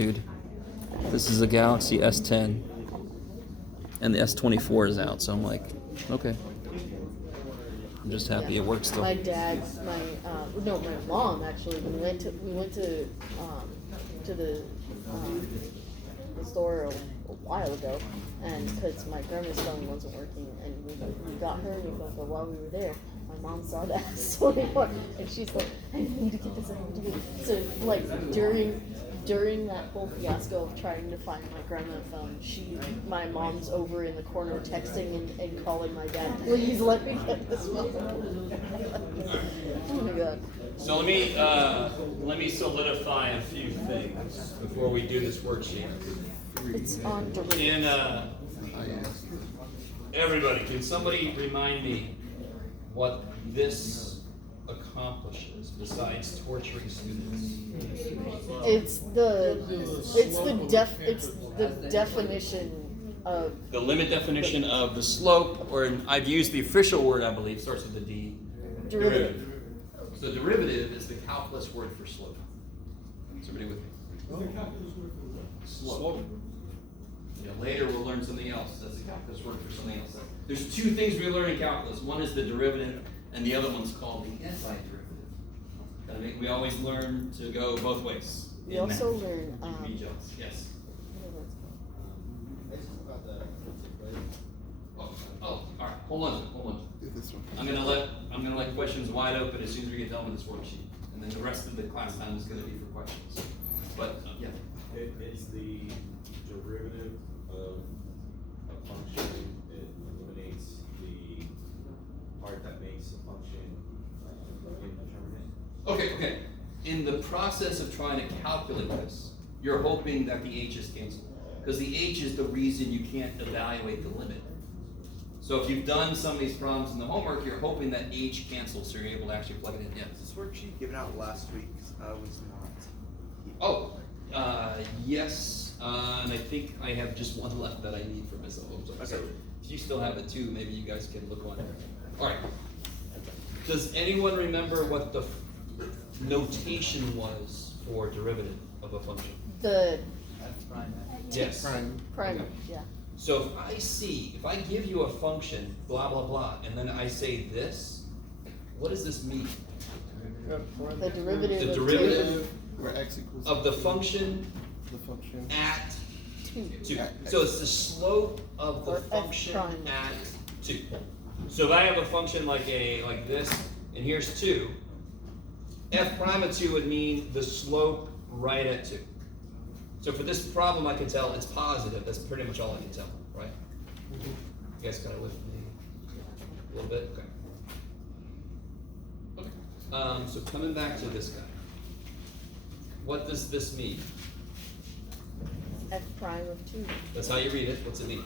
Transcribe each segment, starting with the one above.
Dude, this is a Galaxy S10, and the S24 is out, so I'm like, okay. I'm just happy it works still. My mom actually. We went to the store a while ago, and because my grandma's phone wasn't working, and we got her new phone. But while we were there, my mom saw that S24, and she's like, "I need to get this. I need to get it." So like during that whole fiasco of trying to find my grandma's phone, my mom's over in the corner texting and calling my dad, "Please let me get this phone." Oh my god. So let me solidify a few things before we do this worksheet. It's on derivative. Everybody, can somebody remind me what this accomplishes besides torturing students? It's the definition of The limit definition of the slope, or I've used the official word, I believe, starts with the D. derivative. So derivative is the calculus word for slope. Is everybody with me? Slope. Yeah, later we'll learn something else. That's the calculus word for something else. There's two things we learn in calculus. One is the derivative, and the other one's called the antiderivative. I think we always learn to go both ways. We also learn. Yes. Oh, all right. Hold on. I'm gonna let questions wide open as soon as we get done with this worksheet, and then the rest of the class time is gonna be for questions. But yeah. It's the derivative of a function. It eliminates the part that makes a function indeterminate. Okay. In the process of trying to calculate this, you're hoping that the h is canceled, because the h is the reason you can't evaluate the limit. So if you've done some of these problems in the homework, you're hoping that h cancels, so you're able to actually plug it in. Yes. This worksheet given out last week. I was not. Oh, yes, and I think I have just one left that I need for myself. So if you still have it too, maybe you guys can look on it. All right. Does anyone remember what the notation was for derivative of a function? The Yes. prime. Yeah. So if I give you a function, blah, blah, blah, and then I say this, what does this mean? The derivative. The of derivative Where x equals of the function at 2. 2. So it's the slope of the Or f function prime. at 2. So if I have a function like this, and here's 2, f prime of 2 would mean the slope right at 2. So for this problem, I can tell it's positive. That's pretty much all I can tell, right? You guys kind of with me a little bit? Okay. So coming back to this guy. What does this mean? F prime of 2. That's how you read it. What's it mean?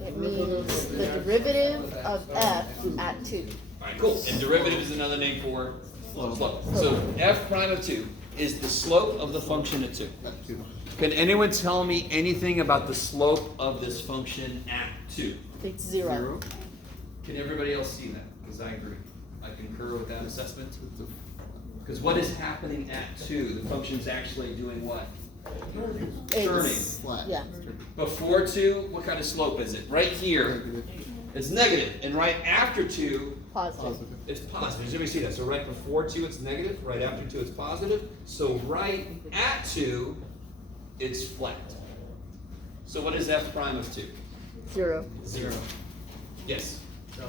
It means the derivative of f at 2. All right, cool. And derivative is another name for slope. So f prime of 2 is the slope of the function at 2. Can anyone tell me anything about the slope of this function at 2? It's 0. Can everybody else see that? Because I agree. I concur with that assessment. Because what is happening at 2? The function's actually doing what? Turning. Yeah. Before 2, what kind of slope is it? Right here, it's negative. And right after 2, Positive. it's positive. Does everybody see that? So right before 2, it's negative. Right after 2, it's positive. So right at 2, it's flat. So what is f prime of 2? 0. 0. Yes. So,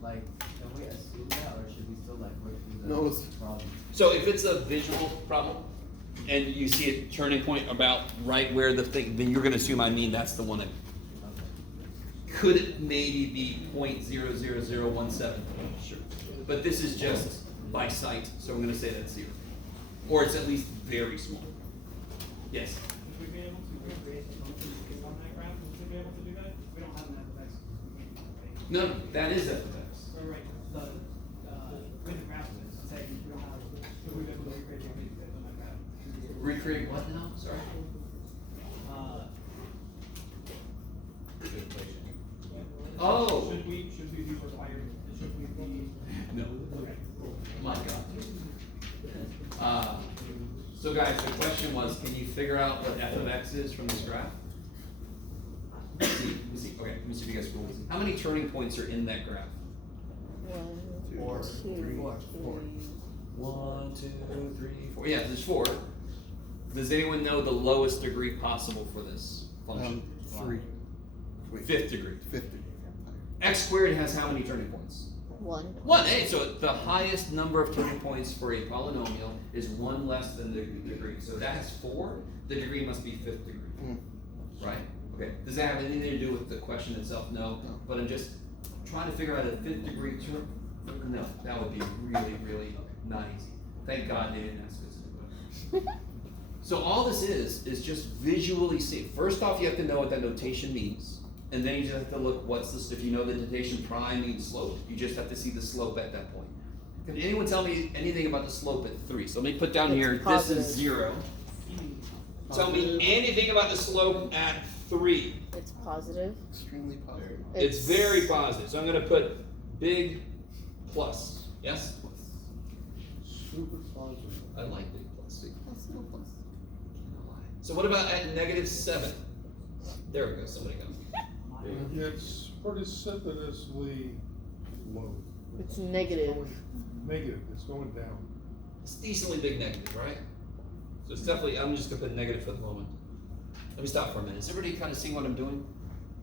like, can we assume that, or should we still like work through the No. problem? So if it's a visual problem, and you see a turning point about right where the thing, then you're going to assume I mean that's the one that could it maybe be 0.00017. Sure. But this is just by sight, so I'm going to say that's 0. Or it's at least very small. Yes? Would we be able to create a function based on that graph? Would we be able to do that? We don't have an f of x. No, that is f of x. Right. With the graph, I'm saying we don't have. Would we be able to recreate the equation based on that graph? Recreate what now? Sorry. Oh. Should we be required? Should we be? No. Okay. My God. So So guys, the question was, can you figure out what f of x is from this graph? Let me see. Okay, let me see if you guys can see. How many turning points are in that graph? 1, Four, 2, three, 4. 1, 2, 3, 4. Yeah, there's 4. Does anyone know the lowest degree possible for this function? 3. Wait, Fifth degree. 50. X squared has how many turning points? 1. 1. Hey, so the highest number of turning points for a polynomial is 1 less than the degree. So that has 4. The degree must be fifth degree. Right? Okay. Does that have anything to do with the question itself? No. No. But I'm just trying to figure out a fifth degree term. No, that would be really, really not easy. Thank God they didn't ask us to do it. So all this is just visually see. First off, you have to know what that notation means. And then you just have to look what's this, if you know the notation prime means slope, you just have to see the slope at that point. Can anyone tell me anything about the slope at 3? So let me put down It's here, positive. this is 0. Tell me anything about the slope at 3. It's positive. Extremely positive. It's very positive. So I'm gonna put big plus. Yes? Super positive. I like big plus. Plus, no plus. So what about at -7? There we go, somebody go. It's precipitously low. It's negative. Negative, it's going down. It's decently big negative, right? So it's definitely, I'm just gonna put negative for the moment. Let me stop for a minute. Is everybody kind of seeing what I'm doing?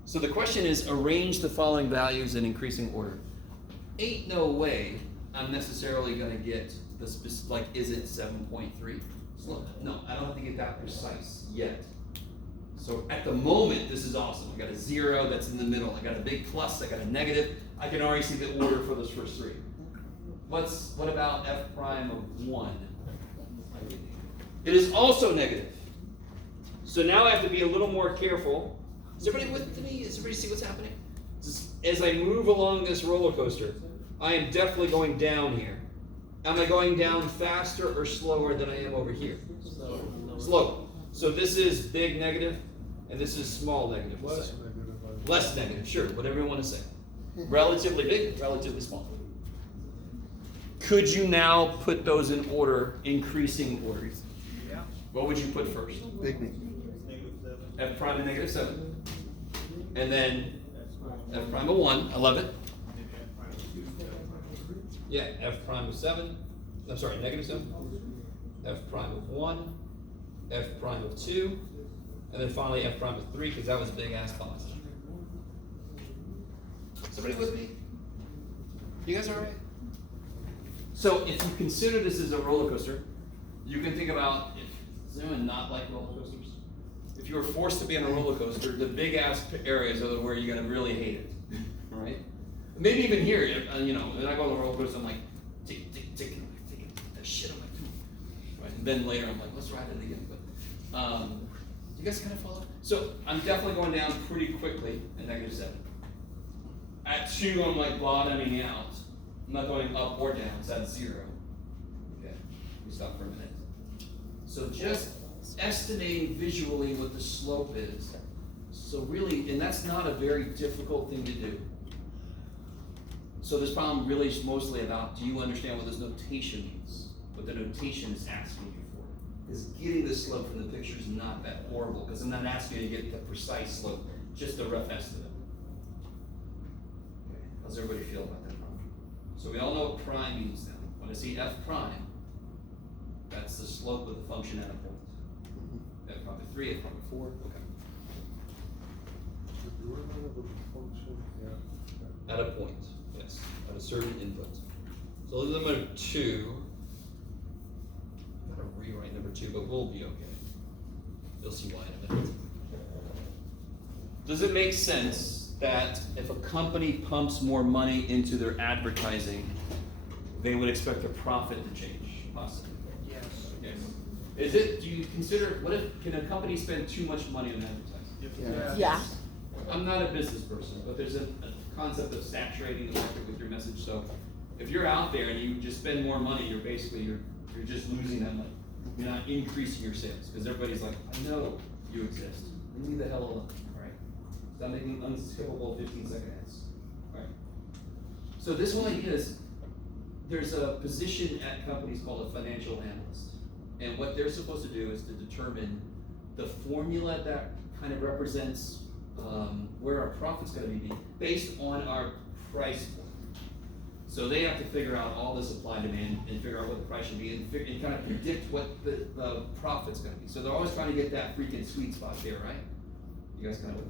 So the question is, arrange the following values in increasing order. Ain't no way I'm necessarily gonna get the specific, like, is it 7.3? No, I don't have to get that precise yet. So at the moment, this is awesome. I got a 0 that's in the middle. I got a big plus, I got a negative. I can already see the order for those first 3. What about f prime of 1? It is also negative. So now I have to be a little more careful. Is everybody with me? Does everybody see what's happening? As I move along this roller coaster, I am definitely going down here. Am I going down faster or slower than I am over here? Slow. So this is big negative, and this is small negative. we'll Less say. negative. Less negative, sure, whatever you want to say. Relatively big, relatively small. Could you now put those in order, increasing order? Yeah. What would you put first? Big negative. F prime of -7. And then F prime of 1, I love it. Yeah, F prime of 7. I'm sorry, -7. F prime of 1. F prime of 2. And then finally F prime of 3, because that was big ass positive. Somebody with me? You guys all right? So if you consider this as a roller coaster, you can think about, does anyone not like roller coasters? If you were forced to be on a roller coaster, the big ass areas are where you're gonna really hate it, right? Maybe even here, you know, when I go on the roller coaster, I'm like, tick, tick, tick, and I'm thinking, that shit on my tooth. Right? And then later I'm like, let's ride it again. But you guys kind of follow? So I'm definitely going down pretty quickly at -7. At 2, I'm like bottoming out. I'm not going up or down, it's at 0. Okay, we stop for a minute. So just estimating visually what the slope is. So really, and that's not a very difficult thing to do. So this problem really is mostly about, do you understand what this notation means? What the notation is asking you for. Because getting the slope from the picture is not that horrible, because I'm not asking you to get the precise slope, just a rough estimate. Okay. How's everybody feel about that problem? So we all know what prime means now. When I see f prime, that's the slope of the function at a point. F prime of 3, f prime of 4, okay. The derivative of the function, yeah. At a point, yes, at a certain input. So limit of 2, I'm gonna rewrite number 2, but we'll be okay. You'll see why in a minute. Does it make sense that if a company pumps more money into their advertising, they would expect their profit to change, possibly? Yes. Yes. Is it, do you consider, what if, can a company spend too much money on advertising? Yeah. I'm not a business person, but there's a concept of saturating the market with your message. So if you're out there and you just spend more money, you're basically, you're just losing that money. You're not increasing your sales, because everybody's like, I know you exist. Leave me the hell alone, right? Stop making unskippable 15-second ads, right? So this whole idea is, there's a position at companies called a financial analyst. And what they're supposed to do is to determine the formula that kind of represents where our profit's going to be based on our price point. So they have to figure out all the supply demand and figure out what the price should be and kind of predict what the profit's going to be. So they're always trying to get that freaking sweet spot there, right? You guys kind of.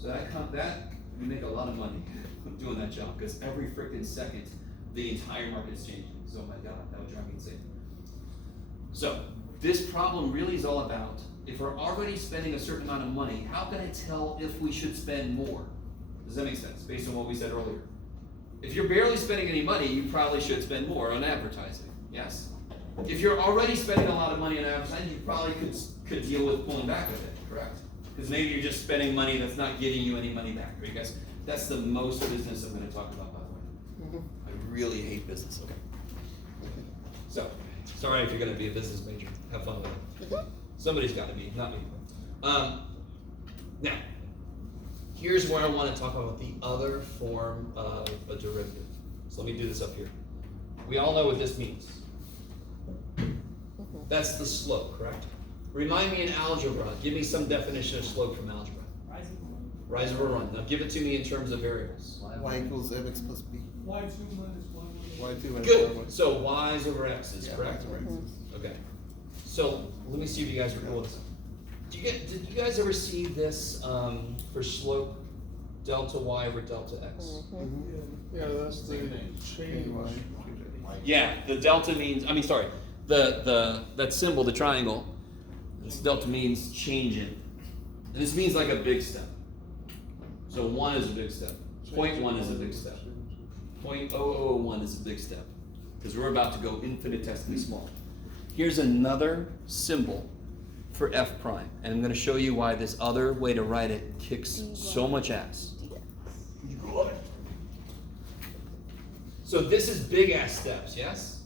So that we make a lot of money doing that job because every freaking second the entire market's changing. So my God, that would drive me insane. So this problem really is all about if we're already spending a certain amount of money, how can I tell if we should spend more? Does that make sense based on what we said earlier? If you're barely spending any money, you probably should spend more on advertising. Yes? If you're already spending a lot of money on advertising, you probably could deal with pulling back a bit, correct? Because maybe you're just spending money that's not getting you any money back, right, guys? That's the most business I'm going to talk about, by the way. I really hate business. Okay. So, sorry if you're going to be a business major. Have fun with it. Somebody's got to be, not me. Now, here's where I want to talk about the other form of a derivative. So let me do this up here. We all know what this means. That's the slope, correct? Remind me in algebra, give me some definition of slope from algebra. Rise over run. Now give it to me in terms of variables. Y equals mx plus b. Y2 minus Y1. Y2 minus Good. Y1. So y's over x's, Yeah, correct? y over x. Okay. So let me see if you guys recall this. Did you guys ever see this for slope delta y over delta x? Yeah, that's the change. Yeah, the delta means, that symbol, the triangle, this delta means change in. And this means like a big step. So 1 is a big step. 0.1 is a big step. 0.001 is a big step. Because we're about to go infinitesimally small. Here's another symbol for f prime. And I'm going to show you why this other way to write it kicks so much ass. So this is big ass steps, yes?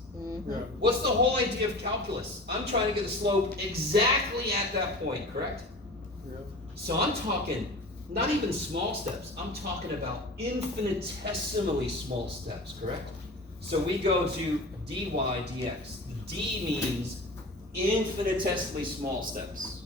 Yeah. What's the whole idea of calculus? I'm trying to get the slope exactly at that point, correct? Yeah. So I'm talking not even small steps. I'm talking about infinitesimally small steps, correct? So we go to dy dx. D means infinitesimally small steps.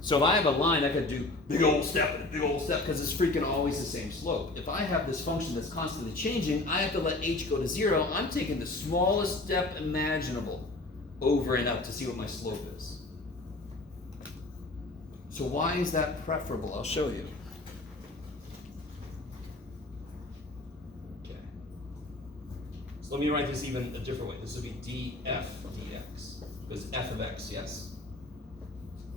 So if I have a line, I could do big old step because it's freaking always the same slope. If I have this function that's constantly changing, I have to let h go to 0. I'm taking the smallest step imaginable over and up to see what my slope is. So why is that preferable? I'll show you. Okay. So let me write this even a different way. This would be df dx. Because f of x, yes?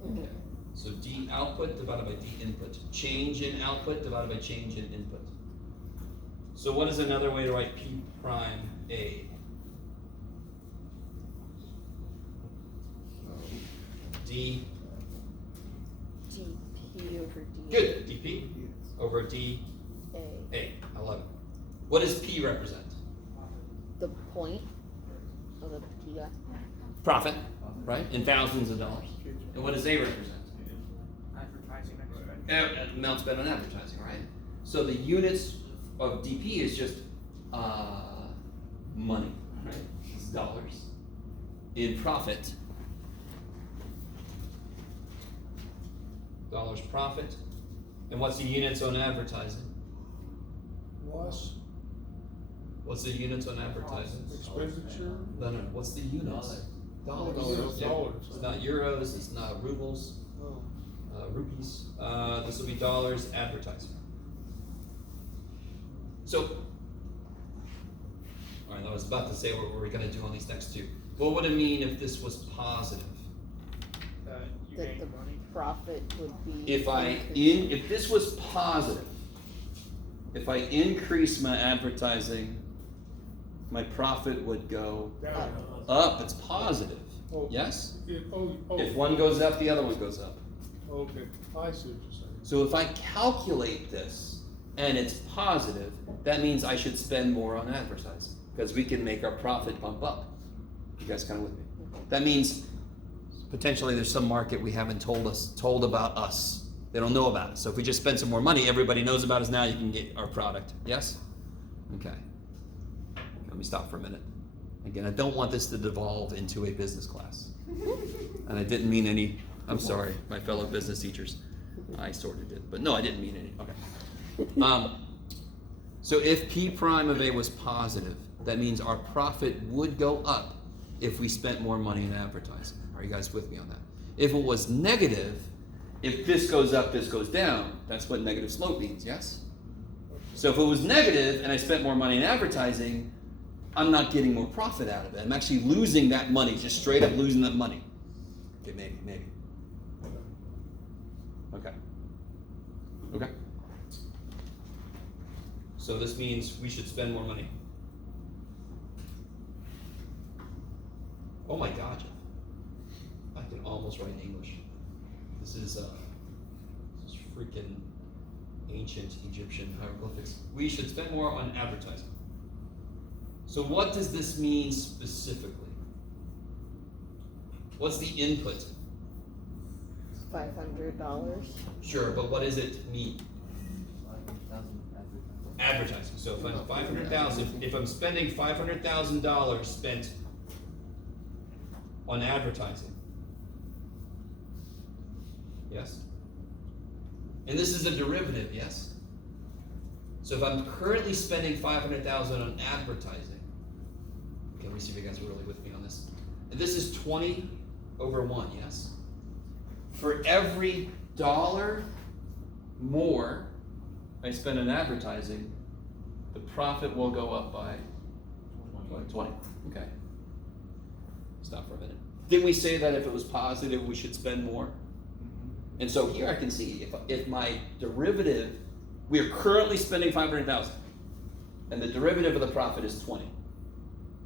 Okay. So d output divided by d input. Change in output divided by change in input. So what is another way to write p prime a? D. dp over d. Good. dp over d a. I love it. What does p represent? The point of the p. Profit, right? In thousands of dollars. And what does a represent? Advertising. Amount spent on advertising, right? So the units of DP is just money, right? It's dollars. In profit, dollars profit. And what's the units on advertising? Loss, What's the units on advertising? expenditure, No. What's the units? Dollars. Dollars. Yeah. Dollars. It's not euros. It's not rubles. oh, Rupees. This will be dollars advertising. So, all right, I was about to say what we're going to do on these next two. What would it mean if this was positive? You That make the money. profit would be. If this was positive, if I increase my advertising, my profit would go down. up. It's positive. Oh. Yes? Oh, If one goes up, the other one goes up. okay, I see what you're saying. So if I calculate this and it's positive, that means I should spend more on advertising because we can make our profit bump up. You guys kind of with me? That means potentially there's some market we haven't told about us. They don't know about us. So if we just spend some more money, everybody knows about us now, you can get our product. Yes? Okay. Let me stop for a minute. Again, I don't want this to devolve into a business class. And I didn't mean any, I'm sorry, my fellow business teachers. I sort of did, but no, I didn't mean any. Okay. So if P prime of A was positive, that means our profit would go up if we spent more money in advertising. Are you guys with me on that? If it was negative, if this goes up, this goes down, that's what negative slope means, yes? So if it was negative and I spent more money in advertising, I'm not getting more profit out of it. I'm actually losing that money, just straight up losing that money. Okay, maybe. Okay. Okay. So this means we should spend more money. Oh my God, Jeff. I can almost write in English. This is freaking ancient Egyptian hieroglyphics. We should spend more on advertising. So what does this mean specifically? What's the input? $500. Sure, but what does it mean? 5,000 Advertising. So if I'm 500,000, if I'm spending $500,000 spent on advertising, yes? And this is a derivative, yes? So if I'm currently spending $500,000 on advertising, okay, let me see if you guys are really with me on this. And this is 20 over 1, yes? For every dollar more I spend on advertising, the profit will go up by 20. Okay. Stop for a minute. Didn't we say that if it was positive, we should spend more? And so here I can see if my derivative, we are currently spending 500,000, and the derivative of the profit is 20.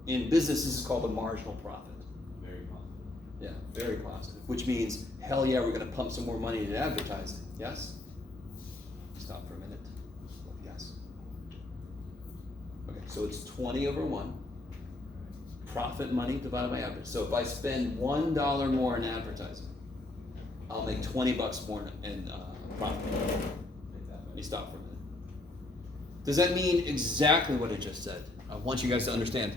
In business, this is called the marginal profit. Very positive. Yeah, very positive. Which means, hell yeah, we're going to pump some more money into advertising. Yes? Stop for a minute. Yes. Okay, so it's 20 over 1. Profit money divided by average. So if I spend $1 more in advertising, I'll make 20 bucks more in profit. You stop for a minute. Does that mean exactly what I just said? I want you guys to understand.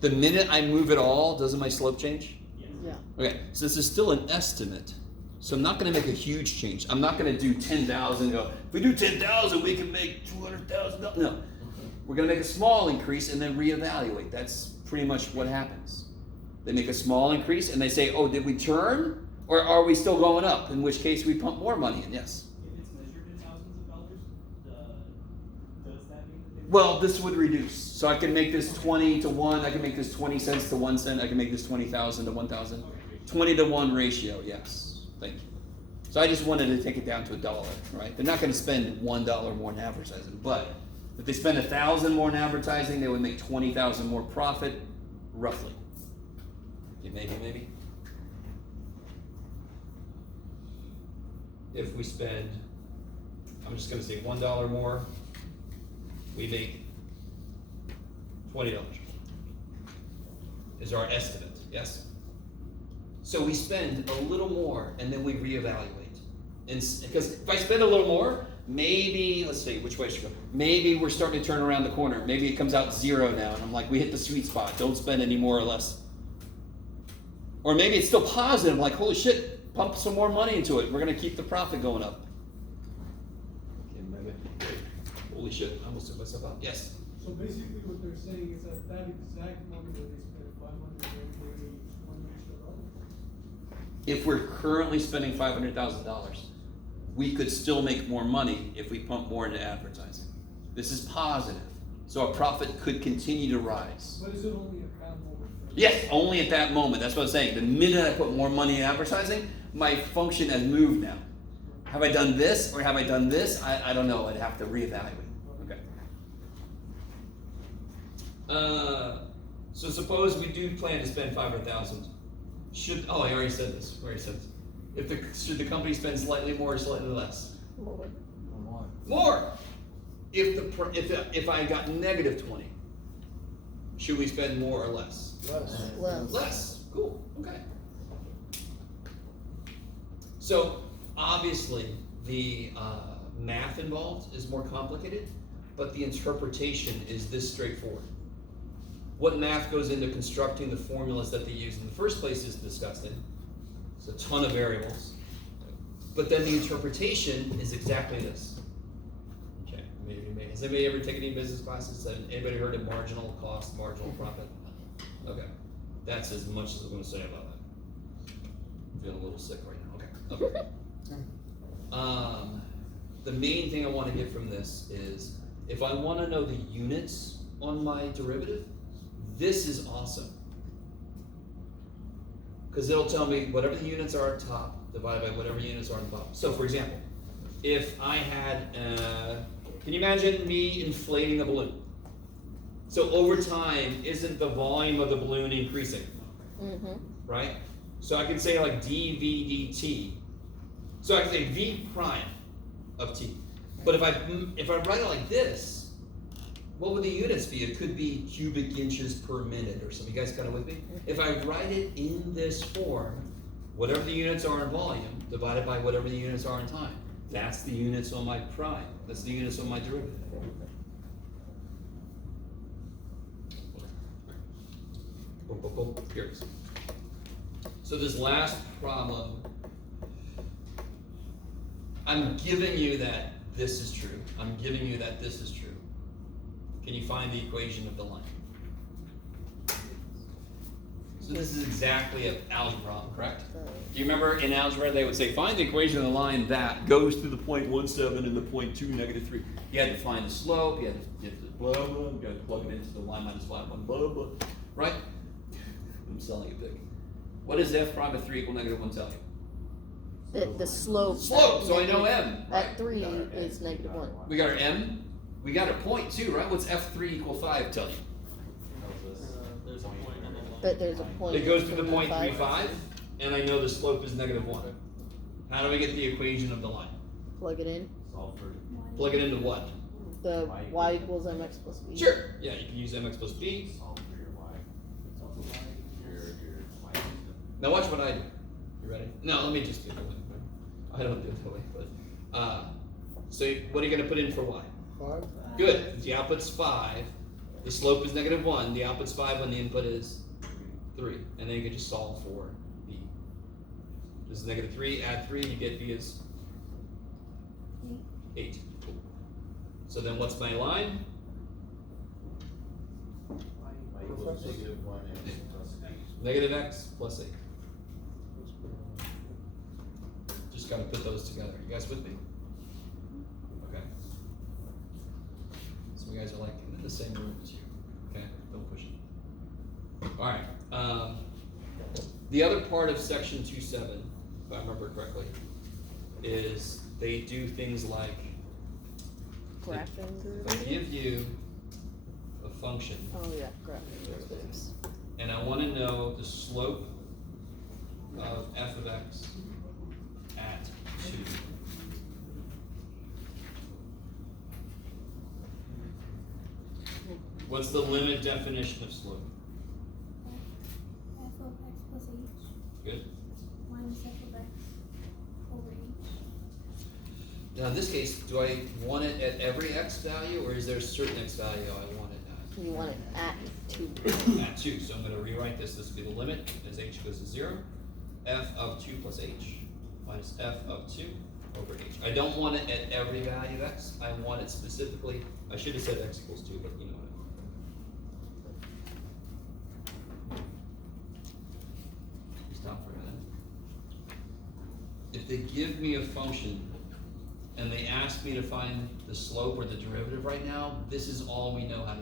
The minute I move it all, doesn't my slope change? Yeah. Okay, so this is still an estimate. So I'm not going to make a huge change. I'm not going to do 10,000 and go, if we do 10,000, we can make $200,000. No. We're going to make a small increase and then reevaluate. That's pretty much what happens. They make a small increase and they say, oh, did we turn? Or are we still going up? In which case we pump more money in, yes. If it's measured in thousands of dollars, does that mean that they? Well, this would reduce. So I can make this 20 to 1. I can make this 20 cents to 1 cent. I can make this 20,000 to 1,000. 20 to 1 ratio, yes. Thank you. So I just wanted to take it down to $1, right? They're not going to spend $1 more in advertising, but if they spend 1,000 more in advertising, they would make 20,000 more profit, roughly. Okay, maybe. If we spend, I'm just going to say $1 more, we make $20 is our estimate, yes? So we spend a little more and then we reevaluate. And because if I spend a little more, maybe, let's see, which way should I go? Maybe we're starting to turn around the corner. Maybe it comes out 0 now and I'm like, we hit the sweet spot. Don't spend any more or less. Or maybe it's still positive, like, holy shit, pump some more money into it. We're going to keep the profit going up. Okay, maybe. Holy shit, I almost took myself out. Yes? So basically what they're saying is that that exact money that they spent, 500, they use one extra dollar. If we're currently spending $500,000, we could still make more money if we pump more into advertising. This is positive. So our profit could continue to rise. But is it only a that moment? Yes, only at that moment. That's what I'm saying. The minute I put more money in advertising, my function has moved now. Have I done this or have I done this? I don't know. I'd have to reevaluate. Okay. So suppose we do plan to spend $500,000. I already said this. Should the company spend slightly more or slightly less? More. More. If I got negative 20, should we spend more or less? Less. Less. Cool. Okay. So obviously the math involved is more complicated, but the interpretation is this straightforward. what math goes into constructing the formulas that they use in the first place is disgusting. It's a ton of variables. But then the interpretation is exactly this. Okay, has anybody ever taken any business classes? Has anybody heard of marginal cost, marginal profit? Okay, that's as much as I'm going to say about that. I'm feeling a little sick right now. Okay. The main thing I want to get from this is, if I want to know the units on my derivative, this is awesome. Because it'll tell me whatever the units are at top divided by whatever units are on the bottom. So for example, if I had, can you imagine me inflating a balloon? So over time, isn't the volume of the balloon increasing? Mm-hmm. Right? So I can say like dv dt. So I can say v prime of t. But if I write it like this, what would the units be? It could be cubic inches per minute or something. You guys kind of with me? If I write it in this form, whatever the units are in volume divided by whatever the units are in time, that's the units on my prime. That's the units on my derivative. Here it is. So this last problem, I'm giving you that this is true. I'm giving you that this is true. Can you find the equation of the line? So this is exactly an algebra problem, correct? Do you remember in algebra they would say, find the equation of the line that goes through the 0.17 and the 0.2 negative 3. You had to find the slope, you had to blah, blah, you had to plug it into the y minus y1, blah, blah, right? I'm selling a pig. What does f prime of 3 equal negative 1 tell you? The slope. Slope, so I know m. At 3 is negative 1. We got our m, we got our point too, right? What's f3 equal 5 tell you? There's a point on the line. But there's a point. It goes to the between 0.35, and I know the slope is negative 1. How do we get the equation of the line? Plug it in. Solve for Plug it into what? The y equals mx plus b. Sure. Yeah, you can use mx plus b. solve for your y. Your y. Now watch what I do. You ready? No, let me just do it that way. I don't do it that way, but so what are you going to put in for y? 5. Good. The output's 5. The slope is negative 1. The output's 5 when the input is 3. And then you can just solve for b. This is negative 3. Add 3. You get b is 8. Cool. So then what's my line? Y equals negative 1 and plus 8. Negative x plus 8. Just got to put those together. You guys with me? Okay. Some of you guys are like in the same room as you. Okay, don't push it. All right. The other part of section 2.7, if I remember correctly, is they do things like Graphing they derivative. give you a function, Oh yeah, graphing derivatives. and I want to know the slope of f of x at 2. What's the limit definition of slope? F of x plus h Good. minus f of x over h. Now in this case, do I want it at every x value, or is there a certain x value I want it You want it at 2. at 2? So I'm going to rewrite this. This will be the limit as h goes to 0. F of 2 plus h minus f of 2 over h. I don't want it at every value of x. I want it specifically. I should have said x equals 2, but you know what. Stop for a minute. If they give me a function and they ask me to find the slope or the derivative right now, this is all we know how to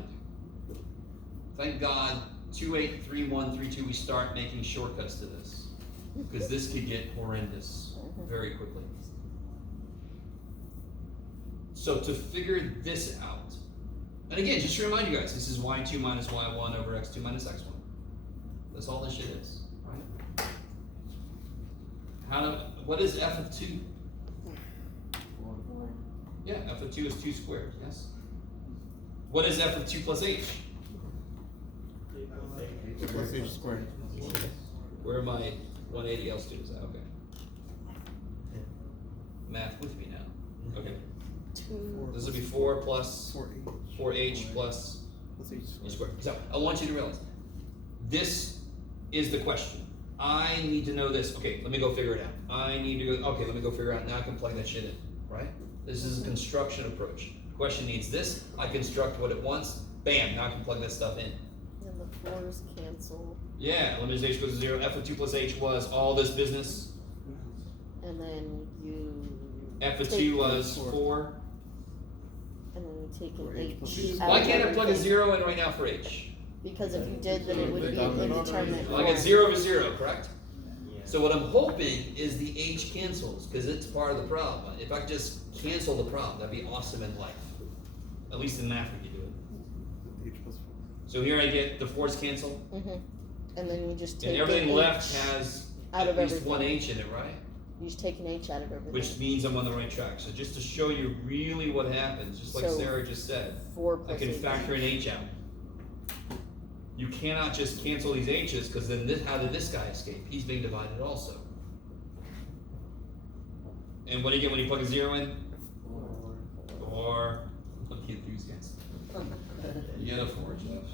do. Thank God, 283132, we start making shortcuts to this, because this could get horrendous very quickly. So to figure this out, and again, just to remind you guys, this is y2 minus y1 over x2 minus x1. That's all this shit is, right? What is f of 2? Yeah, f of 2 is 2 squared, yes? What is f of 2 plus h? Plus h squared. Where are my 180L students at? Okay. Math with me now. Okay. 2. This will be 4 plus 4h plus Plus H H squared. squared. So I want you to realize, this is the question. I need to know this. Okay, let me go figure it out. I need to go, okay, let me go figure it out. Now I can plug that shit in, right? This is a construction approach. Question needs this. I construct what it wants. Bam, now I can plug that stuff in. And the 4's cancel. Yeah, limit as h goes to 0. F of 2 plus h was all this business. And then you. F of take 2 was 4. And then you take Or an H H. plus out Why of can't I plug a everything. 0 in right now for h? Because if you did, then it would be indeterminate. Well, I get 0 to 0, correct? So what I'm hoping is the h cancels, because it's part of the problem. If I could just cancel the problem, that'd be awesome in life. At least in math we can do it. H plus 4. So here I get the 4's cancel, And then you just take and everything an left H has out at of least everything. one h in it, right? You just take an H out of everything. Which means I'm on the right track. So just to show you really what happens, just like So, Sarah just said, 4 I plus can H. factor an h out. You cannot just cancel these h's, because then this, how did this guy escape? He's being divided also. And what do you get when you plug a 0 in? Or, I'm the enthusiast. You get a 4, Jeff.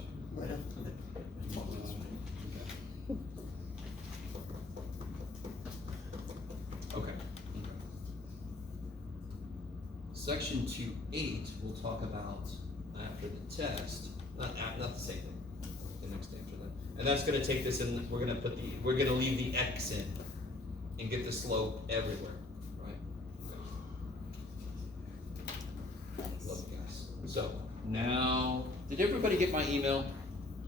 Okay. Section 2.8 we'll talk about after the test. Not the same thing. The next day after that. And that's gonna take this in, we're gonna leave the x in and get the slope everywhere, right? Okay. Love you guys. So now, did everybody get my email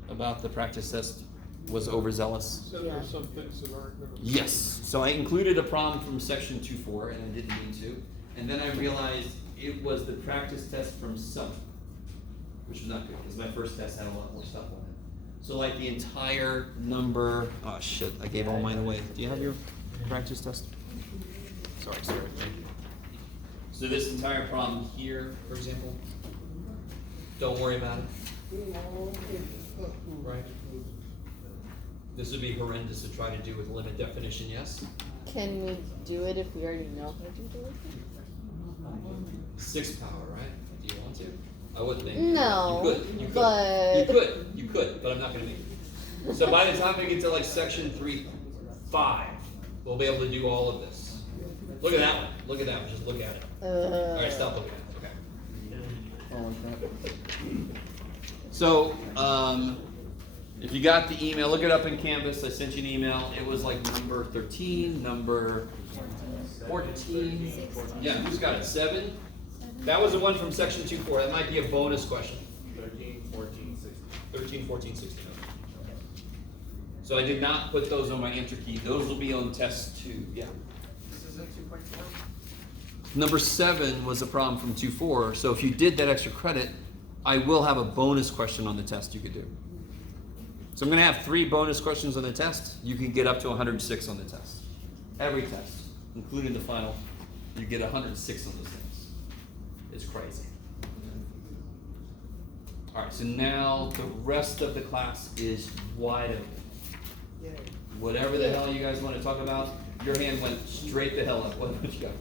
about the practice test was overzealous? So there's some things that aren't gonna. Yes. So I included a problem from section 2.4, and I didn't mean to. And then I realized it was the practice test from Sept, which was not good, because my first test had a lot more stuff on it. So like the entire number, oh shit, I gave all mine away. Do you have your practice test? Sorry. So this entire problem here, for example, don't worry about it. Right? This would be horrendous to try to do with limit definition, yes? Can we do it if we already know how to do it? 6 power, right? Do you want to? I wouldn't make No, You could. but- You could, but I'm not gonna make you. So by the time we get to like section 3.5, we'll be able to do all of this. Look at that one. Just look at it. Alright, stop looking at it. Okay. So, if you got the email, look it up in Canvas. I sent you an email. It was like number 13, number 14. Yeah, who's got it? 7? That was the one from section 2.4. That might be a bonus question. 13, 14, 16. 13, 14, 16. So I did not put those on my answer key. Those will be on test 2. Yeah. This is a 2.4? Number 7 was a problem from 2.4. So if you did that extra credit, I will have a bonus question on the test you could do. So I'm going to have 3 bonus questions on the test. You can get up to 106 on the test. Every test, including the final, you get 106 on those things. It's crazy. All right, so now the rest of the class is wide open. Whatever the hell you guys want to talk about, your hand went straight the hell up. What did you got?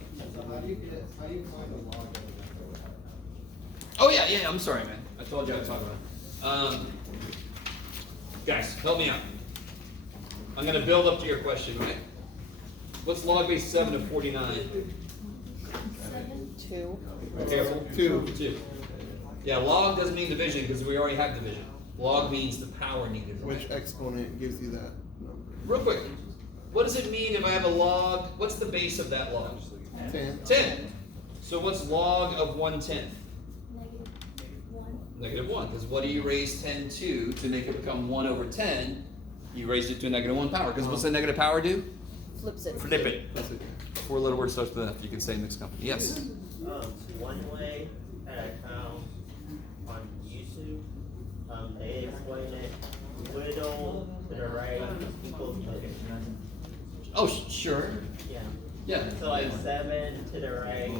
How do you find a log? Oh yeah, I'm sorry, man. I told you I'd talk about it. Guys, help me out. I'm gonna build up to your question, right? What's log base 7 of 49? 2. Careful. 2. Yeah, log doesn't mean division because we already have division. Log means the power needed. Right? Which exponent gives you that number? Real quick, what does it mean if I have a log? What's the base of that log? 10. 10. So what's log of 1/10? -1. -1, because what do you raise 10 to make it become 1 over 10? You raised it to a -1 power, because what's the negative power do? Flips it. Flip it. That's it. 4 letter word starts with F, you can say mixed company. Yes? One way that I found on YouTube, they explain it whittle to the right equals Oh, sure. yeah. Yeah. So like 7 to the right.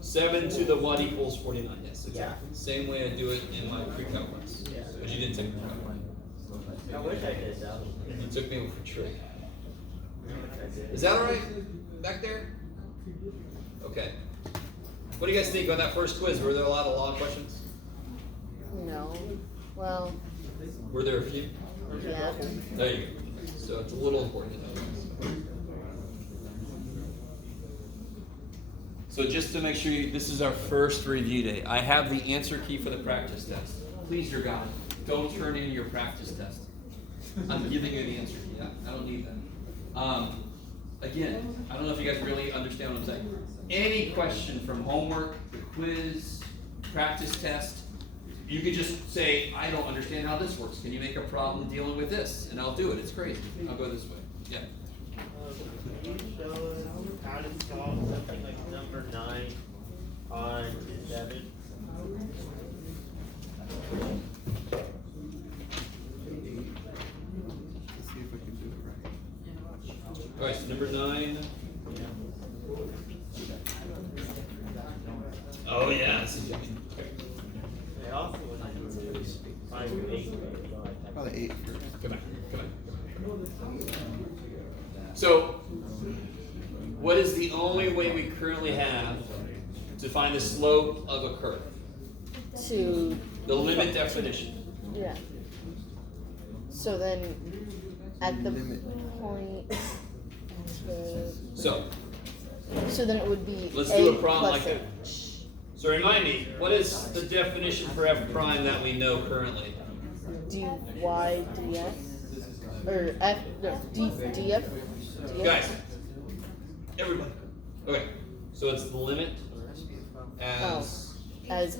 7 to the 1 equals 49, yes, exactly. Yeah. Same way I do it in my pre-calc class. Yeah. But you didn't take pre-calc. I wish I did though. You took me for trick. I wish I did. Is that alright? Back there? Okay. What do you guys think on that first quiz? Were there a lot of law questions? No. Well, Were there a few? yeah. There you go. So it's a little important to know. So just to make sure this is our first review day. I have the answer key for the practice test. Please, your God, don't turn in your practice test. I'm giving you the answer key. I don't need that. Again, I don't know if you guys really understand what I'm saying. Any question from homework, the quiz, practice test, you could just say, I don't understand how this works. Can you make a problem dealing with this? And I'll do it. It's crazy. I'll go this way. Yeah. Can you show us how to solve something like number 9 on 7? Let's see if I can do it right. All right, so number 9. Oh, yeah. This is okay. I also want to find 8. Probably 8 first. Come back. So, what is the only way we currently have to find the slope of a curve? To The limit definition. yeah. So then, at the point, So, so then it would be let's A do a problem plus like that. H. So remind me, what is the definition for f prime that we know currently? dy dx or f no, df. Guys, everybody. Okay, so it's the limit as As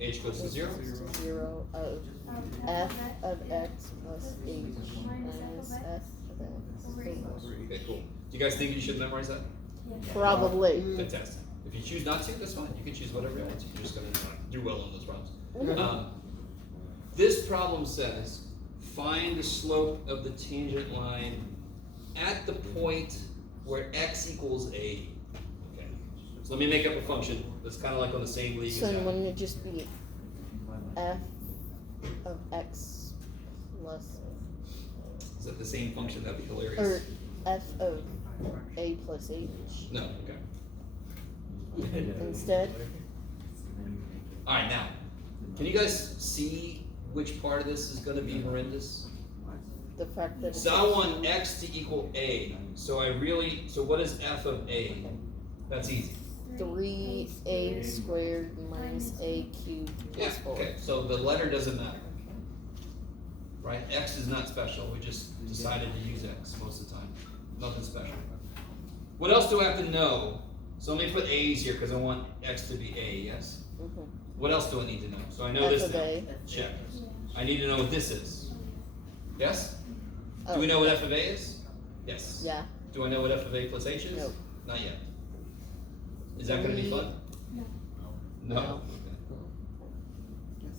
h goes to 0. 0 of f of x plus h minus f of x. Okay, cool. Do you guys think you should memorize that? Probably. Fantastic. If you choose not to, that's fine. You can choose whatever you want. You're just going to do well on those problems. This problem says, find the slope of the tangent line at the point where x equals a. Okay. So let me make up a function that's kind of like on the same league So as then that. wouldn't it just be f of x plus Is that the same function? That'd be hilarious. or f of a plus h No, okay. instead? Alright, now, can you guys see which part of this is going to be horrendous? The fact that it's So I want x to equal a. So what is f of a? That's easy. 3a squared minus a cubed Yeah, plus 4. okay, so the letter doesn't matter. Right? X is not special. We just decided to use x most of the time. Nothing special. What else do I have to know? So let me put a's here because I want x to be a, yes? Mhm. What else do I need to know? So I know F this of now. A. Check. I need to know what this is. Yes? Oh, Do we know what f of a is? Yes. Yeah. Do I know what f of a plus h is? Nope. Not yet. Is that going to be fun? No. No. Okay.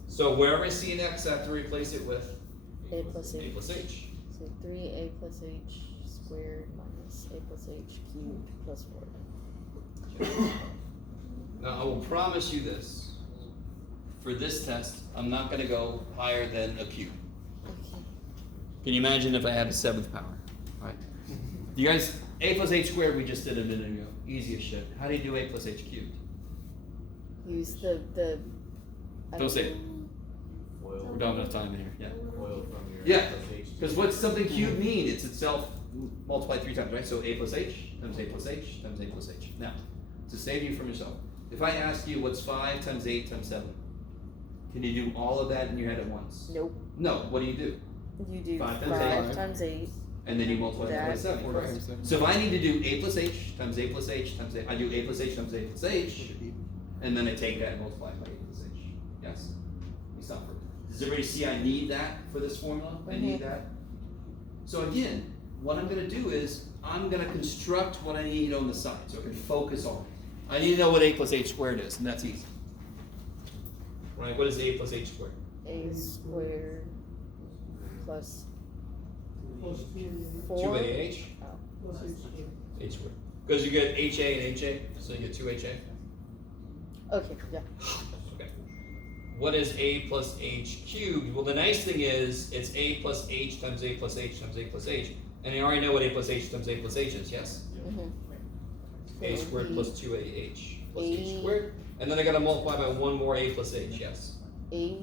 So wherever I see an x, I have to replace it with A plus a h. plus h. So 3a plus h squared minus a plus h cubed plus 4. Now I will promise you this. For this test, I'm not going to go higher than a cube. Okay. Can you imagine if I had a 7th power? Right? You guys, a plus h squared we just did a minute ago. Easy as shit. How do you do a plus h cubed? Use the I Don't say it. Foil. We don't have enough time in here. Yeah. Foil from your Yeah, plus H. because what's something cubed mean? It's itself multiplied 3 times, right? So a plus h times a plus h times a plus h. Now, to save you from yourself, if I ask you what's 5 times 8 times 7, can you do all of that in your head at once? Nope. No. What do? You do 5 5 times times 8. And then you multiply that by That 7. Four Right? times 7. So if I need to do a plus h times a plus h times a, I do a plus h times a plus h, and then I take that and multiply it by a plus h. Yes? You stop for it. Does everybody see I need that for this formula? I need that. So again, what I'm going to do is I'm going to construct what I need on the side so I can focus on it. I need to know what a plus h squared is, and that's easy. Right? What is a plus h squared? A squared plus 4. 2ah Oh. Plus H. h squared. Because you get ha and ha, so you get 2ha. Okay, yeah. Okay. What is a plus h cubed? Well, the nice thing is it's a plus h times a plus h times a plus h. And you already know what a plus h times a plus h is, yes? Mm-hmm. A squared plus 2ah plus h A- squared. And then I gotta multiply by one more a plus h, yes? A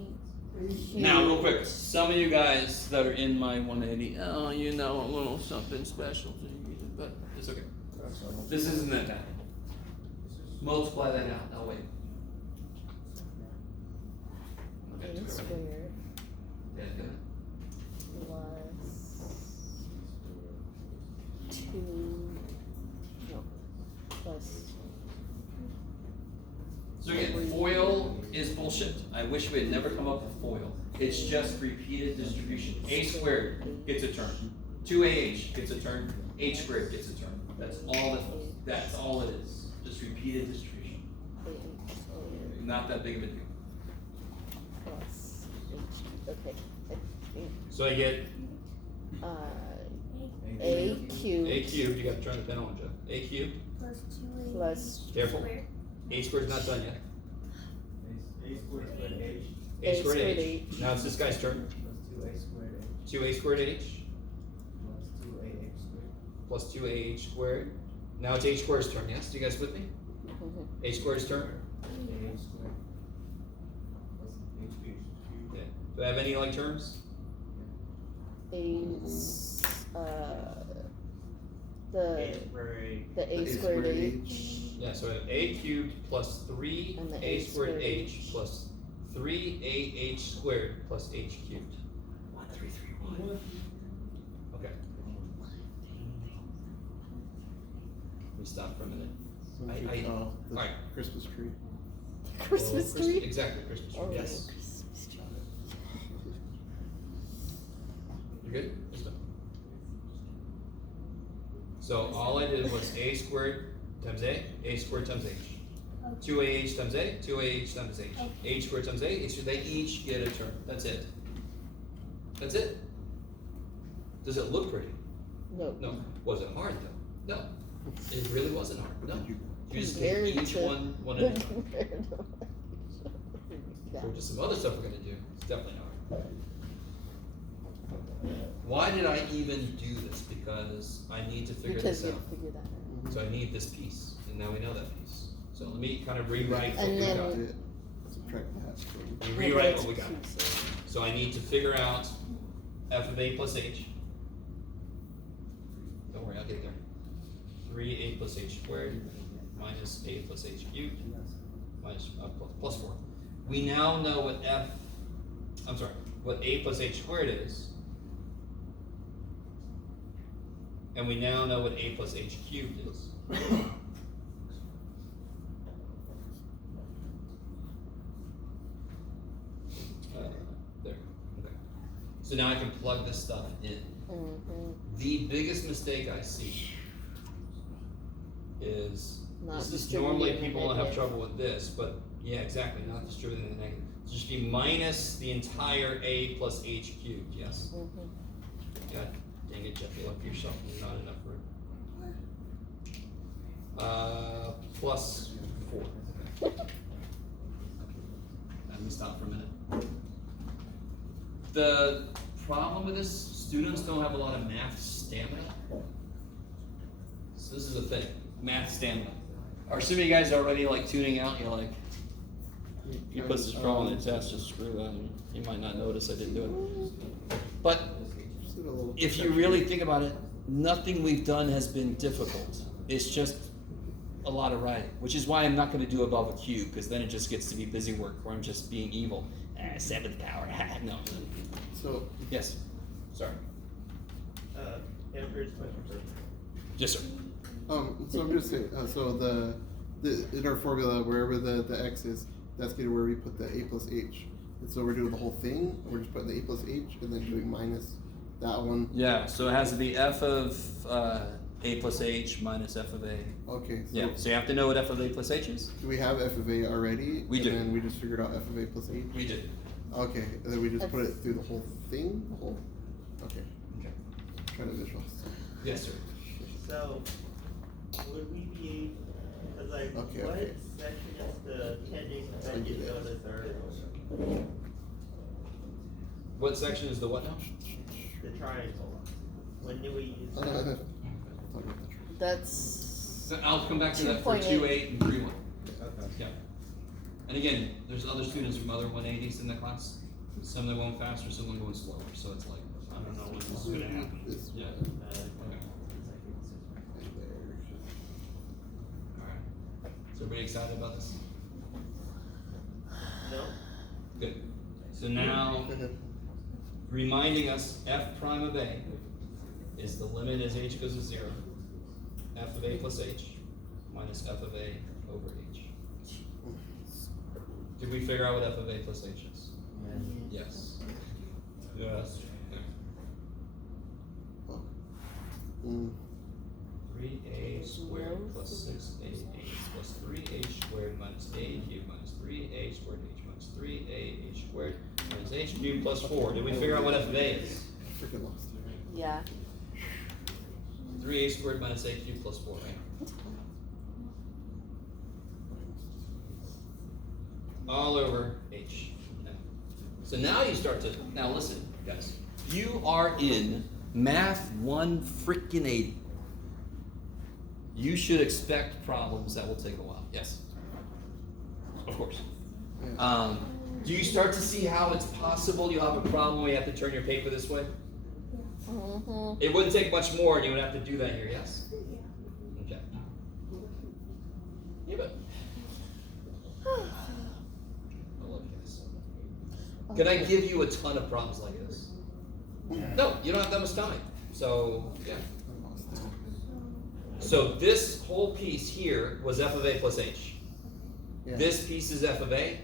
Now, real quick, some of you guys that are in my 180, oh, you know, a little something special, but it's okay. This isn't that bad. Multiply that out. I'll wait. A squared Yeah, good. plus 2, no, plus, So again, FOIL is bullshit. I wish we had never come up with FOIL. It's just repeated distribution. A squared gets a term. 2AH gets a term. H squared gets a term. That's all it is. Just repeated distribution. A squared Not that big of a deal. plus H, okay, I think, So I get A cubed A cubed, you gotta turn the pen on, Jeff. A cubed, Plus 2A. plus careful. Squared. A squared's not done yet. A squared plus H A A squared squared H. H. Now it's this guy's turn. plus 2A squared H 2A squared H plus 2AH squared. plus 2AH squared. Now it's H squared's turn, yes? You guys with me? Mhm. H squared's turn? AH squared plus H cubed. Yeah. Do I have any like terms? A's, the A squared. A squared H. Yeah, so I have A cubed plus 3 And the A A squared squared H H. plus 3AH squared plus H cubed. 1, 3, 3, 1. Okay. Let me stop for a minute. So I- we should call the alright. Christmas tree. Christmas Oh, tree? Exactly, Christmas tree, Oh, yes. Christmas tree. You good? Just done. So all I did was A squared times A squared times H. 2AH times A, 2AH times H. H squared times A, H squared, they each get a term. That's it. That's it. Does it look pretty? No. No. Was it hard though? No. It really wasn't hard. No. You just Compared take each to- one at a time. Compared to- Yeah. For just some other stuff we're gonna do, it's definitely hard. Why did I even do this? Because I need to figure Because this you out. figure that out. So I need this piece, and now we know that piece. So let me kind of rewrite what And we then- got. Did subtract that. So Rewrite what we got. So- So I need to figure out f of a plus h. Don't worry, I'll get there. 3a plus h squared minus a plus h cubed minus plus 4. We now know what what a plus h squared is. And we now know what a plus h cubed is. There, okay. So now I can plug this stuff in. Mhm. The biggest mistake I see is, Not this is distributing normally the people don't have negative. trouble with this, but yeah, exactly, not distributing the negative. So just be minus the entire a plus h cubed, yes? Mhm. God dang it, Jeff, you left yourself not enough room. Plus 4. Let me stop for a minute. The problem with this, students don't have a lot of math stamina. So this is the thing, math stamina. Are some of you guys already like tuning out? You're like, you put this problem on the test, just screw that. And you might not notice I didn't do it. But just did a little if you section. really think about it, nothing we've done has been difficult. It's just a lot of writing, which is why I'm not going to do above a cube, because then it just gets to be busy work where I'm just being evil. 7th power. No. So Yes. Sorry. Emperor's question. Yes, sir. so I'm just saying, so the in our formula, wherever the x is, that's gonna be where we put the a plus h. And so we're doing the whole thing, we're just putting the a plus h and then doing minus that one. Yeah. So it has to be f of a plus h minus f of a. Okay, so Yeah. So you have to know what f of a plus h is. do we have f of a already? We and do. then we just figured out f of a plus h? We did. Okay, and then we just put it through the whole thing? The whole? Okay, Okay. trying to visualize. Yes, sir. So, would we be, cause like, Okay, what okay. section is the pending I get budget it. notice or What section is the what now? the triangle? When do we use Talk that? about the That's, So I'll come back to that for 2.8. 2.8 and 3.1. Yeah. And again, there's other students from other 180s in the class. Some of them going faster, some of them going slower. So it's like, I don't know when this is gonna happen. This Yeah. one. Okay. And there. Alright. Is everybody excited about this? No? Good. So now, reminding us f prime of a is the limit as h goes to 0, f of a plus h minus f of a over h. Did we figure out what f of a plus h is? Yes. Yes. Mm. 3a squared plus 6ah plus 3h squared minus a cubed minus 3a squared h minus 3ah squared minus h cubed plus 4. Did we figure out what f of a is? Freaking lost it. Yeah. 3a squared minus a cubed plus 4, right? All over h. So now you start to, now listen, guys. You are in Math 180. You should expect problems that will take a while. Yes? Of course. Do you start to see how it's possible you have a problem where you have to turn your paper this way? Mm-hmm. It wouldn't take much more and you would have to do that here, yes? Okay. Yeah, but I love you guys. Can I give you a ton of problems like this? No, you don't have that much time. So, yeah. So this whole piece here was f of a plus h. Yeah. This piece is f of a.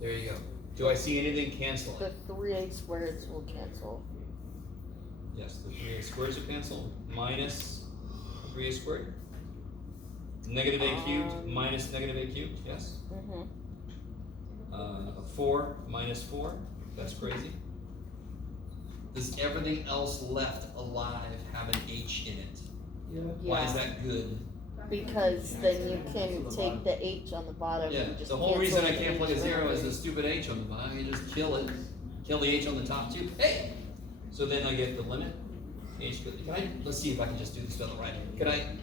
There you go. Do I see anything canceling? The 3a squareds will cancel. Yes, the 3a squareds will cancel. Minus 3a squared. Negative a cubed minus negative a cubed. Yes. Mm-hmm. 4 minus 4. That's crazy. Does everything else left alive have an h in it? Why is that good? Because then you can take the h on the bottom Yeah, and just the whole cancel reason I the can't plug a h 0 is around. the stupid h on the bottom. You just kill it. Kill the h on the top too. Hey! So then I get the limit. H, can I, let's see if I can just do this spell right.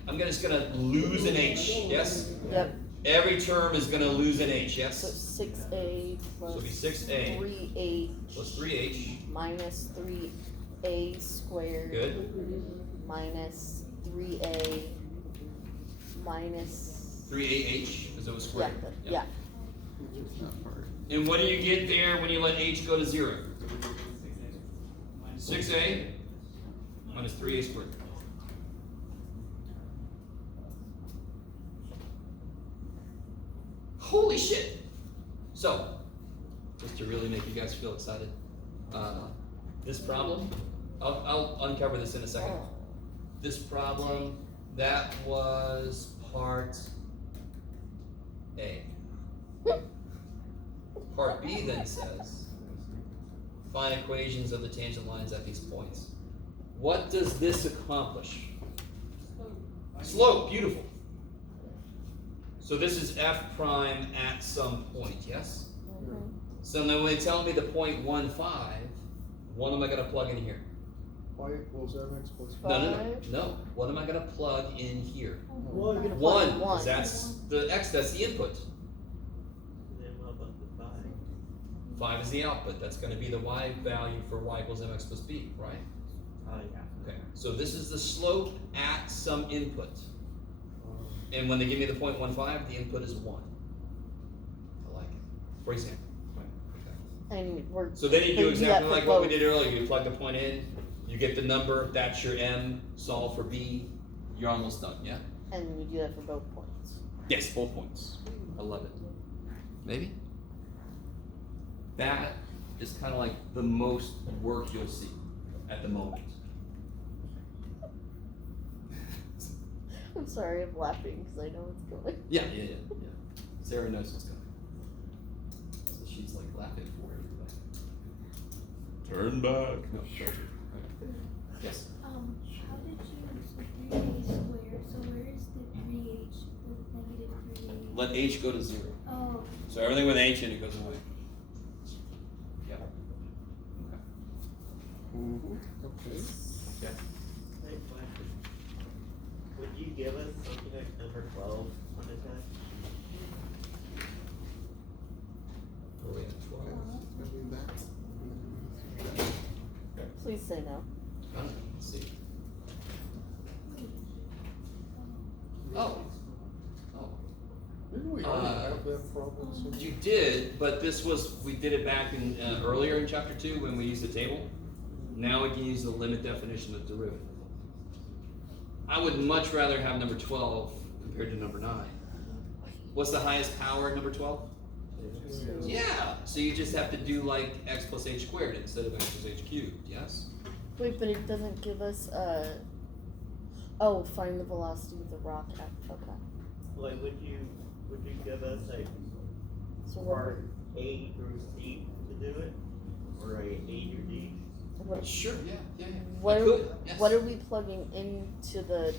I'm just gonna lose an h, yes? Yep. Every term is gonna lose an h, So yes? 6a plus So it'll be 6a 3h plus 3h, minus 3a squared good. minus 3a minus 3ah, because it was yeah, squared. yeah. It's not hard. And what do you get there when you let h go to 0? 6a minus 3a squared. Holy shit! So, just to really make you guys feel excited, this problem, I'll uncover this in a second. This problem, that was part A. Part B then says, find equations of the tangent lines at these points. What does this accomplish? Slope, beautiful. So this is f prime at some point, yes? Mhm. So then when they tell me the point 1, 5, what am I gonna plug in here? Y equals mx plus No. What am I gonna plug in here? You're gonna plug 1, in because that's the x, that's the input. Then what about the 5? 5 is the output. That's gonna be the y value for y equals mx plus b, right? Oh, yeah. Okay, so this is the slope at some input. And when they give me the 0.15, the input is 1. I like it. For example. Okay. And we're So then you but do that exactly for like what we both. did earlier. You plug the point in, you get the number, that's your m, solve for b, you're almost done, yeah? And you do that for both points. Yes, both points. I love it. Maybe? That is kind of like the most work you'll see at the moment. I'm sorry, I'm laughing because I know it's going. Yeah. Sarah knows what's coming. So she's like laughing for everybody. Turn back. No, sure. Yes. How did you, so 3a squared, so where is the 3h, the negative 3h? Let h go to 0. Oh, So everything with h in it goes away. Yeah. Mm-hmm. Okay. Yeah. Hey, question. Would you give us something like number 12 on the test? Where are we at? 12. Especially that. say no. Let's see. Oh. Oh. Didn't we already have that problem? somewhere? You did, but we did it back in, earlier in chapter 2 when we used the table. Now we can use the limit definition of derivative. I would much rather have number 12 compared to number 9. What's the highest power at number 12? Yeah, so you just have to do like x plus h squared instead of x plus h cubed, yes? Wait, but it doesn't give us find the velocity of the rock at, okay. Like, would you give us a So what, part A through C to do it? Or a A through D? what, Sure, yeah. what, I are, could, yes. what are we plugging into the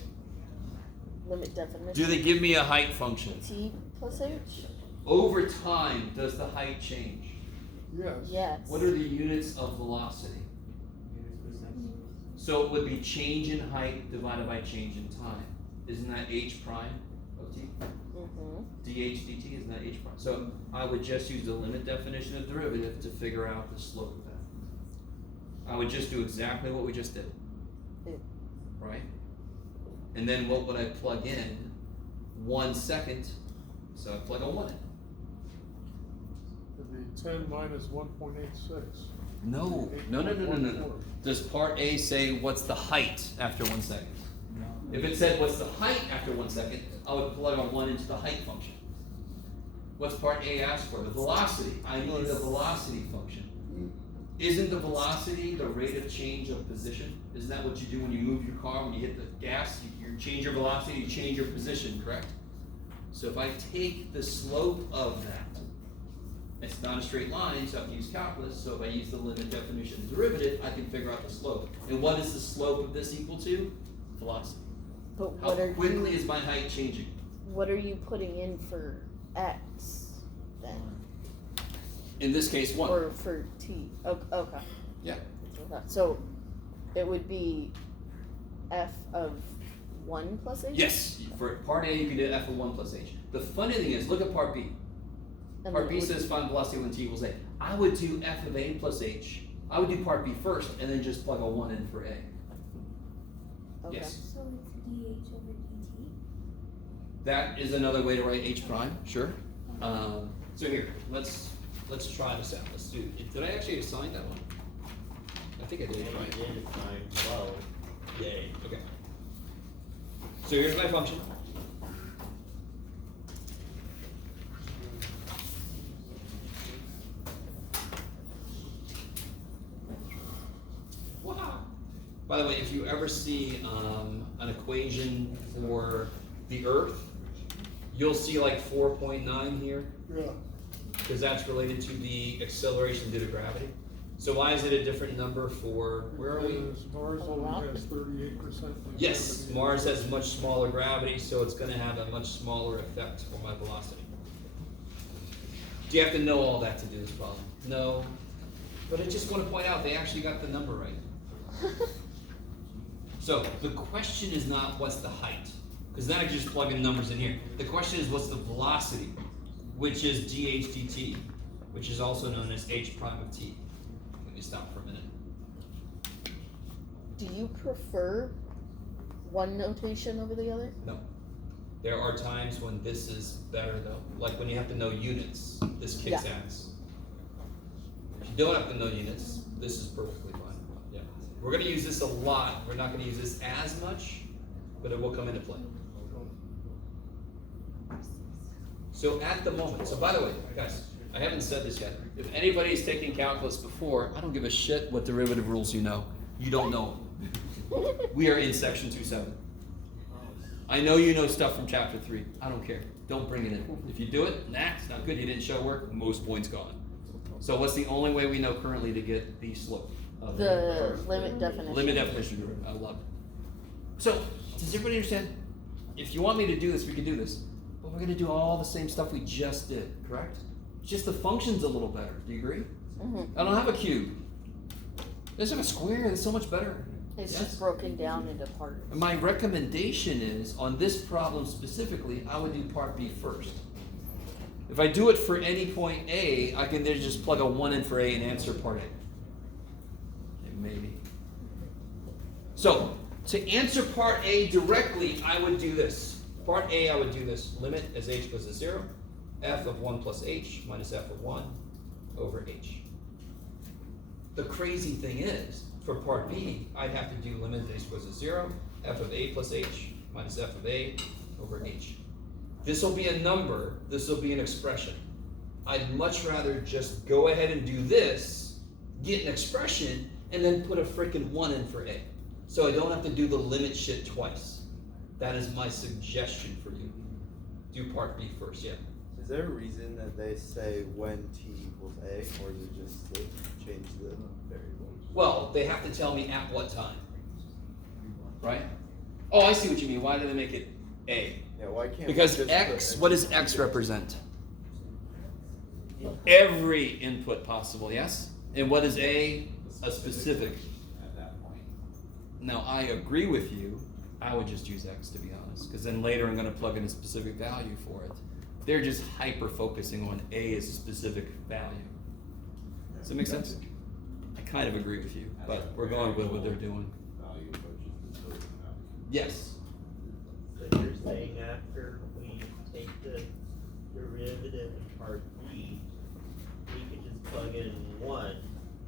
limit definition? Do they give me a height function? T plus H? Over time, does the height change? Yes. Yes. What are the units of velocity? So it would be change in height divided by change in time. Isn't that h prime of t? Mm-hmm. dh dt, isn't that h prime? So I would just use the limit definition of derivative to figure out the slope of that. I would just do exactly what we just did. Yeah. Right? And then what would I plug in? 1 second. So I plug a 1 in. It'd be 10 minus 1.86. No. Does part A say what's the height after 1 second? No. If it said what's the height after 1 second, I would plug a 1 into the height function. What's part A asked for? The velocity. I need the velocity function. Isn't the velocity the rate of change of position? Isn't that what you do when you move your car? When you hit the gas, you change your velocity, you change your position, correct? So if I take the slope of that, it's not a straight line, so I have to use calculus. So if I use the limit definition of derivative, I can figure out the slope. And what is the slope of this equal to? Velocity. But How what are quickly you, is my height changing? what are you putting in for X then? In this case, 1. Or for T? Okay. Yeah. Okay. So it would be F of 1 plus H? Yes. For part A, you can do f of 1 plus h. The funny thing is, look at part B. And Part then B it would says find velocity when t equals a. I would do f of a plus h. I would do part B first, and then just plug a 1 in for a. Okay. Yes. So it's dH over dt. That is another way to write h prime. Sure. So here, let's try this out. Let's do. Did I actually assign that one? I think I did. And Right. you did assign 12. Yay. Okay. So here's my function. Wow. By the way, if you ever see an equation for the Earth, you'll see like 4.9 here, Yeah. because that's related to the acceleration due to gravity. So why is it a different number for, where are we? Because Mars only has 38%. Yes, Mars has much smaller gravity, so it's going to have a much smaller effect for my velocity. Do you have to know all that to do this problem? No. But I just want to point out, they actually got the number right. So the question is not what's the height, because then I can just plug in numbers in here. The question is what's the velocity, which is dh dt, which is also known as h prime of t. Let me stop for a minute. Do you prefer one notation over the other? No. There are times when this is better though. Like when you have to know units, this kicks Yeah. ass. If you don't have to know units, this is perfectly fine. Yeah. We're gonna use this a lot. We're not gonna use this as much, but it will come into play. So at the moment, so by the way, guys, I haven't said this yet. If anybody's taken calculus before, I don't give a shit what derivative rules you know. You don't know them. We are in section 2.7. I know you know stuff from chapter 3. I don't care. Don't bring it in. If you do it, it's not good. You didn't show work. Most points gone. So what's the only way we know currently to get the slope? Of The limit definition. limit definition. I love it. So does everybody understand? If you want me to do this, we can do this. But we're going to do all the same stuff we just did, correct? Just the function's a little better. Do you agree? Mm-hmm. I don't have a cube. I just have a square. It's so much better. It's Yes. just broken down into parts. My recommendation is, on this problem specifically, I would do part B first. If I do it for any point A, I can then just plug a 1 in for A and answer part A. Maybe. So, to answer part A directly, I would do this. Part A, I would do this. Limit as h goes to 0, f of 1 plus h minus f of 1 over h. The crazy thing is, for part B, I'd have to do limit as h goes to 0, f of a plus h minus f of a over h. This will be a number, this will be an expression. I'd much rather just go ahead and do this, get an expression, and then put a frickin' 1 in for a. So I don't have to do the limit shit twice. That is my suggestion for you. Do part B first, yeah. Is there a reason that they say when t equals a, or is it just to change the variable? Well, they have to tell me at what time. Right? Oh, I see what you mean. Why do they make it a? Yeah, why can't we Because just x, put what does x represent? Every input possible, yes? And what is a? A specific. at that point? Now, I agree with you. I would just use x, to be honest, because then later I'm going to plug in a specific value for it. They're just hyper-focusing on a as a specific value. Does that make sense? I kind of agree with you, but we're going with what they're doing. Value, which is the total value. Yes. So you're saying after we take the derivative in part B, we can just plug in 1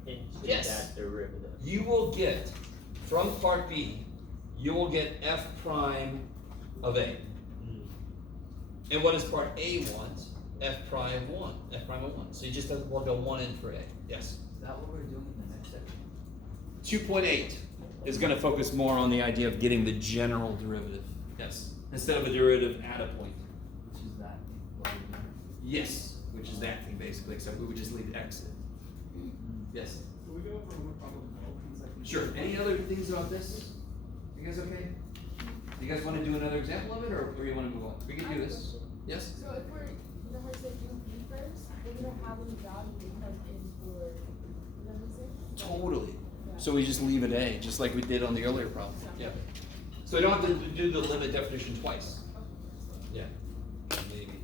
into Yes. that derivative? You will get, from part B, you will get f prime of a. And what does part A want? F prime 1. F prime of 1. So you just have to plug a 1 in for a. Yes? Is that what we're doing in the next section? 2.8 is going to focus more on the idea of getting the general derivative. Yes. Instead of a derivative at a point. Which is that what we're doing? Yes. Which is that thing basically, except we would just leave x in. Yes. Can we go over one problem in second? Sure. Any other things about this? You guys okay? You guys want to do another example of it, or you want to move on? We can do this. Yes? So if we're, when we say do B first, then we don't have any value to plug in for, you know what I'm saying? Totally. So we just leave it a, just like we did on the earlier problem. Yeah. So I don't have to do the limit definition twice. Yeah. Maybe.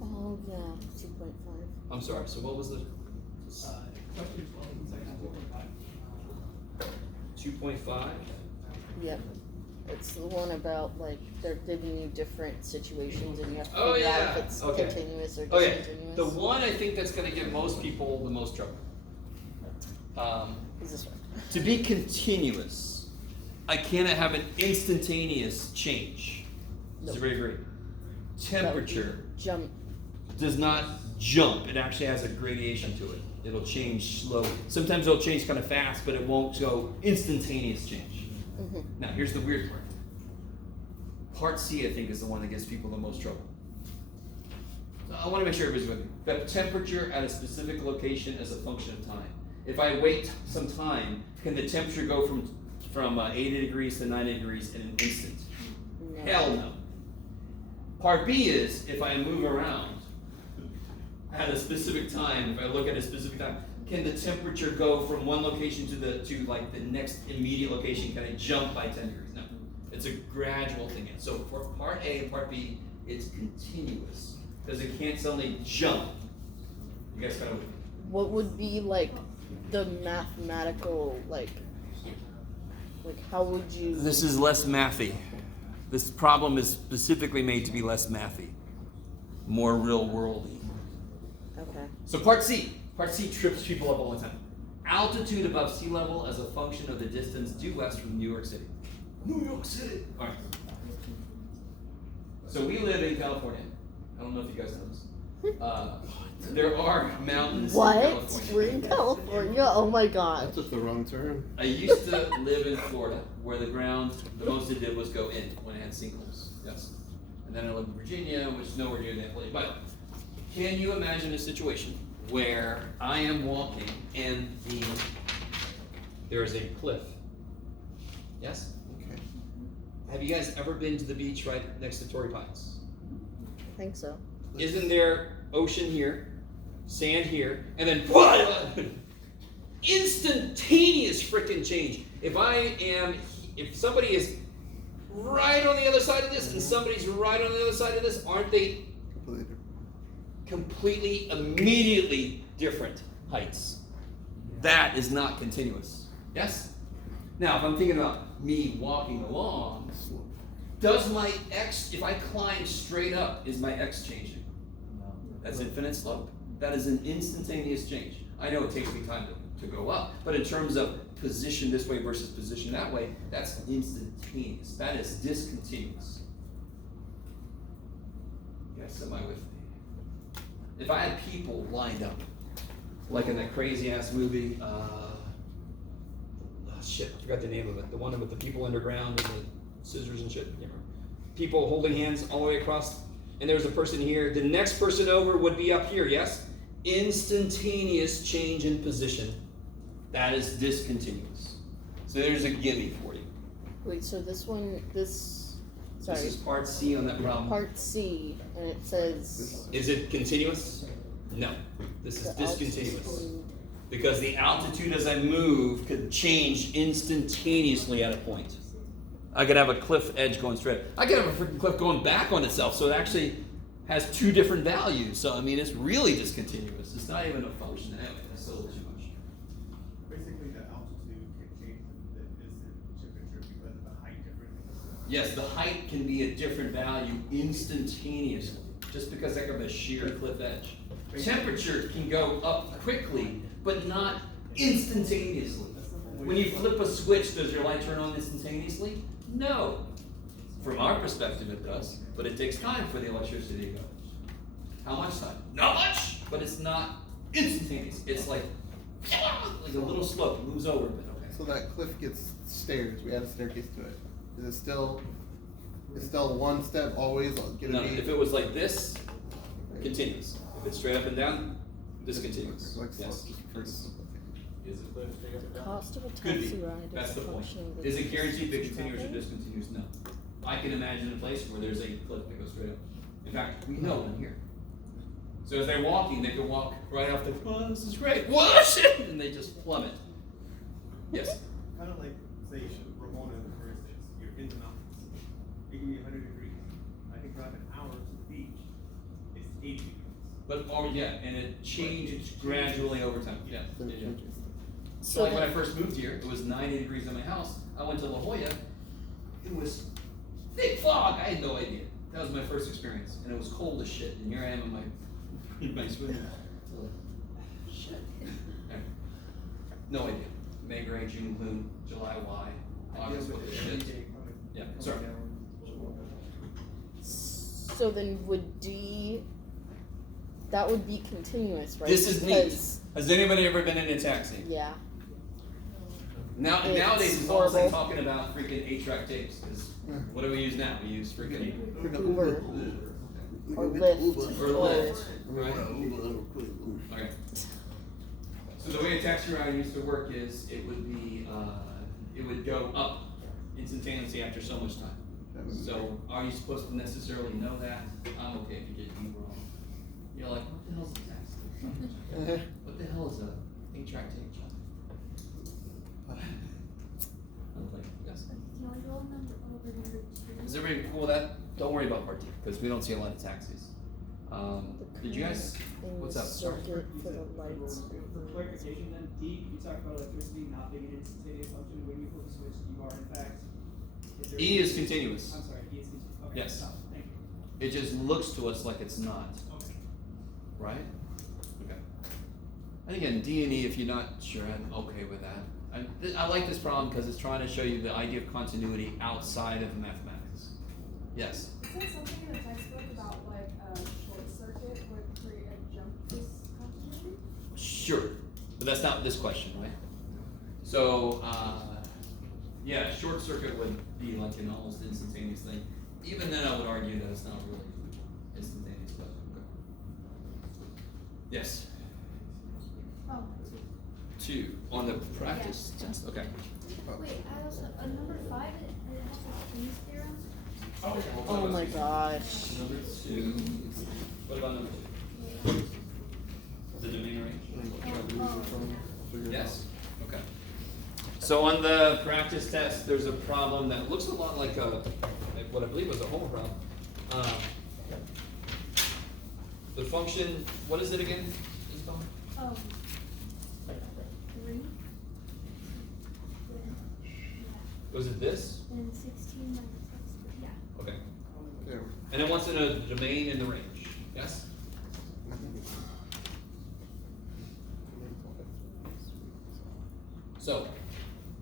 Oh, yeah, 2.5. I'm sorry. So what was the Question 12 in section 2.5. 2.5? Yep. It's the one about, like, they're giving you different situations and you have to Oh, figure out yeah. if it's Okay. continuous or Okay. discontinuous. The one I think that's going to give most people the most trouble. Is this one? To be continuous, I cannot have an instantaneous change. Does Nope. everybody agree? Temperature Jump. does not jump. It actually has a gradation to it. It'll change slowly. Sometimes it'll change kind of fast, but it won't go instantaneous change. Mm-hmm. Now, here's the weird part. Part C, I think, is the one that gives people the most trouble. So I want to make sure everybody's with me. The temperature at a specific location as a function of time. If I wait some time, can the temperature go from 80 degrees to 90 degrees in an instant? No. Hell no. Part B is if I move around at a specific time, if I look at a specific time, can the temperature go from one location to the next immediate location? Can I jump by 10 degrees? No. It's a gradual thing. So for part A and part B, it's continuous because it can't suddenly jump. You guys kind of. What would be, like, the mathematical, like how would you... This is less mathy. This problem is specifically made to be less mathy, more real worldy. Okay. So part C trips people up all the time. Altitude above sea level as a function of the distance due west from New York City. New York City. All right. So we live in California. I don't know if you guys know this. There are mountains in What? California. We're in California? Oh my god. I took the wrong turn. I used to live in Florida, where the ground, the most it did was go in when it had sinkholes. Yes. And then I lived in Virginia, which is nowhere near that place. But can you imagine a situation where I am walking and there is a cliff? Yes? Okay. Have you guys ever been to the beach right next to Torrey Pines? I think so. Isn't there ocean here, sand here, and then instantaneous freaking change? If somebody is right on the other side of this and somebody's right on the other side of this, aren't they completely, immediately different heights? That is not continuous. Yes? Now, if I'm thinking about me walking along, does my x, if I climb straight up, is my x changing? That's infinite slope. That is an instantaneous change. I know it takes me time to go up, but in terms of position this way versus position that way, that's instantaneous. That is discontinuous. Yes, am I with me? If I had people lined up, like in that crazy ass movie, shit, I forgot the name of it. The one with the people underground and the scissors and shit. Can't remember. People holding hands all the way across, and there's a person here. The next person over would be up here, yes? Instantaneous change in position. That is discontinuous. So there's a gimme for you. Wait, so this one, sorry. This is part C on that problem. Part C, and it says. Is it continuous? No. This is discontinuous. Altitude. Because the altitude as I move could change instantaneously at a point. I could have a cliff edge going straight. I could have a freaking cliff going back on itself, so it actually has two different values. So, I mean, it's really discontinuous. It's not even a function anyway. That's a little too much. Basically, the altitude can change the instant temperature because of the height difference. Yes, the height can be a different value instantaneously, just because I have a sheer cliff edge. Temperature can go up quickly, but not instantaneously. When you flip a switch, does your light turn on instantaneously? No. From our perspective, it does, but it takes time for the electricity to go. How much time? Not much, but it's not instantaneous. It's like a little slope, it moves over a bit. Okay. So that cliff gets stairs. We add a staircase to it. Is it still? It's still one step always. No, if it was like this, continuous. If it's straight up and down, discontinuous. Like Yes. Is it lift straight up and The down? cost of a Could taxi be. ride That's is the a point. function of Is it guaranteed that distance continuous or traveled. discontinuous? No. I can imagine a place where there's a cliff that goes straight up. In fact, we know one here. So as they're walking, they can walk right off the, oh, this is great. Whoa, shit! And they just plummet. Yes? Kind of like, say, Ramona, for instance, you're in the mountains. It can be 100 degrees. I can drive an hour to the beach. It's 80 degrees. But, oh yeah, and it changes gradually over time. Yeah. Then it Yeah. changes. So like when I first moved here, it was 90 degrees in my house. I went to La Jolla. It was thick fog. I had no idea. That was my first experience, and it was cold as shit. And here I am in my swim. Shit. Okay. No idea. May gray, June gloom, July Y, August what the shit. Yeah. Sorry. So then would D, that would be continuous, right? This is neat. Because- Has anybody ever been in a taxi? Yeah. Nowadays It's it's almost like horrible. talking about freaking 8-track tapes. Because what do we use now? We use freaking Uber. Or Lyft. or Lyft, right? Okay. So the way a taxi ride used to work is it would be it would go up instantaneously after so much time. So are you supposed to necessarily know that? I'm okay if you get me wrong. You're like, what the hell's a taxi? What the hell is a 8-track tape, John? I'm like, yes. Can I go on over number 2? Is everybody cool with that? Don't worry about part D, because we don't see a lot of taxis. Did you guys? In What's the up? Sorry. circuit for the lights. For clarification then, D, you talk about electricity not being an instantaneous function. When you flip a switch, you are in fact. E is continuous. I'm sorry, E is continuous. Okay, Yes. stop. Thank you. It just looks to us like it's not, Okay. right? Okay. And again, D and E, if you're not sure, I'm okay with that. I like this problem because it's trying to show you the idea of continuity outside of mathematics. Yes. Is there something in the textbook about like a short circuit would create a jump discontinuity? Sure, but that's not this question, right? So, yeah, short circuit would be like an almost instantaneous thing. Even then, I would argue that it's not really instantaneous, but okay. Yes. Oh, 2 on the practice test. Okay. wait, I also, number 5, it has a King's theorem. Oh my gosh. Number 2. What about number 2? The domain range. Yes. Okay. So on the practice test, there's a problem that looks a lot like what I believe was a homework problem. The function, what is it again? Isabel? Oh. 3. Was it this? Then 16 minus x squared. Yeah. Okay. There. And it wants to know the domain and the range. Yes? So,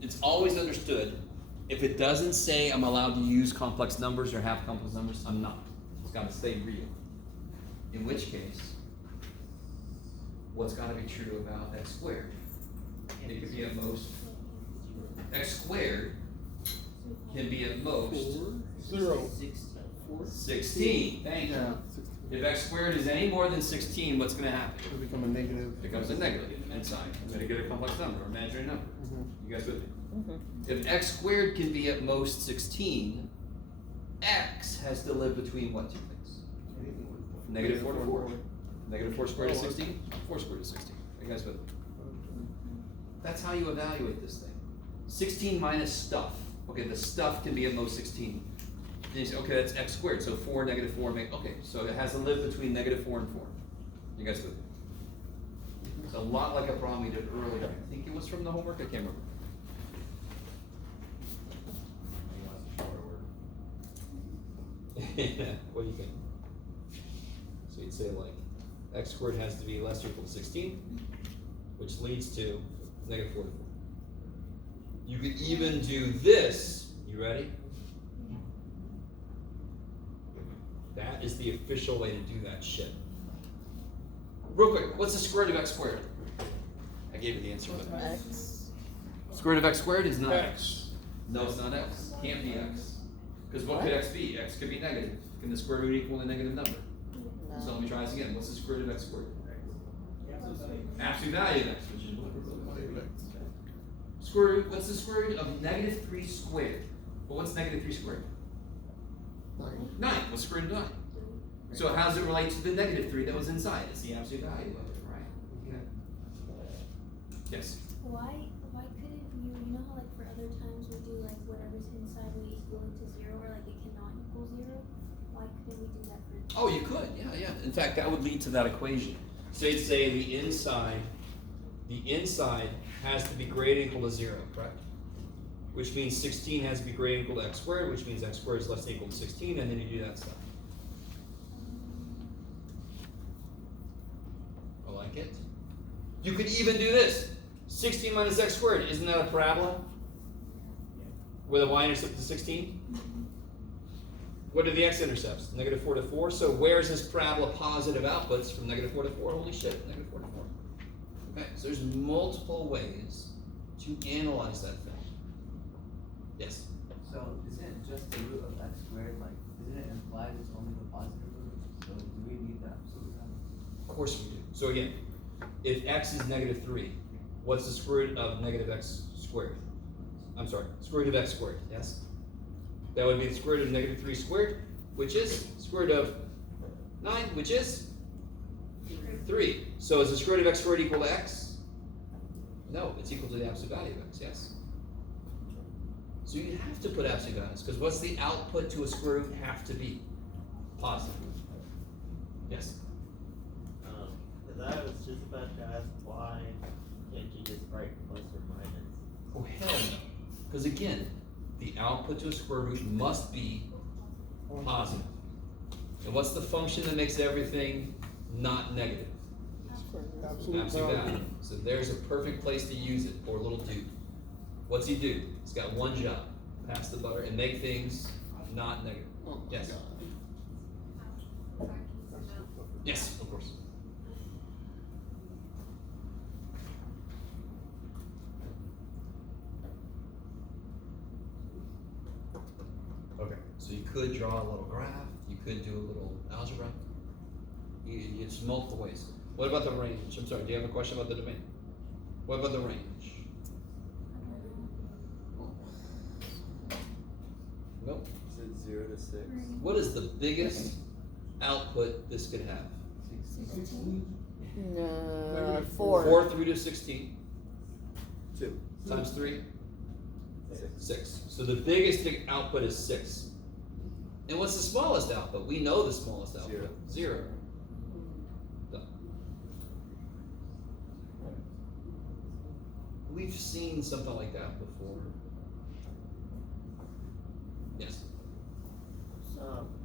it's always understood, if it doesn't say I'm allowed to use complex numbers or have complex numbers, I'm not. It's got to stay real. In which case, what's got to be true about x squared? It could be at most, x squared can be at most 16. Thank you. Yeah, 16. If x squared is any more than 16, what's going to happen? It'll become a negative. It becomes a negative inside. I'm going to get a complex number, or imaginary number. You guys with me? If x squared can be at most 16, x has to live between what two things? Negative 4 to 4. Negative 4 squared is 16? 4 squared is 16. Are you guys with me? That's how you evaluate this thing. 16 minus stuff. Okay, the stuff can be at most 16. And you say, okay, that's x squared. So 4, negative 4, okay, so it has to live between negative 4 and 4. You guys with me? It's a lot like a problem we did earlier. I think it was from the homework, I can't remember. What do you think? So you'd say like, x squared has to be less or equal to 16, which leads to negative 4 to 4. You could even do this. You ready? That is the official way to do that shit. Real quick, what's the square root of x squared? I gave you the answer. But X. square root of x squared is not x. No, it's not x. Can't be x. Because what could x be? X could be negative. Can the square root equal a negative number? No. So let me try this again. What's the square root of x squared? Absolute value of x, which is what? Square root, what's the square root of negative 3 squared? Well, what's negative 3 squared? 9. What's the square root of 9? So how does it relate to the negative 3 that was inside? It's the absolute value of it, right? Okay. Yes? Why couldn't you know how like for other times we do like whatever's inside we equal it to 0 or like it cannot equal 0? Why couldn't we do that for Oh, you could, yeah. In fact, that would lead to that equation. So you'd say the inside has to be greater than equal to 0, correct? Which means 16 has to be greater than equal to x squared, which means x squared is less than equal to 16, and then you do that stuff. I like it. You could even do this. 16 minus x squared, isn't that a parabola? Where the y-intercept is 16? What are the x-intercepts? Negative 4 to 4. So where's this parabola positive outputs from negative 4 to 4? Holy shit, negative 4 to 4. Okay, so there's multiple ways to analyze that thing. Yes? So isn't it just the root of x squared? Like, isn't it implied it's only the positive root? So do we need the absolute value? Of course we do. So again, if x is negative 3, what's the square root of negative x squared? I'm sorry, square root of x squared, yes? That would be the square root of negative 3 squared, which is square root of 9, which is 3. So is the square root of x squared equal to x? No, it's equal to the absolute value of x, yes? So you have to put absolute values, because what's the output to a square root have to be? Positive. Yes? Cause I was just about to ask why can't you just write plus or minus? Oh, hell no. Because again, the output to a square root must be positive. And what's the function that makes everything not negative? Absolute value. So there's a perfect place to use it for a little dude. What's he do? He's got one job. Pass the butter and make things not negative. Yes? Yes, of course. Okay, so you could draw a little graph, you could do a little algebra. It's multiple ways. What about the range? I'm sorry, do you have a question about the domain? What about the range? Nope. Is it 0 to 6? What is the biggest output this could have? 4. 4 through to 16. 2. Times 3? 6. 6. So the biggest output is 6. And what's the smallest output? We know the smallest output. 0. Done. We've seen something like that before.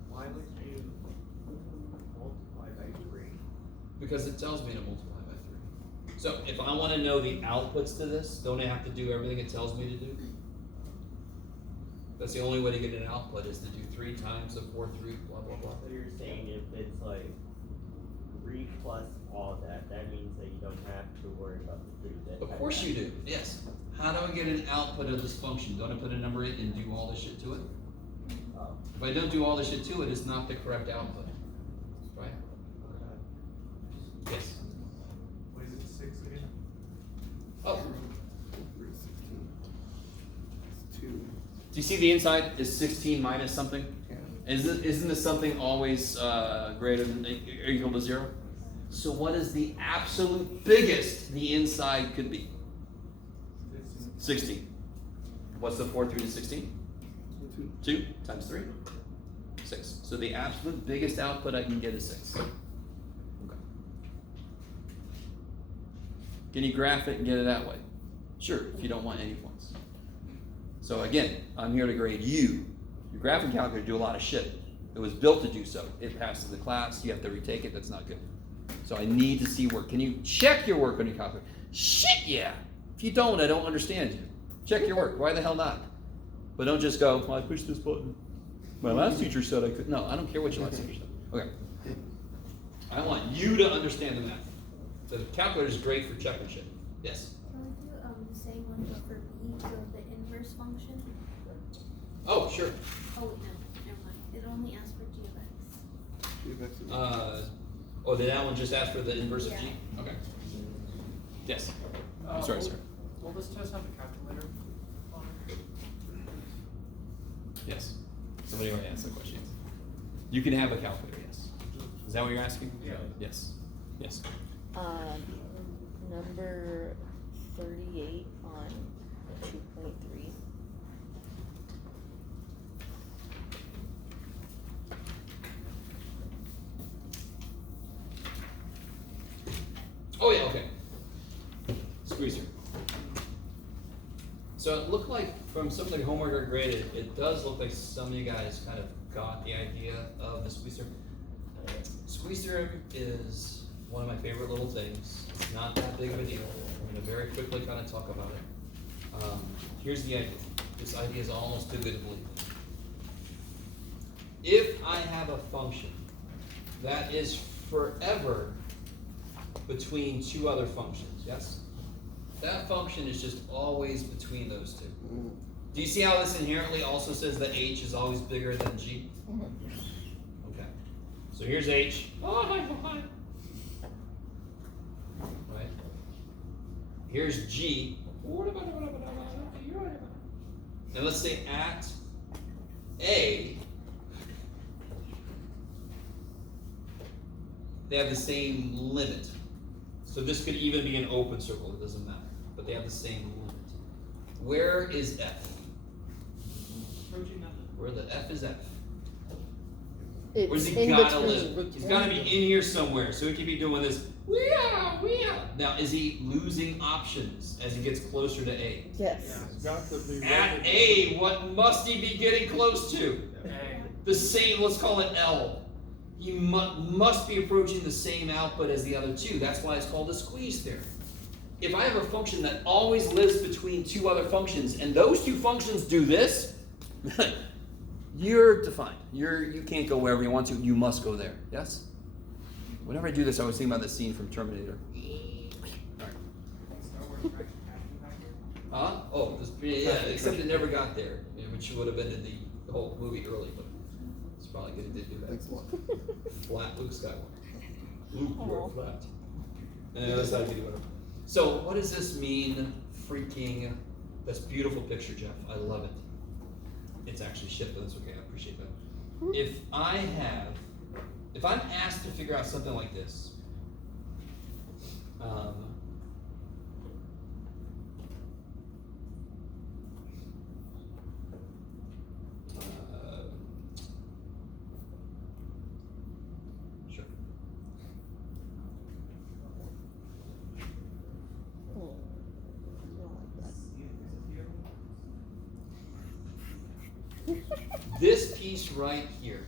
Why would you multiply by 3? Because it tells me to multiply by 3. So if I want to know the outputs to this, don't I have to do everything it tells me to do? That's the only way to get an output is to do 3 times the 4, 3, blah, blah, blah. So you're saying if it's like 3 plus all that, that means that you don't have to worry about the 3 that. Of course you do, yes. How do I get an output of this function? Don't I put a number in and do all this shit to it? Oh, If I don't do all this shit to it, it's not the correct output, right? okay. Yes. What is it, 6 again? Oh, 3, 16. It's 2. do you see the inside is 16 minus something? Yeah. Isn't this something always greater than or equal to 0? So what is the absolute biggest the inside could be? 16. What's the 4 through to 16? 2. 2 times 3? 6. So the absolute biggest output I can get is 6. Okay. Can you graph it and get it that way? Sure, if you don't want any points. So again, I'm here to grade you. Your graphing calculator do a lot of shit. It was built to do so. It passes the class, you have to retake it, that's not good. So I need to see work. Can you check your work on your calculator? Shit, yeah. If you don't, I don't understand you. Check your work. Why the hell not? But don't just go, well, I pushed this button. My last teacher said I could. No, I don't care what your last teacher said. Okay. I want you to understand the math. The calculator is great for checking shit. Yes? Can we do the same one but for b, so the inverse function? Oh, sure. Oh wait, no, never mind. It only asks for g of x. G of x is Oh, did that one just ask for the inverse of Yeah. g? Okay. Yes. I'm sorry, sir. Will this test have a calculator on it? Yes. Somebody already asked that question. You can have a calculator, yes. Is that what you're asking? Yeah. Yes. Yes. Number 38 on 2.3. Oh yeah, okay. Squeezer. So it looked like from some of the homework I graded, it does look like some of you guys kind of got the idea of the squeezer. Squeezer is one of my favorite little things. It's not that big of a deal. I'm going to very quickly kind of talk about it. Here's the idea. This idea is almost too good to believe. If I have a function that is forever between 2 other functions, yes? That function is just always between those 2. Do you see how this inherently also says that h is always bigger than g? Okay. So here's h. Oh, my God. Right? Here's g. And let's say at a, they have the same limit. So this could even be an open circle, it doesn't matter. But they have the same limit. Where is f? Approaching nothing. Where the f is f? It's Where's he in gotta between. live? He's gotta be in here somewhere, so he could be doing this. Now, is he losing options as he gets closer to A? Yes. At A, what must he be getting close to? A. The same, let's call it L. He must be approaching the same output as the other 2. That's why it's called a squeeze theorem. If I have a function that always lives between 2 other functions, and those 2 functions do this, you're defined. You can't go wherever you want to. You must go there. Yes? Whenever I do this, I always think about the scene from Terminator. All right. Star Wars Rise of Passion back here? Huh? Oh, yeah, except it never got there, which would have ended the whole movie early, but it's probably good it did do that. Thanks a lot. Flat Luke Skywalker. Luke, you're flat. And that's how you do whatever. So, what does this mean? Freaking, that's a beautiful picture, Jeff. I love it. It's actually shit, but that's okay. I appreciate that. If I'm asked to figure out something like this, sure. This piece right here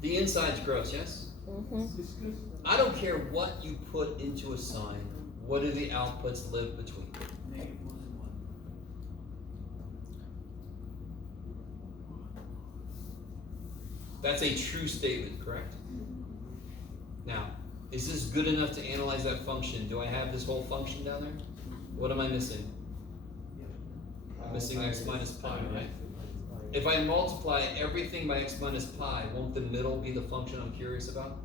The inside's gross, yes? Mm-hmm. I don't care what you put into a sign. What do the outputs live between? -1 and 1. That's a true statement, correct? Now, is this good enough to analyze that function? Do I have this whole function down there? What am I missing? I'm missing x minus pi, right? If I multiply everything by x minus pi, won't the middle be the function I'm curious about?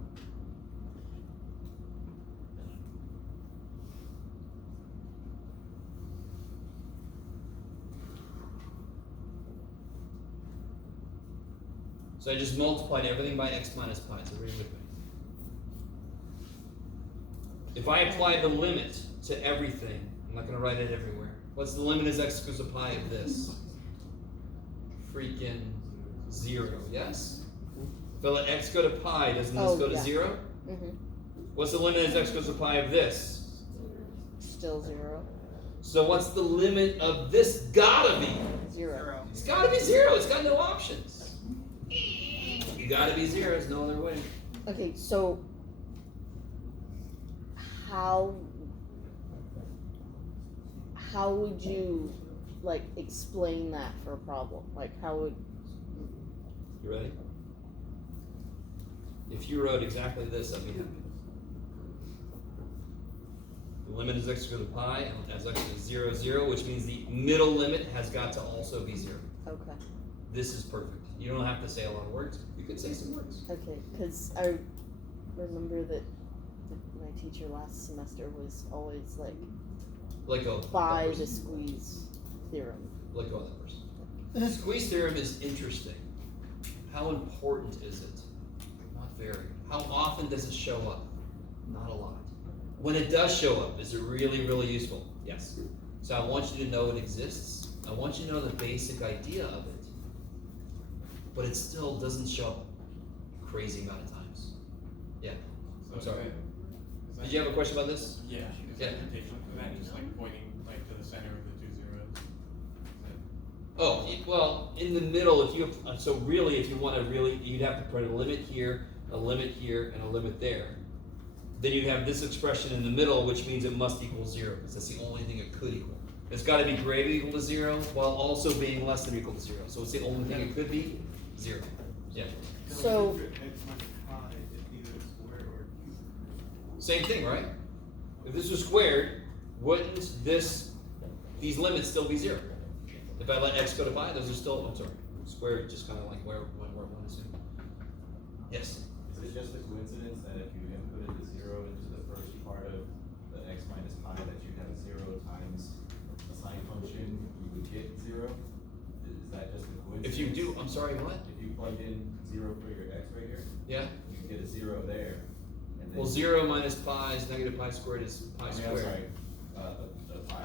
So I just multiplied everything by x minus pi, so read with me. If I apply the limit to everything, I'm not going to write it everywhere. What's the limit as x goes to pi of this? Freaking 0, yes? If I let x go to pi, doesn't this go to 0? Mm-hmm. What's the limit as x goes to pi of this? Still 0. So what's the limit of this? Gotta be 0. It's gotta be 0. It's got no options. You gotta be 0. There's no other way. Okay, so how would you like explain that for a problem? Like how would You ready? If you wrote exactly this, I'd be happy. The limit is x to the pi, and as x is 0, 0, which means the middle limit has got to also be 0. Okay. This is perfect. You don't have to say a lot of words. You could say some words. Okay, because I remember that my teacher last semester was always like Let go. by the squeeze theorem. Let go of that person. Squeeze theorem is interesting. How important is it? Not very. How often does it show up? Not a lot. When it does show up, is it really, really useful? Yes. So I want you to know it exists. I want you to know the basic idea of it. But it still doesn't show up a crazy amount of times. Yeah. I'm sorry. Did you have a question about this? Yeah. Yeah. Is that just like pointing like to the center of the 2 zeros? Oh, well, in the middle, if you, so really, if you want to really, you'd have to put a limit here, and a limit there. Then you'd have this expression in the middle, which means it must equal 0, because that's the only thing it could equal. It's got to be greater than or equal to 0, while also being less than or equal to 0. So it's the only thing it could be, 0. Yeah. So Same thing, right? If this was squared, wouldn't these limits still be 0? If I let x go to pi, those are still, I'm sorry, squared just kind of like where one is in. Yes? Is it just a coincidence that if you inputted the 0 into the first part of the x minus pi, that you'd have 0 times a sine function, you would get 0? Is that just a coincidence? If you do, I'm sorry, what? If you plugged in 0 for your x right here, Yeah? you get a 0 there. And then Well, 0 minus pi is negative pi squared is pi I'm squared. sorry, the pi.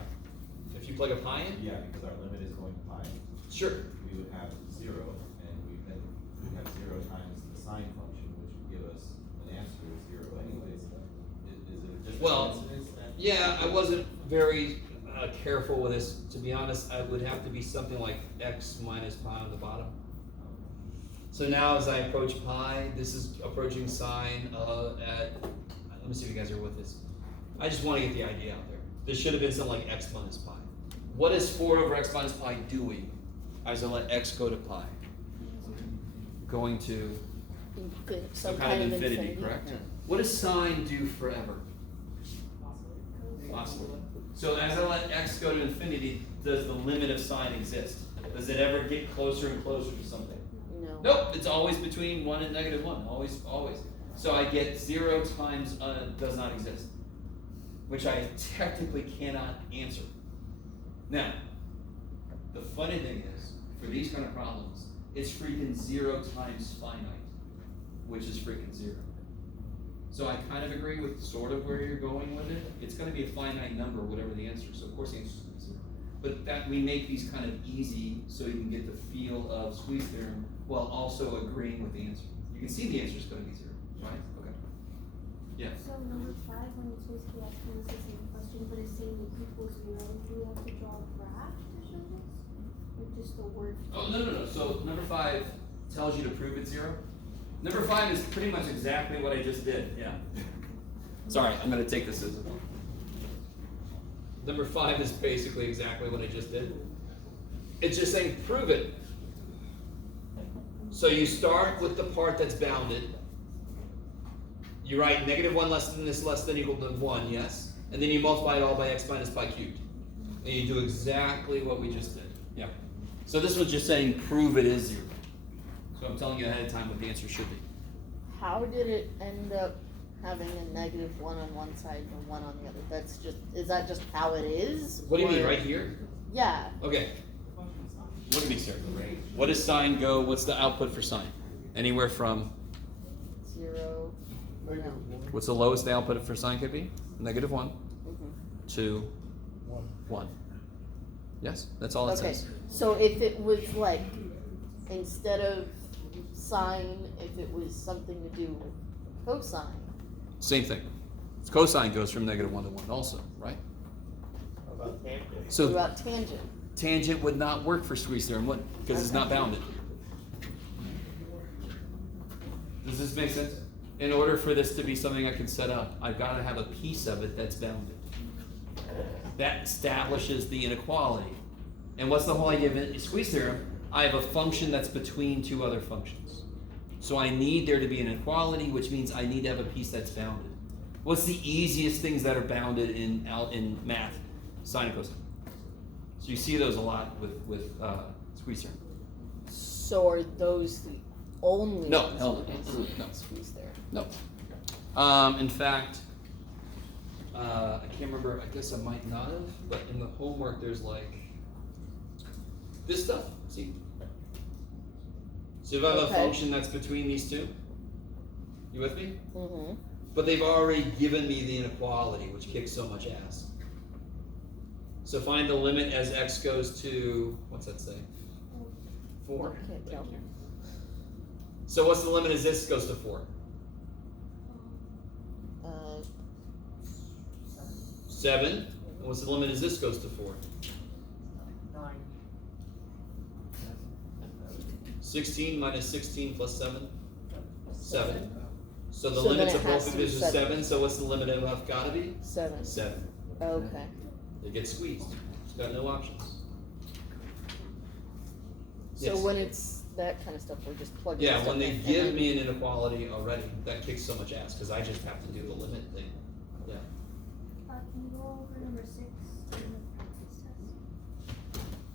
If you plug a pi in? Yeah, because our limit is going to pi. Sure. We would have 0, and we'd have 0 times the sine function, which would give us an answer of 0 anyways. Is it just a coincidence that? Yeah, I wasn't very careful with this. To be honest, I would have to be something like x minus pi on the bottom. So now as I approach pi, this is approaching sine at, let me see if you guys are with this. I just want to get the idea out there. This should have been something like x minus pi. What is 4 over x minus pi doing as I let x go to pi? Going to some kind of infinity, correct? Yeah. What does sine do forever? Oscillate. So as I let x go to infinity, does the limit of sine exist? Does it ever get closer and closer to something? No. Nope, it's always between 1 and negative 1, always, always. So I get 0 times does not exist, which I technically cannot answer. Now, the funny thing is, for these kind of problems, it's freaking 0 times finite, which is freaking 0. So I kind of agree with sort of where you're going with it. It's going to be a finite number, whatever the answer is. So of course the answer is going to be 0. But that we make these kind of easy so you can get the feel of squeeze theorem while also agreeing with the answer. You can see the answer is going to be 0, right? Okay. Yeah. So number 5, when it's basically asking us the same question, but it's saying it equals 0, do we have to draw a graph to show this? Or just the word? Oh, no. So number 5 tells you to prove it's 0. Number 5 is pretty much exactly what I just did. Yeah. Sorry, I'm going to take this as a one. Number 5 is basically exactly what I just did. It's just saying prove it. So you start with the part that's bounded. You write -1 less than this less than equal to 1, yes? And then you multiply it all by x minus pi cubed. And you do exactly what we just did. Yeah. So this was just saying prove it is 0. So I'm telling you ahead of time what the answer should be. How did it end up having a -1 on one side and 1 on the other? That's just, is that just how it is? What do you mean, Or- right here? Yeah. Okay. Look at me, sir. What does sine go? What's the output for sine? Anywhere from, 0. No. what's the lowest the output for sine could be? -1 Mhm. to 1. Yes, that's all it Okay, says. so if it was like, instead of sine, if it was something to do with cosine, Same thing. Cosine goes from -1 to 1 also, right? What about tangent? what So about tangent? tangent would not work for squeeze theorem, because it's not bounded. Does this make sense? In order for this to be something I can set up, I've got to have a piece of it that's bounded. That establishes the inequality. And what's the whole idea of squeeze theorem? I have a function that's between two other functions. So I need there to be an inequality, which means I need to have a piece that's bounded. What's the easiest things that are bounded in math? Sine and cosine. So you see those a lot with squeeze theorem. So are those the only No, ones hell we're no. gonna see No. squeeze there? No. In fact, I can't remember, I guess I might not have, but in the homework there's like this stuff. See? So if I have a Okay. function that's between these two, you with me? Mm-hmm. But they've already given me the inequality, which kicks so much ass. So find the limit as x goes to, what's that say? 4. Can't tell. Thank you. So what's the limit as this goes to 4? 7. And what's the limit as this goes to 4? 16 minus 16 plus 7? 7. So the So then limits it of has both to of be these is 7. 7, so what's the limit of f gotta be? 7. 7. Okay. It gets squeezed. It's got no options. So Yes. when it's that kind of stuff, we're just plugging Yeah, stuff when they in, and give then- me an inequality already, that kicks so much ass, because I just have to do the limit thing. Yeah. Can you go over number 6 in the practice test?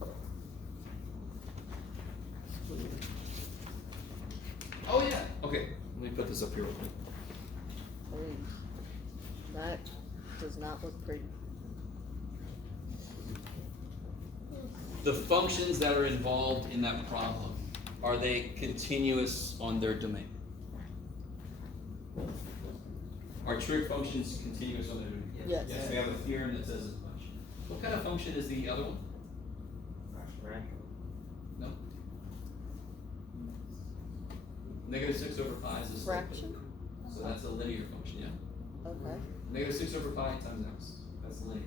Oh yeah. Okay. Let me put this up here real quick. Ooh, that does not look pretty. The functions that are involved in that problem, are they continuous on their domain? Are trig functions continuous on their domain? Yes. Yes, we have a theorem that says as much. What kind of function is the other one? No? -6 over pi is a slope. Fraction? So that's a linear function, yeah? Okay. -6 over pi times x. That's linear.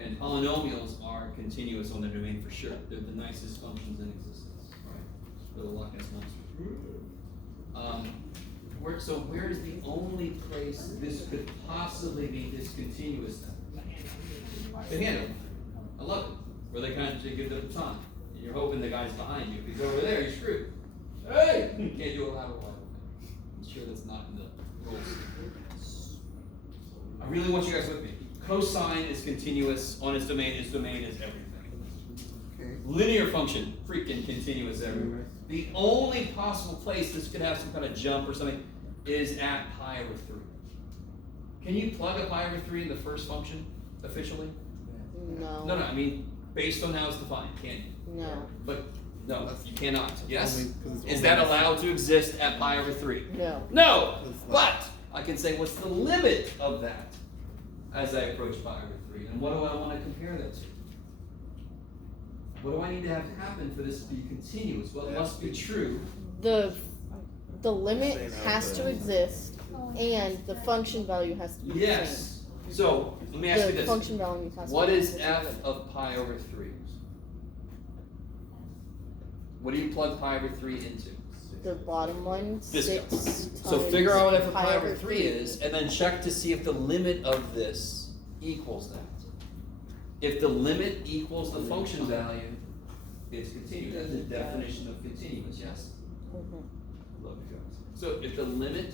And polynomials are continuous on their domain for sure. They're the nicest functions in existence, right? They're the Loch Ness monster. Where is the only place this could possibly be discontinuous then? The handle. I love it. Where they kind of give the baton. And you're hoping the guy's behind you. If he's over there, you're screwed. Hey! You can't do a lateral walk. I'm sure that's not in the rules. I really want you guys with me. Cosine is continuous on its domain. Its domain is everything. Okay. Linear function, freaking continuous everywhere. The only possible place this could have some kind of jump or something is at pi over 3. Can you plug a pi over 3 in the first function officially? No. No, I mean, based on how it's defined, can't you? No. But, no, you cannot. Yes? Only 'cause it's Is only that this. allowed to exist at pi over 3? No. No! It's not. But I can say, what's the limit of that as I approach pi over 3? And what do I want to compare that to? What do I need to have happen for this to be continuous? Well, it must be true. The limit Same has to output. exist, and the function value has to be the same. Yes. So, let me ask you The this. function value has to What be is the same. f of pi over 3? What do you plug pi over 3 into? 6. The bottom one, This guy. 6 So times figure out what f of pi pi over over 3 is, and then check to see if the limit of this equals that. If the limit equals the function value, it's continuous. That's the definition of continuous, yes? Mhm. Love you guys. So if the limit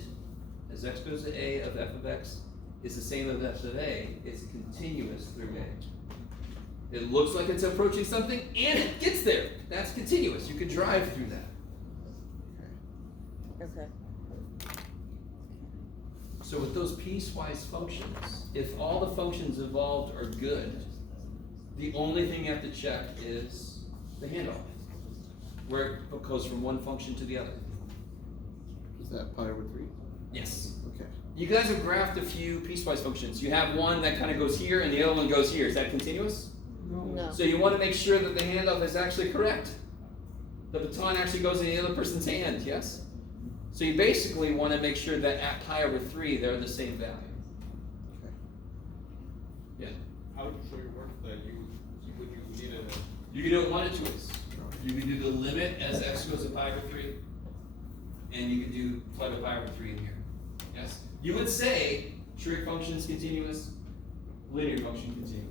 as x goes to a of f of x is the same as f of a, it's continuous through a. It looks like it's approaching something, and it gets there. That's continuous. You could drive through that. Okay. So with those piecewise functions, if all the functions involved are good, the only thing you have to check is the handoff, where it goes from one function to the other. Is that pi over 3? Yes. Okay. You guys have graphed a few piecewise functions. You have one that kind of goes here, and the other one goes here. Is that continuous? No. So you want to make sure that the handoff is actually correct. The baton actually goes in the other person's hand, yes? So you basically want to make sure that at pi over 3, they're the same value. Okay. Yeah. How would you show your work that would you need a? You can do it one of two ways. You can do the limit as x goes to pi over 3, and you can do plug a pi over 3 in here. Yes? You would say trig function is continuous, linear function continuous.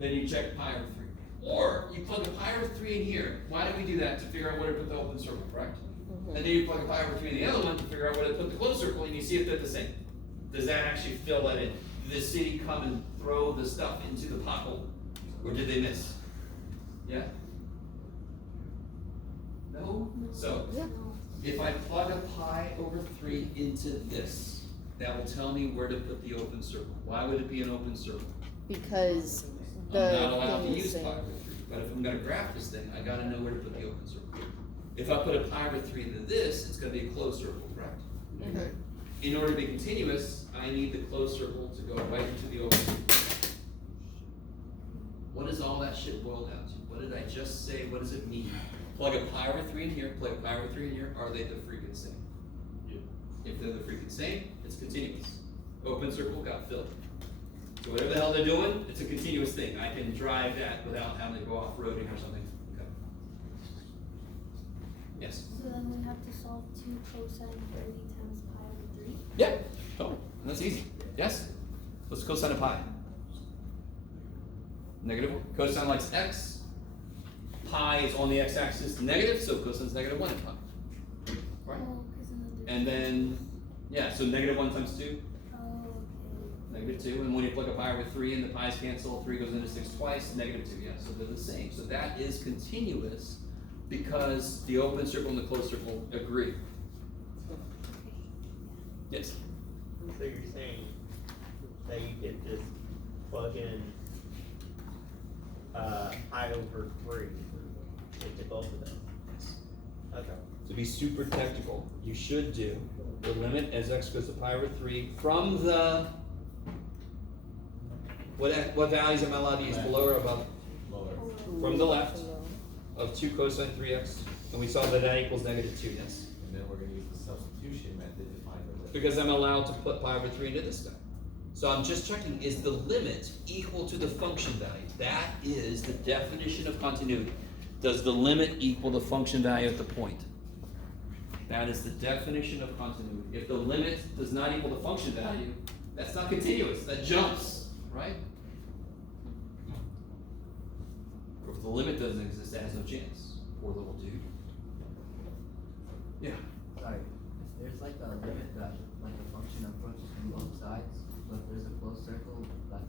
Then you check pi over 3. Or you plug a pi over 3 in here. Why do we do that? To figure out where to put the open circle, correct? Mhm. And then you plug a pi over 3 in the other one to figure out where to put the closed circle, and you see if they're the same. Does that actually fill that in? Did the city come and throw the stuff into the pothole? Or did they miss? Yeah? No? So, Yeah. if I plug a pi over 3 into this, that will tell me where to put the open circle. Why would it be an open circle? Because the I'm not allowed to thing is use pi saying- over 3, but if I'm gonna graph this thing, I gotta know where to put the open circle. If I put a pi over 3 into this, it's gonna be a closed circle, correct? Okay. In order to be continuous, I need the closed circle to go right into the open circle. What does all that shit boil down to? What did I just say? What does it mean? Plug a pi over 3 in here, plug a pi over 3 in here, are they the freaking same? If they're the freaking same, it's continuous. Open circle got filled. So whatever the hell they're doing, it's a continuous thing. I can drive that without having to go off-roading or something. Okay. Yes? So then we have to solve 2 cosine 30 times pi over 3. Yeah. Oh, that's easy. Yes? What's cosine of pi? Negative 1. Cosine likes x. Pi is on the x-axis negative, so cosine's negative 1 in pi. Right? Oh, because then And then, yeah, so negative 1 times 2, Oh, okay. negative 2. And when you plug a pi over 3 and the pi's cancel, 3 goes into 6 twice, negative 2, yeah, so they're the same. So that is continuous because the open circle and the closed circle agree. Yes? So you're saying that you could just plug in pi over 3 into both of them? Okay. To be super technical, you should do the limit as x goes to pi over 3 from the, what values am I allowed to use, below or above? Lower. From the left of 2 cosine 3x, and we saw that that equals negative 2, yes? And then we're gonna use the substitution method to find the limit. Because I'm allowed to put pi over 3 into this guy. So I'm just checking, is the limit equal to the function value? That is the definition of continuity. Does the limit equal the function value at the point? That is the definition of continuity. If the limit does not equal the function value, that's not continuous, that jumps, right? Or if the limit doesn't exist, that has no chance. Poor little dude. Yeah. Sorry, there's like a limit that, like a function approaches from both sides, but there's a closed circle that's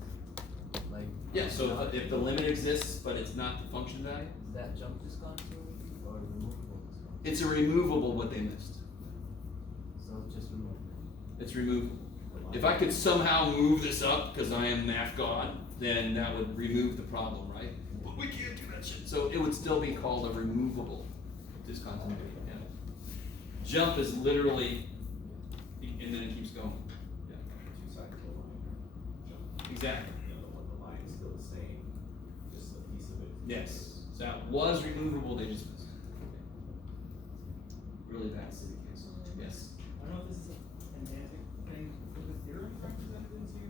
like. Yeah, so if the limit exists, but it's not the function value, Is that jump discontinuity or removable discontinuity? it's a removable what they missed. So it's just removable. It's removable. If I could somehow move this up, because I am math god, then that would remove the problem, right? But we can't do that shit. So it would still be called a removable discontinuity, yeah. Jump is literally, and then it keeps going. Yeah. Two sides of the line jump. Exactly. The other one, the line is still the same, just a piece of it. Yes. So that was removable, they just missed. Really bad city case. Yes. I don't know if this is a semantic thing, but the theorem represented into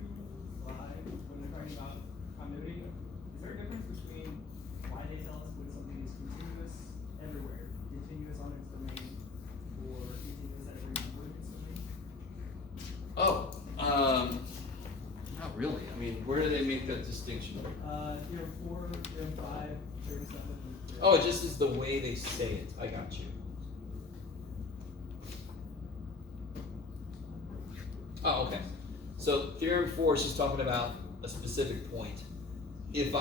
slide when they're talking about continuity. Is there a difference between why they tell us when something is continuous everywhere, continuous on its domain, make that distinction? Theorem 4, theorem 5, theorem 7. and Oh, it just is the way they say it. I got you. Oh, okay. So theorem 4 is just talking about a specific point. Does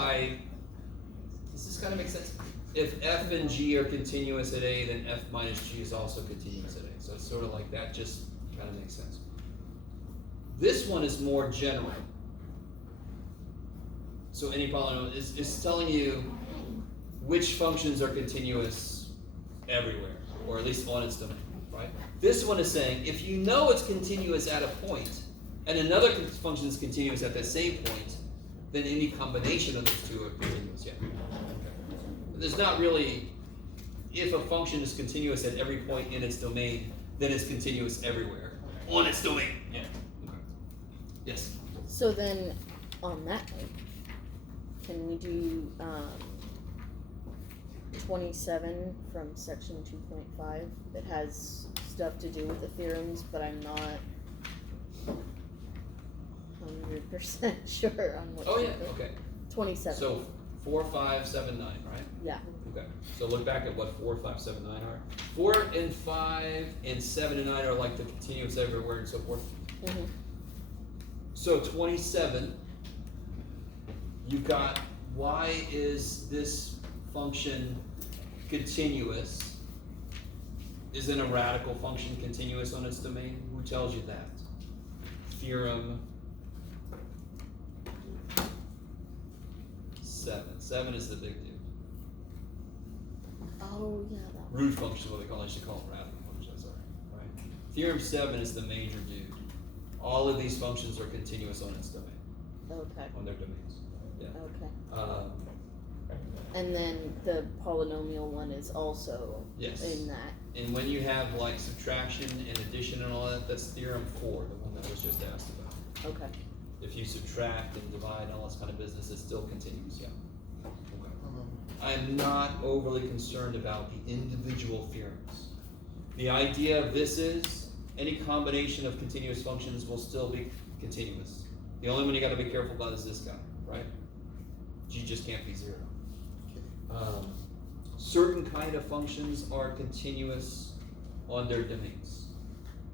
this kind of make sense? If f and g are continuous at A, then f minus g is also continuous at A. So it's sort of like that, just kind of makes sense. This one is more general. So any polynomial is telling you which functions are continuous everywhere, or at least on its domain, right? This one is saying if you know it's continuous at a point, and another function is continuous at that same point, then any combination of those two are continuous, yeah. Okay. There's not really, if a function is continuous at every point in its domain, then it's continuous everywhere on its domain, yeah. Okay. Yes? So then, on that note, can we do 27 from section 2.5? It has stuff to do with the theorems, but I'm not 100% sure on what. Oh yeah, okay. 27. So 4, 5, 7, 9, right? Yeah. Okay. So look back at what 4, 5, 7, 9 are. 4 and 5 and 7 and 9 are like the continuous everywhere and so forth. Mm-hmm. So 27, you've got why is this function continuous? Isn't a radical function continuous on its domain? Who tells you that? Theorem 7. 7 is the big dude. Oh yeah, that one. Root function is what they call it. I should call it radical function, sorry. Right? Theorem 7 is the major dude. All of these functions are continuous on its domain. Okay. On their domains. Yeah. Okay. And then the polynomial one is also Yes. in that. And when you have like subtraction and addition and all that, that's theorem 4, the one that was just asked about. Okay. If you subtract and divide and all this kind of business, it's still continuous, yeah. Okay. I'm not overly concerned about the individual theorems. The idea of this is any combination of continuous functions will still be continuous. The only one you got to be careful about is this guy, right? G just can't be 0. Certain kind of functions are continuous on their domains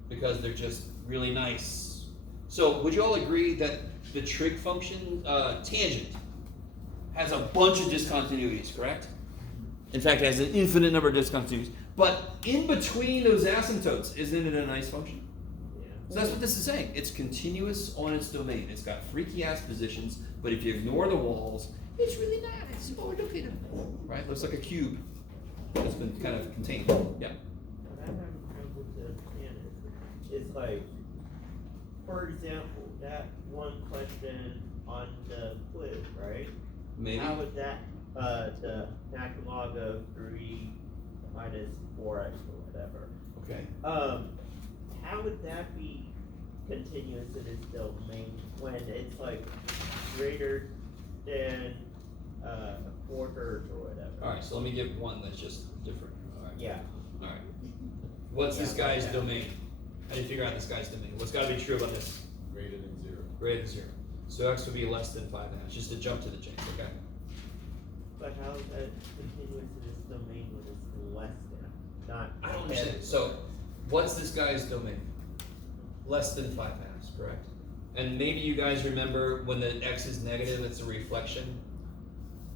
because they're just really nice. So would you all agree that the trig function, tangent, has a bunch of discontinuities, correct? In fact, it has an infinite number of discontinuities. But in between those asymptotes, isn't it a nice function? Yeah. So that's what this is saying. It's continuous on its domain. It's got freaky ass positions, but if you ignore the walls, it's really nice. Oh, look at it. Right? Looks like a cube that's been kind of contained. Yeah. What I'm having trouble to understand is like, for example, that one question on the quiz, right? Maybe. How would that, the natural log of 3 minus 4x or whatever, Okay. how would that be continuous in its domain when it's like greater than 1/4 or whatever? Alright, so let me give one that's just different. Alright. Yeah. Alright. What's this Yeah, guy's yeah. domain? How do you figure out this guy's domain? What's gotta be true about this? Greater than 0. Greater than 0. So x would be less than 5 halves, just to jump to the chains, okay? But how is that continuous in its domain when it's less than, not? I don't understand. So, what's this guy's domain? Less than 5 halves, correct? And maybe you guys remember when the x is negative, it's a reflection.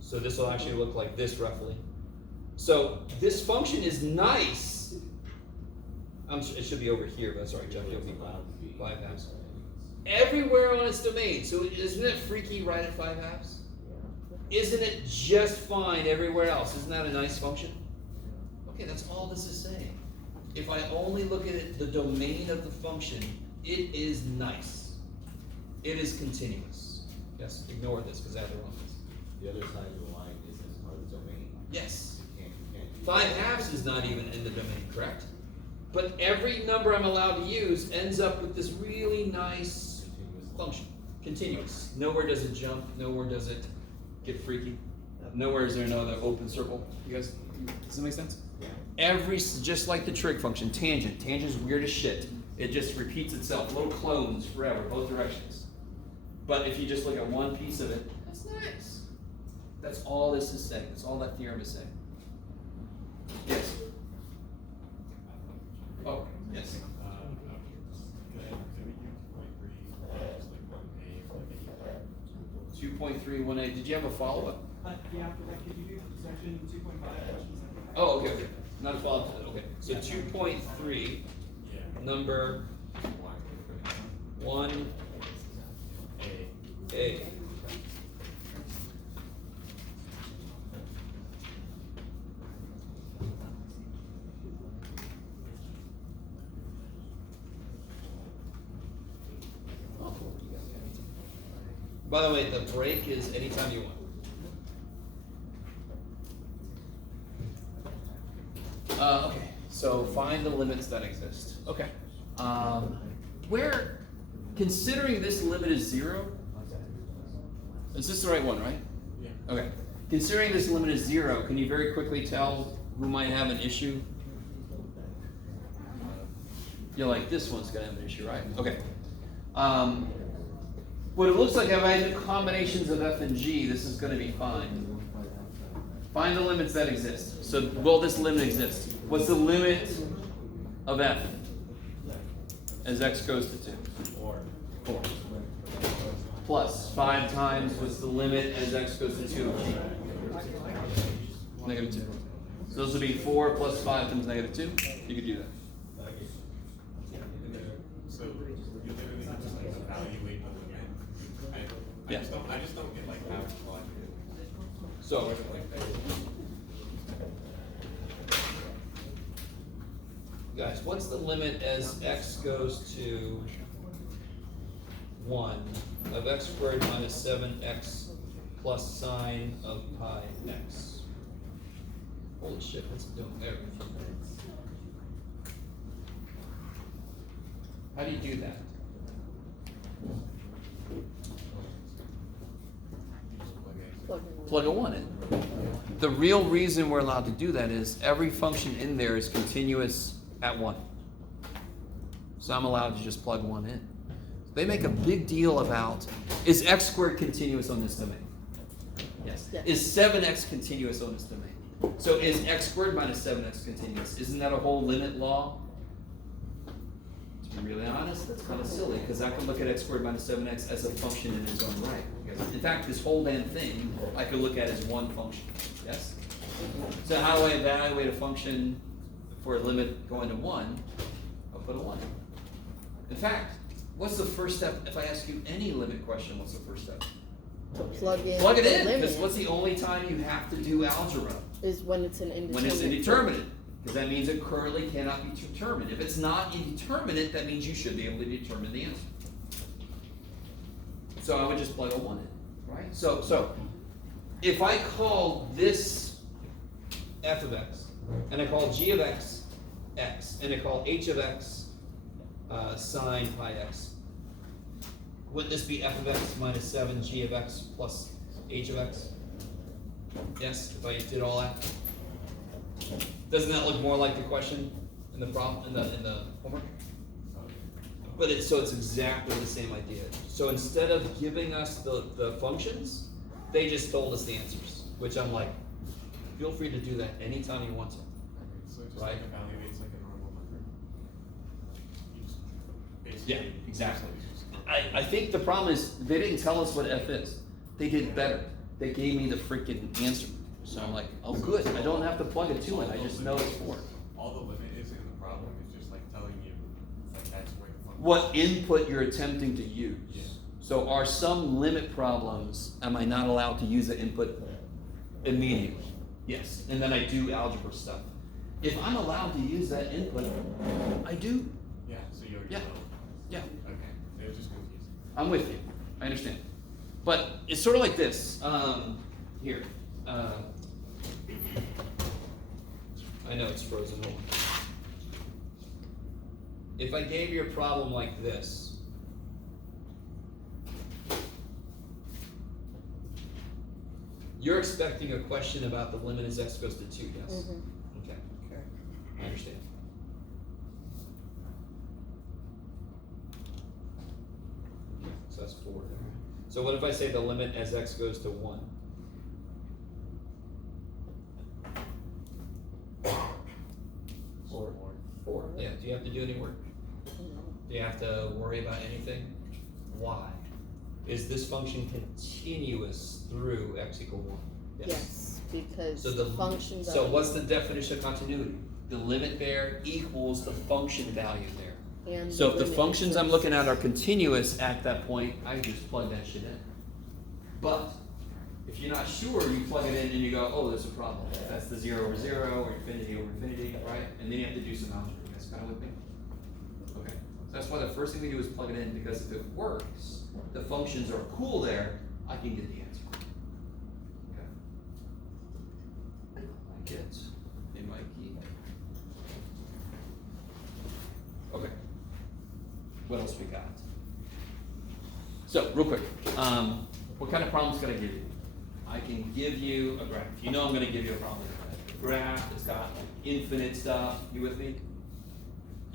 So this will actually look like this roughly. So this function is nice. It should be over here, but sorry, Jeff, you'll be 5 halves. Everywhere on its domain. So isn't it freaky right at 5 halves? Isn't it just fine everywhere else? Isn't that a nice function? Okay, that's all this is saying. If I only look at it, the domain of the function, it is nice. It is continuous. Yes, ignore this because I have the wrong list. The other side of the line isn't part of the domain. Yes. You can't 5 halves is not even in the domain, correct? But every number I'm allowed to use ends up with this really nice function. Continuous. Nowhere does it jump. Nowhere does it get freaky. Nowhere is there another open circle. You guys, does that make sense? Yeah. Just like the trig function, tangent. Tangent is weird as shit. It just repeats itself. Little clones forever, both directions. But if you just look at one piece of it, that's nice. That's all this is saying. That's all that theorem is saying. Yes. Oh, yes. 2.31a. Did you have a follow-up? Yeah, could you do section 2.5, question 75? Oh, okay. Not a follow-up to that. Okay. So 2.3, number 1a. By the way, the break is anytime you want. Okay, so find the limits that exist. Okay. Where, considering this limit is 0, is this the right one, right? Yeah. Okay. Considering this limit is 0, can you very quickly tell who might have an issue? You're like, this one's gonna have an issue, right? Okay. What it looks like, if I had combinations of f and g, this is going to be fine. Find the limits that exist. So, will this limit exist? What's the limit of f as x goes to 2? 4. Plus 5 times what's the limit as x goes to 2 of g? Negative 2. So those would be 4 plus 5 times negative 2. You could do that. So you literally just like evaluate the limit. I Yeah. just don't get like how to plot it. So, guys, what's the limit as x goes to 1 of x squared minus 7x plus sine of pi x? Holy shit, that's doing everything. How do you do that? Plug a 1 in. The real reason we're allowed to do that is every function in there is continuous at 1. So I'm allowed to just plug 1 in. They make a big deal about, is x squared continuous on this domain? Yes. Is 7x continuous on this domain? So is x squared minus 7x continuous? Isn't that a whole limit law? To be really honest, that's kind of silly, because I can look at x squared minus 7x as a function in its own right. In fact, this whole damn thing I could look at as one function. Yes? So how do I evaluate a function for a limit going to 1? I'll put a 1. In fact, what's the first step? If I ask you any limit question, what's the first step? To plug in. Plug it the in, limit because what's the only time you have to do algebra? is when it's an indeterminate. When it's indeterminate. Because that means it currently cannot be determined. If it's not indeterminate, that means you should be able to determine the answer. So I would just plug a 1 in, right? So if I call this f of x, and I call g of x, x, and I call h of x sine pi x, wouldn't this be f of x minus 7 g of x plus h of x? Yes, if I did all that. Doesn't that look more like the question in the problem in the homework? But it's exactly the same idea. So instead of giving us the functions, they just told us the answers, which I'm like, feel free to do that anytime you want to. So it just Right? like evaluates like a normal number. You just Yeah, basically- exactly. I think the problem is they didn't tell us what f is. They did better. They gave me the freaking answer. So I'm like, oh good, I don't have to plug a 2 in, I just know it's 4. All the limit is in the problem is just like telling you like that's where the function. What input you're attempting to use. Yeah. So are some limit problems, am I not allowed to use the input immediately? Yes, and then I do algebra stuff. If I'm allowed to use that input, I do. Yeah, so you already Yeah. know. Yeah, Okay, they were just confused. I'm with you, I understand. But it's sort of like this, here. I know it's frozen, hold on. If I gave you a problem like this, you're expecting a question about the limit as x goes to 2, yes? Mhm. Okay, Correct. I understand. So that's 4 there. So what if I say the limit as x goes to 1? Four. Yeah, do you have to do any work? Do you have to worry about anything? Why? Is this function continuous through x equal 1? Yes, because So the functions So are. what's the definition of continuity? The limit there equals the function value there. And So if the limit functions I'm exists. looking at are continuous at that point, I just plug that shit in. But if you're not sure, you plug it in and you go, oh, there's a problem. That's the 0 over 0 or infinity over infinity, right? And then you have to do some algebra. You guys kind of with me? Okay. So that's why the first thing we do is plug it in, because if it works, the functions are cool there, I can get the answer. Okay. Like it in my key. Okay. What else we got? So, real quick, what kind of problems can I give you? I can give you a graph. You know I'm going to give you a problem. A graph that's got infinite stuff. You with me?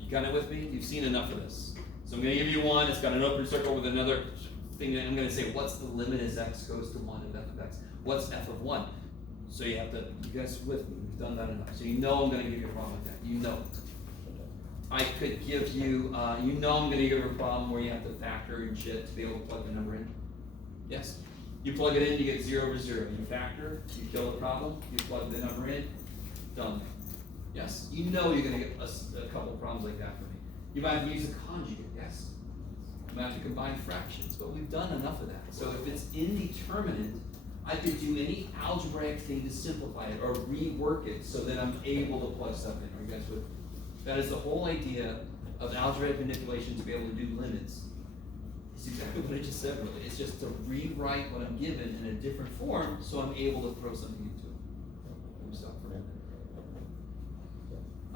You kind of with me? You've seen enough of this. So I'm going to give you one. It's got an open circle with another thing. That I'm going to say, what's the limit as x goes to 1 of f of x? What's f of 1? So you have to, you guys are with me. We've done that enough. So you know I'm going to give you a problem like that. You know it. I could give you, you know I'm going to give you a problem where you have to factor and shit to be able to plug the number in. Yes? You plug it in, you get 0 over 0. You factor, you kill the problem, you plug the number in, done. Yes? You know you're going to get a couple of problems like that for me. You might have to use a conjugate, yes? You might have to combine fractions, but we've done enough of that. So if it's indeterminate, I could do any algebraic thing to simplify it or rework it so that I'm able to plug stuff in. Are you guys with me? That is the whole idea of algebraic manipulation, to be able to do limits. It's exactly what I just said, really. It's just to rewrite what I'm given in a different form so I'm able to throw something into it. Let me stop for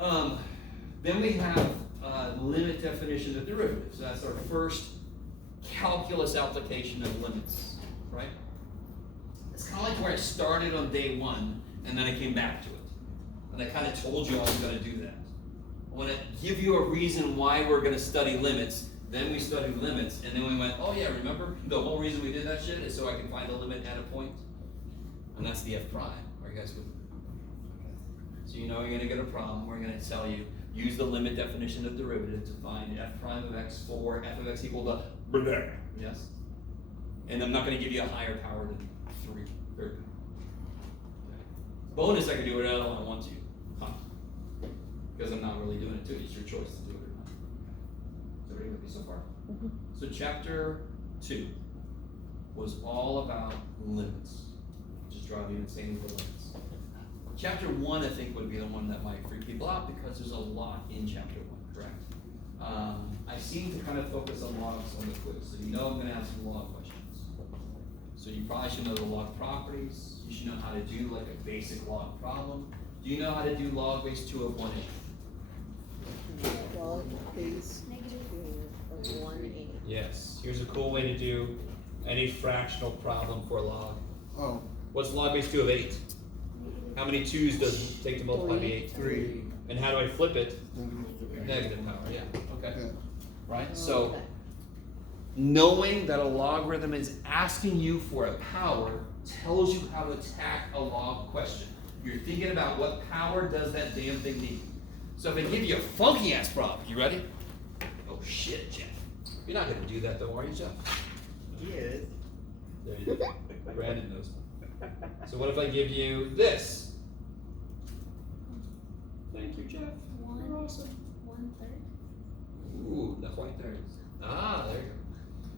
a minute. Then we have limit definition of derivatives. So that's our first calculus application of limits, right? It's kind of like where I started on day 1 and then I came back to it. And I kind of told you I was going to do that. I want to give you a reason why we're going to study limits. Then we studied limits, and then we went, oh yeah, remember? The whole reason we did that shit is so I can find the limit at a point. And that's the f prime. Are you guys with me? So you know you're going to get a problem. We're going to tell you, use the limit definition of derivative to find f prime of x for f of x equal to blah. Yes? And I'm not going to give you a higher power than 3. Very good. Bonus, I can do whatever I want to. Because I'm not really doing it to you. It's your choice to do it or not. Is everybody with me so far? Mm-hmm. So chapter 2 was all about limits. Just drive you insane with the limits. Chapter 1, I think, would be the one that might freak people out because there's a lot in chapter 1, correct? I seem to kind of focus on logs on the quiz. So you know I'm going to have some log questions. So you probably should know the log properties. You should know how to do like a basic log problem. Do you know how to do log base 2 of 1/8? Log base 2 of 1/8. Yes. Here's a cool way to do any fractional problem for log. Oh, What's log base 2 of 8? How many 2's does it take to multiply the 8? 3. And how do I flip it? Negative. Negative power, yeah. Okay. Yeah. Right? So, Okay. knowing that a logarithm is asking you for a power tells you how to attack a log question. You're thinking about what power does that damn thing need. So if I give you a funky ass problem, you ready? Oh shit, Jeff. You're not gonna do that though, are you, Jeff? He is. There you go. Brandon knows. So what if I give you this? Thank you, Jeff. You're awesome. 1/3. Ooh, not quite there. Ah, there you go.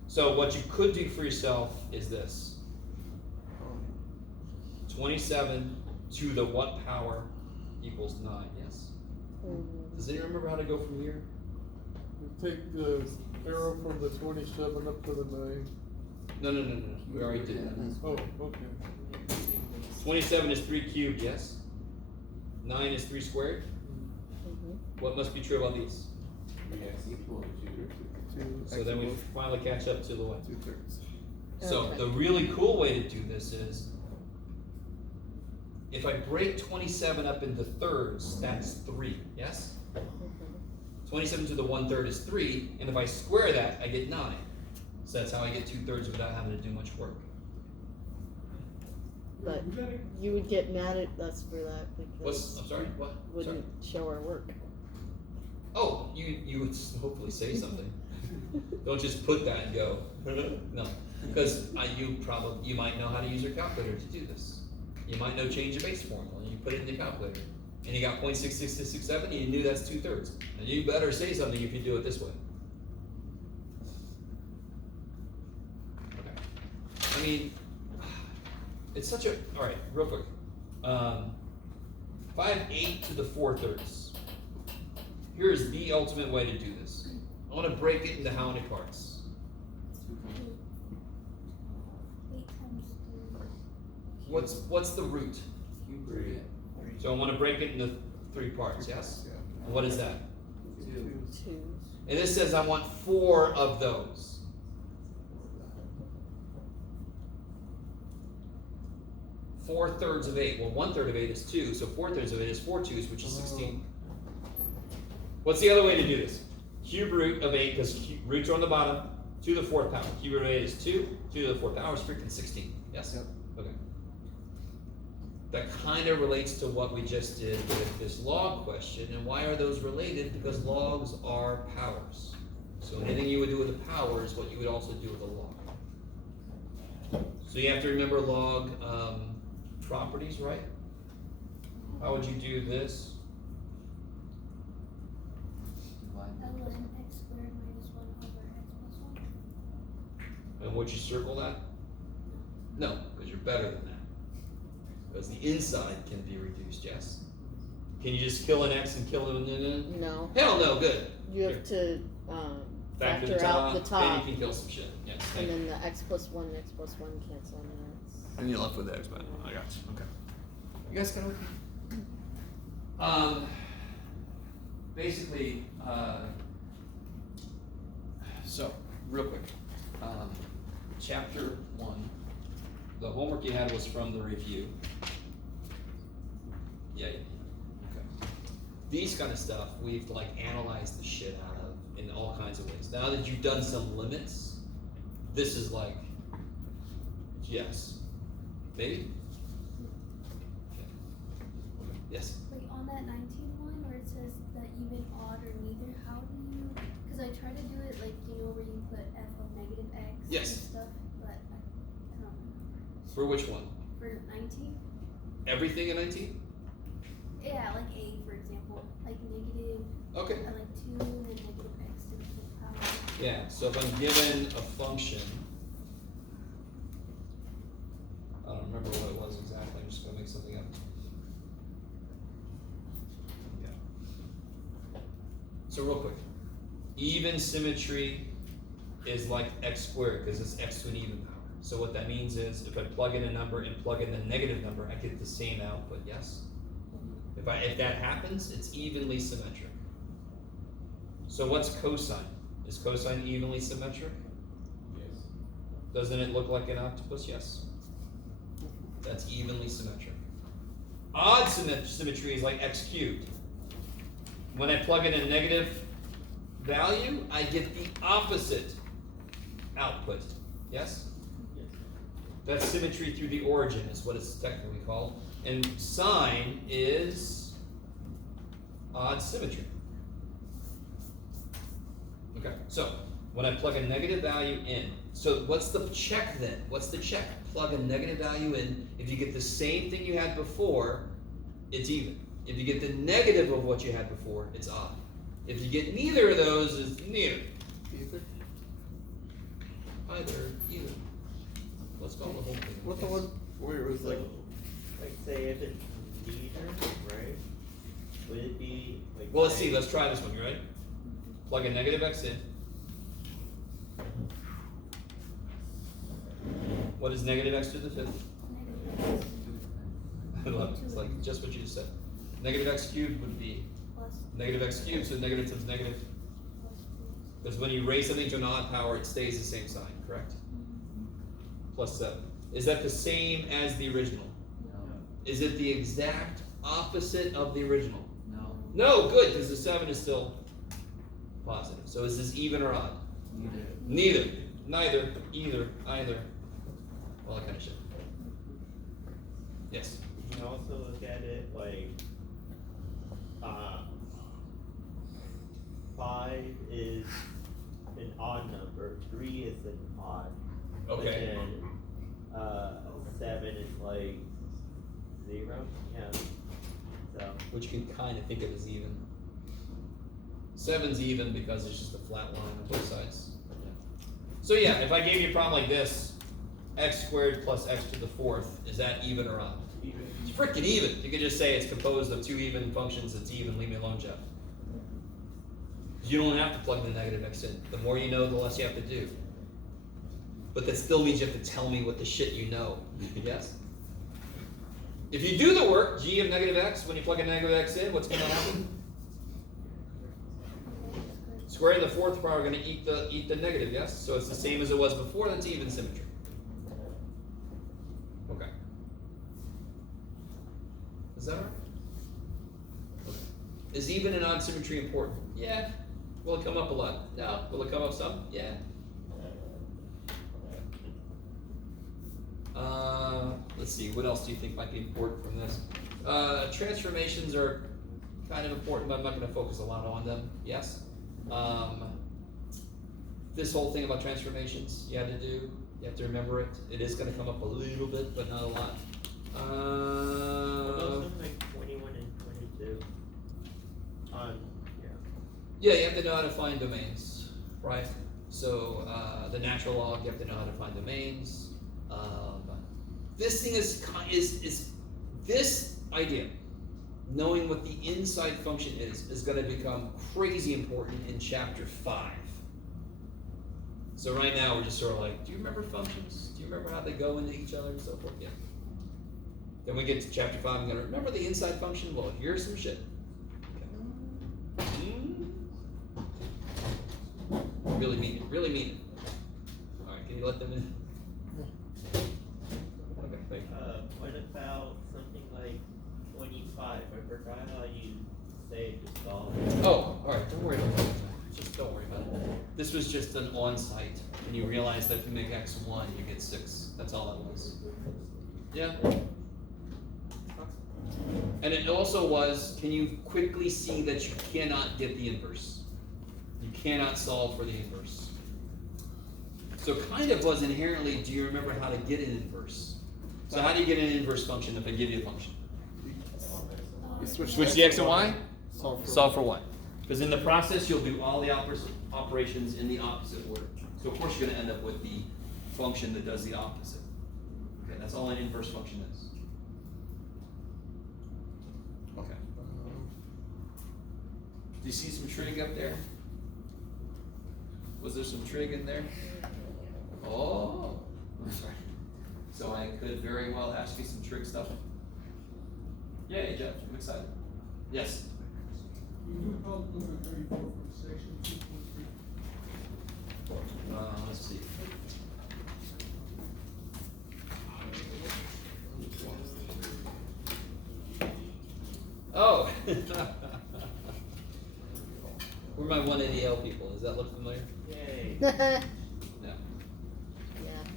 So what you could do for yourself is this. 27 to the what power equals 9, yes? Mm-hmm. Does anyone remember how to go from here? You take the arrow from the 27 up to the 9. No. We already did that. Oh, okay. 27 is 3 cubed, yes? 9 is 3 squared? Mm-hmm. What must be true about these? 3x equal to 2. So then we finally catch up to the what? 2/3. So Okay. the really cool way to do this is, if I break 27 up into thirds, that's 3, yes? 27 to the 1/3 is 3, and if I square that, I get 9. So that's how I get 2/3 without having to do much work. But you would get mad at us for that because I'm sorry, what? wouldn't show our work. Oh, you would hopefully say something. Don't just put that and go, no. Because you might know how to use your calculator to do this. You might know change the base formula, and you put it in the calculator. And you got 0.66667, and you knew that's 2/3. And you better say something if you do it this way. Okay. I mean, it's such a, all right, real quick. If I have 8 to the 4/3, here is the ultimate way to do this. I want to break it into how many parts? 8 times 3. What's the root? So I want to break it into 3 parts, yes? And what is that? 2. And this says I want 4 of those. Four-thirds of 8. Well, 1/3 of 8 is 2, so 4/3 of 8 is 4 2s, which is 16. What's the other way to do this? Cube root of 8, because roots are on the bottom, to the 4th power. Cube root of 8 is 2 to the 4th power is freaking 16. Yes? Yep. Okay. That kind of relates to what we just did with this log question. And why are those related? Because logs are powers. So anything you would do with a power is what you would also do with a log. So you have to remember log properties, right? How would you do this? ln x squared minus 1 over x plus 1. And would you circle that? No, because you're better than that. Because the inside can be reduced, yes? Can you just kill an x and kill an No. Hell no, good. You have to Factor factor out the then top, you can kill some shit. Yes. and then the x plus 1 and x plus 1 cancel on the x. And you're left with the x, but I got you. Okay. You guys got okay? Basically, so, real quick. Chapter 1. The homework you had was from the review. Yeah. Okay. These kind of stuff we've like analyzed the shit out of in all kinds of ways. Now that you've done some limits, this is like, yes. Maybe? Okay. Yes? Wait, on that 19 one where it says that even, odd, or neither, how do you, because I try to do it like, you know, where you put f of negative x Yes. and stuff, but I don't remember. For which one? For 19? Everything in 19? Yeah, like a, for example, like negative, Okay. like 2 and then negative x to the 5th power. Yeah, so if I'm given a function, I don't remember what it was exactly, I'm just gonna make something up. Yeah. So real quick, even symmetry is like x squared, because it's x to an even power. So what that means is, if I plug in a number and plug in a negative number, I get the same output, yes? If that happens, it's evenly symmetric. So what's cosine? Is cosine evenly symmetric? Yes. Doesn't it look like an octopus? Yes. That's evenly symmetric. Odd symmetry is like x cubed. When I plug in a negative value, I get the opposite output. Yes? That's symmetry through the origin is what it's technically called. And sine is odd symmetry. Okay, so when I plug a negative value in, so what's the check then? What's the check? Plug a negative value in. If you get the same thing you had before, it's even. If you get the negative of what you had before, it's odd. If you get neither of those, it's neither. Either, either. Let's go on the whole thing. What the one where it was like, Like say if it's neither, right? Would it be like? Well, let's see. Let's try this one. You ready? Plug a negative x in. What is negative x to the 5th? It's like just what you just said. Negative x cubed would be Plus, negative x cubed, so negative times negative. plus 3. Because when you raise something to an odd power, it stays the same sign, correct? Plus 7. Is that the same as the original? No. Is it the exact opposite of the original? No. No, good, because the 7 is still positive. So is this even or odd? Neither. Neither. neither, either, either, all that kind of shit. Yes. You can also look at it like, 5 is an odd number, 3 is an odd. Okay. And then, 7 is like 0, yeah. So, Which you can kind of think of as even. 7's even because it's just a flat line on both sides. So yeah, if I gave you a problem like this, x squared plus x to the 4th, is that even or odd? Even. It's freaking even. You can just say it's composed of 2 even functions, it's even, leave me alone, Jeff. You don't have to plug the negative x in. The more you know, the less you have to do. But that still means you have to tell me what the shit you know. Yes? If you do the work, g of negative x, when you plug a negative x in, what's going to happen? Square to the 4th power are going to eat the negative, yes? So it's the same as it was before, that's even symmetry. Okay. Is that right? Okay. Is even and odd symmetry important? Yeah. Will it come up a lot? No. Will it come up some? Yeah. Let's see, what else do you think might be important from this? Transformations are kind of important, but I'm not going to focus a lot on them. Yes? This whole thing about transformations you have to do, you have to remember it. It is going to come up a little bit, but not a lot. those are like 21 and 22. Yeah, you have to know how to find domains, right? So the natural log, you have to know how to find domains. This thing is this idea, knowing what the inside function is going to become crazy important in chapter 5. So right now we're just sort of like, do you remember functions? Do you remember how they go into each other and so forth? Yeah. Then we get to chapter 5, I'm going to remember the inside function? Well, here's some shit. Okay. Really mean it, really mean it. Alright, can you let them in? Okay, thank you. What about something like 25? I forgot how you say it to solve it. Oh, alright, don't worry about it. Just don't worry about it. This was just an on-site, and you realize that if you make x 1, you get 6. That's all that was. Yeah? And it also was, can you quickly see that you cannot get the inverse? You cannot solve for the inverse. So kind of was inherently, do you remember how to get an inverse? So how do you get an inverse function if I give you a function? You Switch the x and y? Solve for y. Because in the process, you'll do all the operations in the opposite order. So of course you're going to end up with the function that does the opposite. Okay, that's all an inverse function is. Okay. Do you see some trig up there? Was there some trig in there? Oh, I'm sorry. So I could very well ask you some trig stuff. Yay, Jeff, I'm excited. Yes. You do problem number 34 from section 2.3. Let's see. Oh! We're my 180L people. Does that look familiar? Yay. No. Yeah.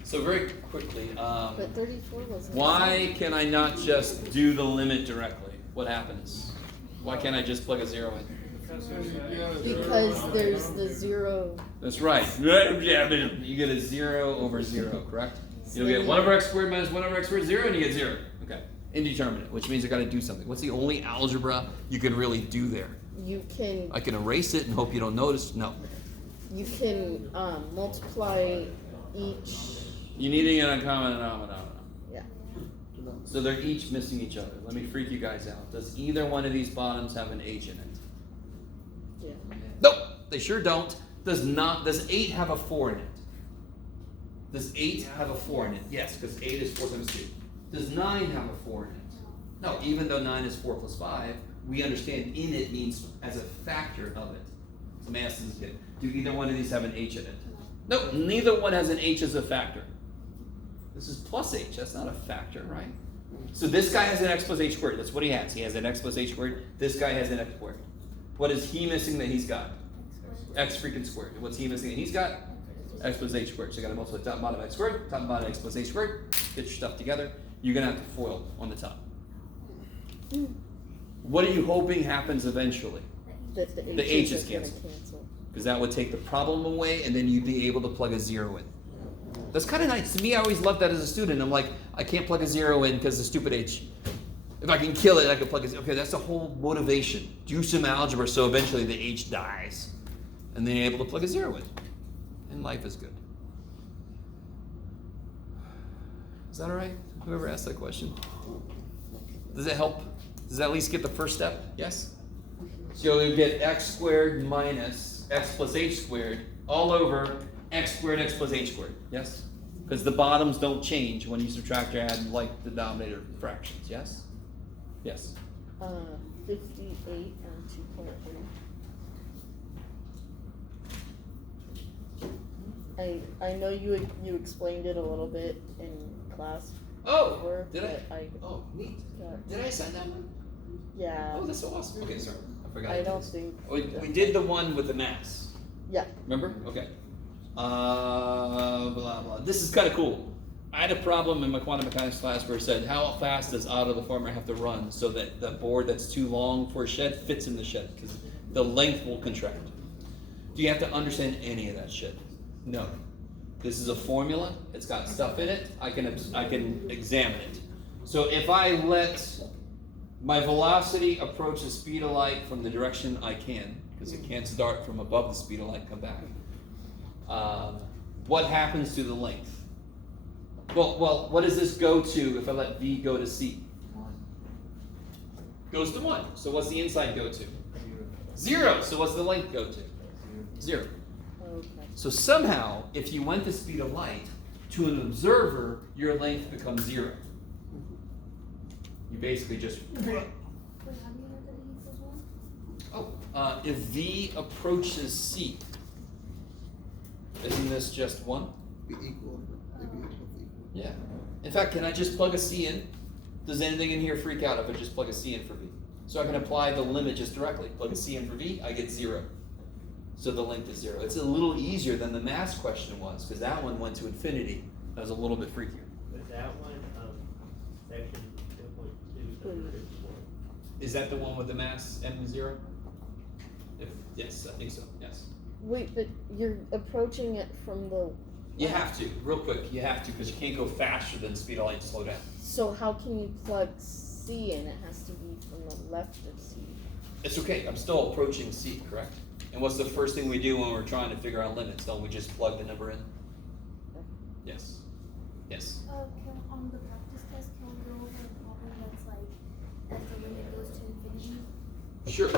So very quickly, But 34 wasn't. why can I not just do the limit directly? What happens? Why can't I just plug a 0 in? Because there's the 0. That's right. Yeah, you get a 0 over 0, correct? You'll get 1 over x squared minus 1 over x squared 0, and you get 0. Okay. Indeterminate, which means I got to do something. What's the only algebra you can really do there? You can I can erase it and hope you don't notice. No. you can multiply each. You need to get a common denominator. Yeah. So they're each missing each other. Let me freak you guys out. Does either one of these bottoms have an h in it? Yeah. Nope, they sure don't. Does 8 have a 4 in it? Does 8 have a 4 in it? Yes, because 8 is 4 times 2. Does 9 have a 4 in it? No, even though 9 is 4 plus 5, we understand in it means as a factor of it. So let me ask this again. Do either one of these have an h in it? Nope, neither one has an h as a factor. This is plus h, that's not a factor, right? So this guy has an x plus h squared, that's what he has. He has an x plus h squared, this guy has an x squared. What is he missing that he's got? X freaking squared. What's he missing that he's got? x plus h squared. So you gotta multiply top and bottom x squared, top and bottom x plus h squared, get your stuff together. You're gonna have to FOIL on the top. What are you hoping happens eventually? That The H is gonna canceled. cancel. Because that would take the problem away, and then you'd be able to plug a 0 in. That's kind of nice. To me, I always loved that as a student. I'm like, I can't plug a 0 in because the stupid H. If I can kill it, I can plug a 0. Okay, that's the whole motivation. Do some algebra so eventually the H dies. And then you're able to plug a 0 in. And life is good. Is that all right? Whoever asked that question. Does it help? Does that at least get the first step? Yes? So you'll get x squared minus x plus h squared all over x squared x plus h squared. Yes? Because the bottoms don't change when you subtract or add like the denominator fractions. Yes? Yes. 58 and 2.3. I know you explained it a little bit in class. Oh, before, did I? but Oh, neat. got- Did I assign that one? Yeah. Oh, that's so awesome. Okay, sorry. I forgot. I did don't this. think. We did the one with the mass. Yeah. Remember? Okay. Blah, blah. This is kind of cool. I had a problem in my quantum mechanics class where it said, how fast does Otto the farmer have to run so that the board that's too long for a shed fits in the shed? Because the length will contract. Do you have to understand any of that shit? No. This is a formula. It's got stuff in it. I can examine it. So if I let my velocity approach the speed of light from the direction I can, because it can't start from above the speed of light and come back. What happens to the length? Well, what does this go to if I let V go to C? 1. Goes to 1. So what's the inside go to? 0. So what's the length go to? 0. Okay. So somehow, if you went the speed of light, to an observer, your length becomes 0. You basically just... Wait, how do you know that E equals 1? if V approaches C, isn't this just 1? Be equal. They'd be equal. Yeah. In fact, can I just plug a C in? Does anything in here freak out if I just plug a C in for V? So I can apply the limit just directly. Plug a C in for V, I get 0. So the length is 0. It's a little easier than the mass question was, because that one went to infinity. That was a little bit freakier. Was that one, section 2.2? Is that the one with the mass m 0? Yes, I think so. Yes. Wait, but you're approaching it from the. You have to, real quick. You have to, because you can't go faster than the speed of light to slow down. So how can you plug C in? It has to be from the left of C. It's okay. I'm still approaching C, correct? And what's the first thing we do when we're trying to figure out limits? Don't we just plug the number in? Yes. Yes. Can, on the practice test, can we go over a problem that's like, as the limit goes to infinity? Sure.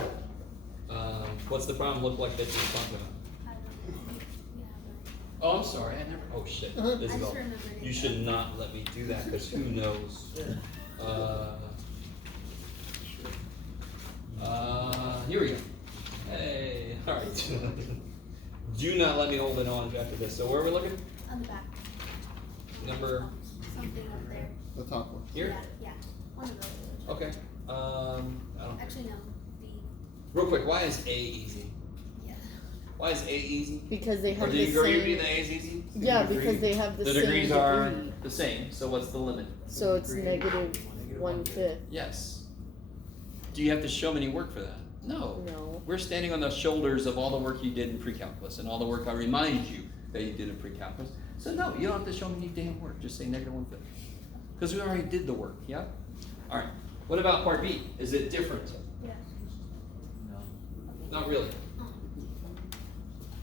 What's the problem look like that you're talking about? I don't know. You have it. Oh, I'm sorry. I never. Oh shit. Uh-huh. This I is just all. remembered it. You should not let me do that because who knows? Here we go. Hey. All right. Do not let me hold it on after this. So where are we looking? On the back. Number Something up there. The top one. here. Yeah, one of those. Okay. I don't. Actually, no. B. Real quick. Why is A easy? Yeah. Why is A easy? Because they Or have do the you agree with me same. that A is easy? Yeah, because they have the The same degrees are degree. the same. So what's the limit? So it's negative 1/5. Yes. Do you have to show me any work for that? No. No. We're standing on the shoulders of all the work you did in pre-calculus and all the work I reminded you that you did in pre-calculus. So no, you don't have to show me any damn work. Just say negative 1/5. Because we already did the work, yeah? All right. What about part B? Is it different? Yeah. Not really.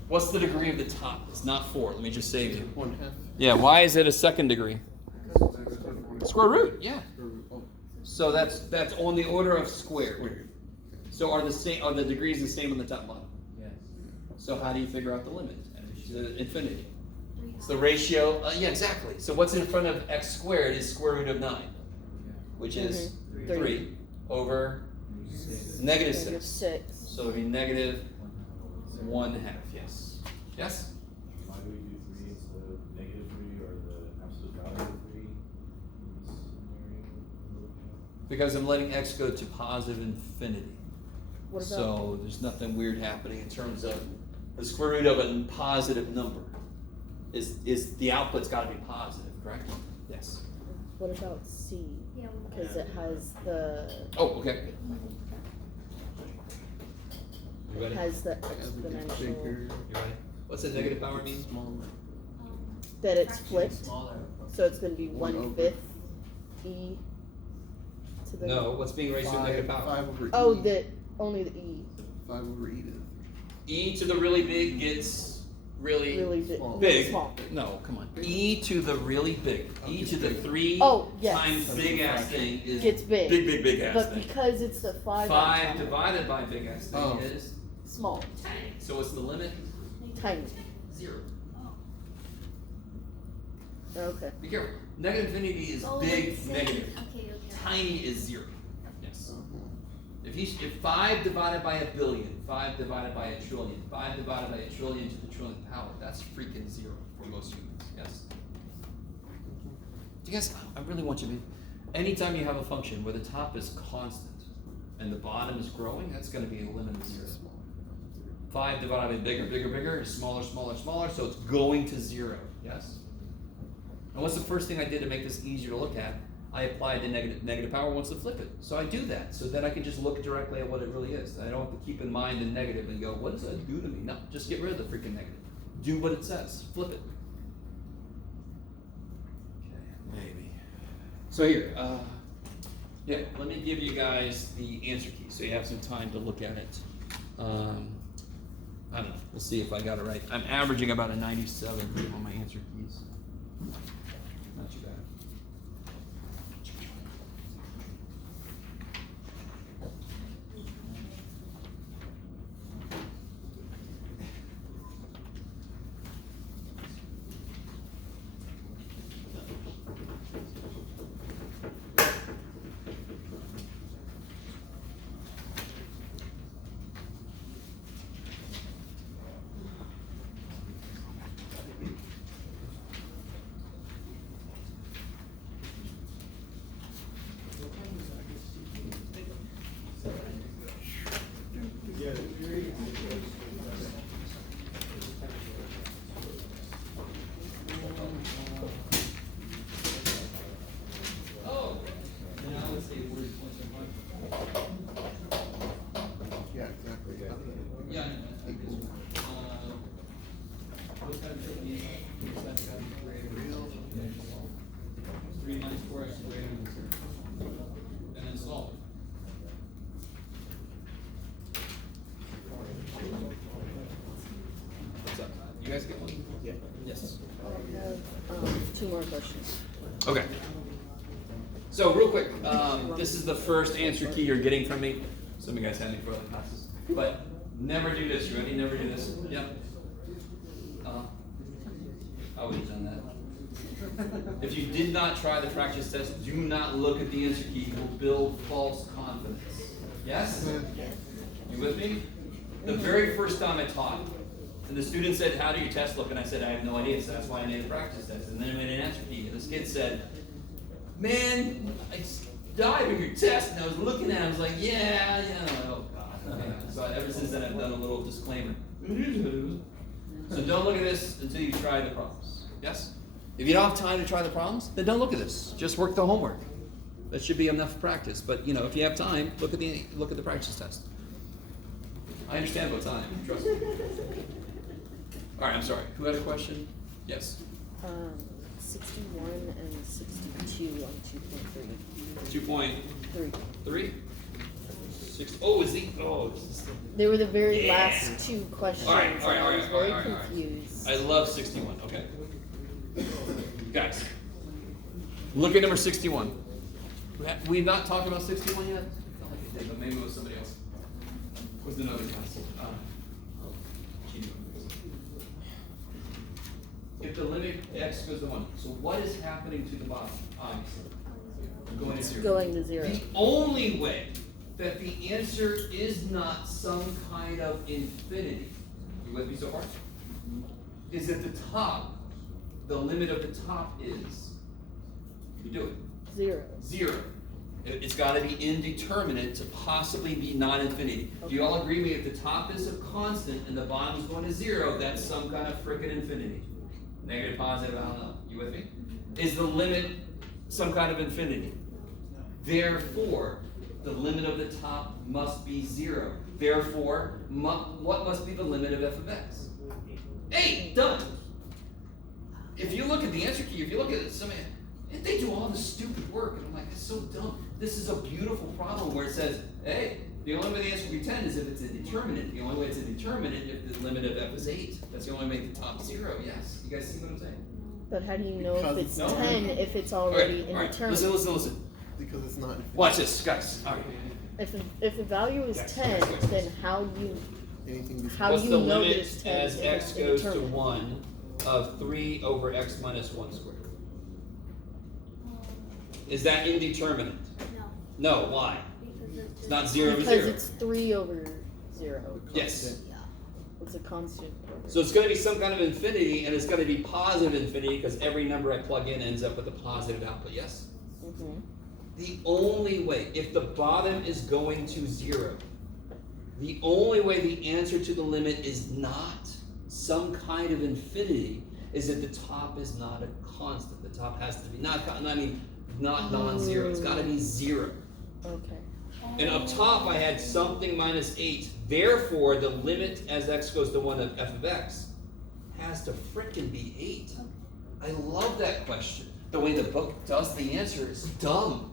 What's the degree of the top? It's not 4. Let me just save you. 1/2. Yeah, why is it a second degree? Square root, yeah. Oh, So that's on the order of squared. So are the degrees the same on the top and bottom? Yes. So how do you figure out the limit? To infinity. 3. It's the ratio. Yeah, exactly. So what's in front of x squared is square root of 9, which is 3 over negative 6. 6. So it'd be negative 1/2. Yes. Yes. Why do we do 3 instead of negative 3 or the absolute value of 3? Because I'm letting x go to positive infinity. What about? So there's nothing weird happening in terms of the square root of a positive number. is the output's gotta be positive, correct? Yes. What about C? Yeah, well, Because it has the Oh, okay. You ready? has the As it gets exponential bigger, You ready? What's the negative power mean? that it's Fraction flipped. Smaller. So it's gonna be One over. 1/5 E to the No, what's being raised to a negative power? 5 over Oh, E. the only the E. 5 over E to E to the really big gets really, Really big. Small. big. Small. No, come on. E to the really big. E to the 3 Oh, yes. times big ass thing is Gets big. big ass But thing. because it's the 5 on 5 top, divided by big ass thing Oh. is small, tiny. So what's the limit? tiny. 0. Okay. Be careful. Negative infinity is Oh, big it's saying- negative. Okay, okay. Tiny is 0. Yes. If 5 divided by a billion, 5 divided by a trillion, 5 divided by a trillion to the trillionth power, that's freaking 0 for most humans. Yes. Do you guys? I really want you to. Anytime you have a function where the top is constant and the bottom is growing, that's going to be a limit of 0. 5 divided by bigger is smaller, so it's going to 0. Yes. And what's the first thing I did to make this easier to look at? I applied the negative power wants to flip it. So I do that so that I can just look directly at what it really is. I don't have to keep in mind the negative and go, what does that do to me? No, just get rid of the freaking negative. Do what it says. Flip it. Okay, maybe. So here, yeah, let me give you guys the answer key so you have some time to look at it. I don't know. We'll see if I got it right. I'm averaging about a 97 on my answer keys. Not too bad. Oh, now let's see where it's going Yeah, exactly. Yeah. What's that taking? That's got to be greater. 3 minus 4x greater than 0. And then solve it. What's up? You guys get one? Yeah. Yes. I have 2 more questions. Okay. So real quick, this is the first answer key you're getting from me. Some of you guys had me for other classes, but never do this. You ready? Never do this. Yep. I would have done that. If you did not try the practice test, do not look at the answer key. You will build false confidence. Yes? You with me? The very first time I taught, and the student said, "How do your tests look?" And I said, "I have no idea, so that's why I made a practice test." And then I made an answer key. And this kid said, "Man, I died in your test." And I was looking at him, I was like, yeah, oh God. Okay. So ever since then, I've done a little disclaimer. So don't look at this until you try the problems. Yes? If you don't have time to try the problems, then don't look at this. Just work the homework. That should be enough practice. But if you have time, look at the practice test. I understand about time. Trust me. All right, I'm sorry. Who had a question? Yes. 61 and 62 on 2.3. 2.3. 6. Oh, is the? Oh, this is the. They were the very Yeah. last 2 questions. All right. And I was very confused. I love 61. Okay. Guys, look at number 61. We've not talked about 61 yet? I felt like we did, but maybe it was somebody else. What's another class? If the limit x goes to 1, so what is happening to the bottom? Obviously, going to 0. Going to 0. The only way that the answer is not some kind of infinity, you with me so far? Is at the top, the limit of the top is, you do it. 0. 0. It's got to be indeterminate to possibly be non-infinity. Do you all agree with me? If the top is a constant and the bottom is going to 0, that's some kind of frickin' infinity. Negative, positive, I don't know. You with me? Is the limit some kind of infinity? Therefore, the limit of the top must be 0. Therefore, what must be the limit of f of x? 8, done. If you look at the answer key, if you look at it, they do all this stupid work, and I'm like, it's so dumb. This is a beautiful problem where it says, hey, the only way the answer will be 10 is if it's a determinant. The only way it's a determinant if the limit of f is 8. That's the only way to make the top 0. Yes. You guys see what I'm saying? But how do you know Because if it's it's 10 if it's already All right. indeterminate? Listen. Because it's not. Watch this, guys. All right. If the value is 10, then how do you Anything. know What's the that limit it's 10 as if x it's goes to indeterminate? 1 of 3 over x minus 1 squared? Is that indeterminate? No, No, why? because It's not 0 over Because 0. it's 3 over 0. Yes. yeah. It's a constant. So it's going to be some kind of infinity, and it's going to be positive infinity because every number I plug in ends up with a positive output, yes? Mm-hmm. The only way, if the bottom is going to 0, the only way the answer to the limit is not some kind of infinity is that the top is not a constant. The top has to be not non-zero. It's got to be 0. Okay. And up top I had something minus 8. Therefore, the limit as x goes to 1 of f of x has to frickin' be 8. I love that question. The way the book does the answer is dumb.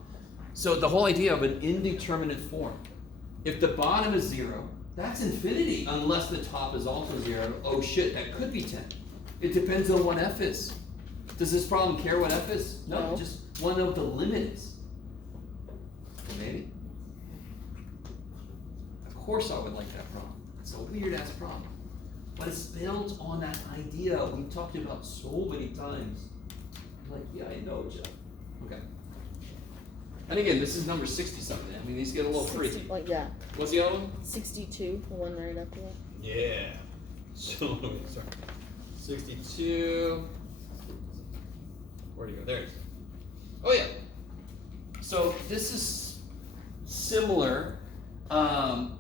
So the whole idea of an indeterminate form. If the bottom is 0, that's infinity unless the top is also 0. Oh shit, that could be 10. It depends on what f is. Does this problem care what f is? No, No. just one of the limits. Maybe. Of course I would like that problem. It's a weird ass problem. But it's built on that idea we've talked about so many times. I'm like, yeah, I know, Jeff. Okay. And again, this is number 60 something. I mean, these get a little freaky. Yeah. What's the other one? 62, the one right after that. Yeah. So, sorry. 62. Where'd he go? There it is. Oh, yeah. So, this is similar.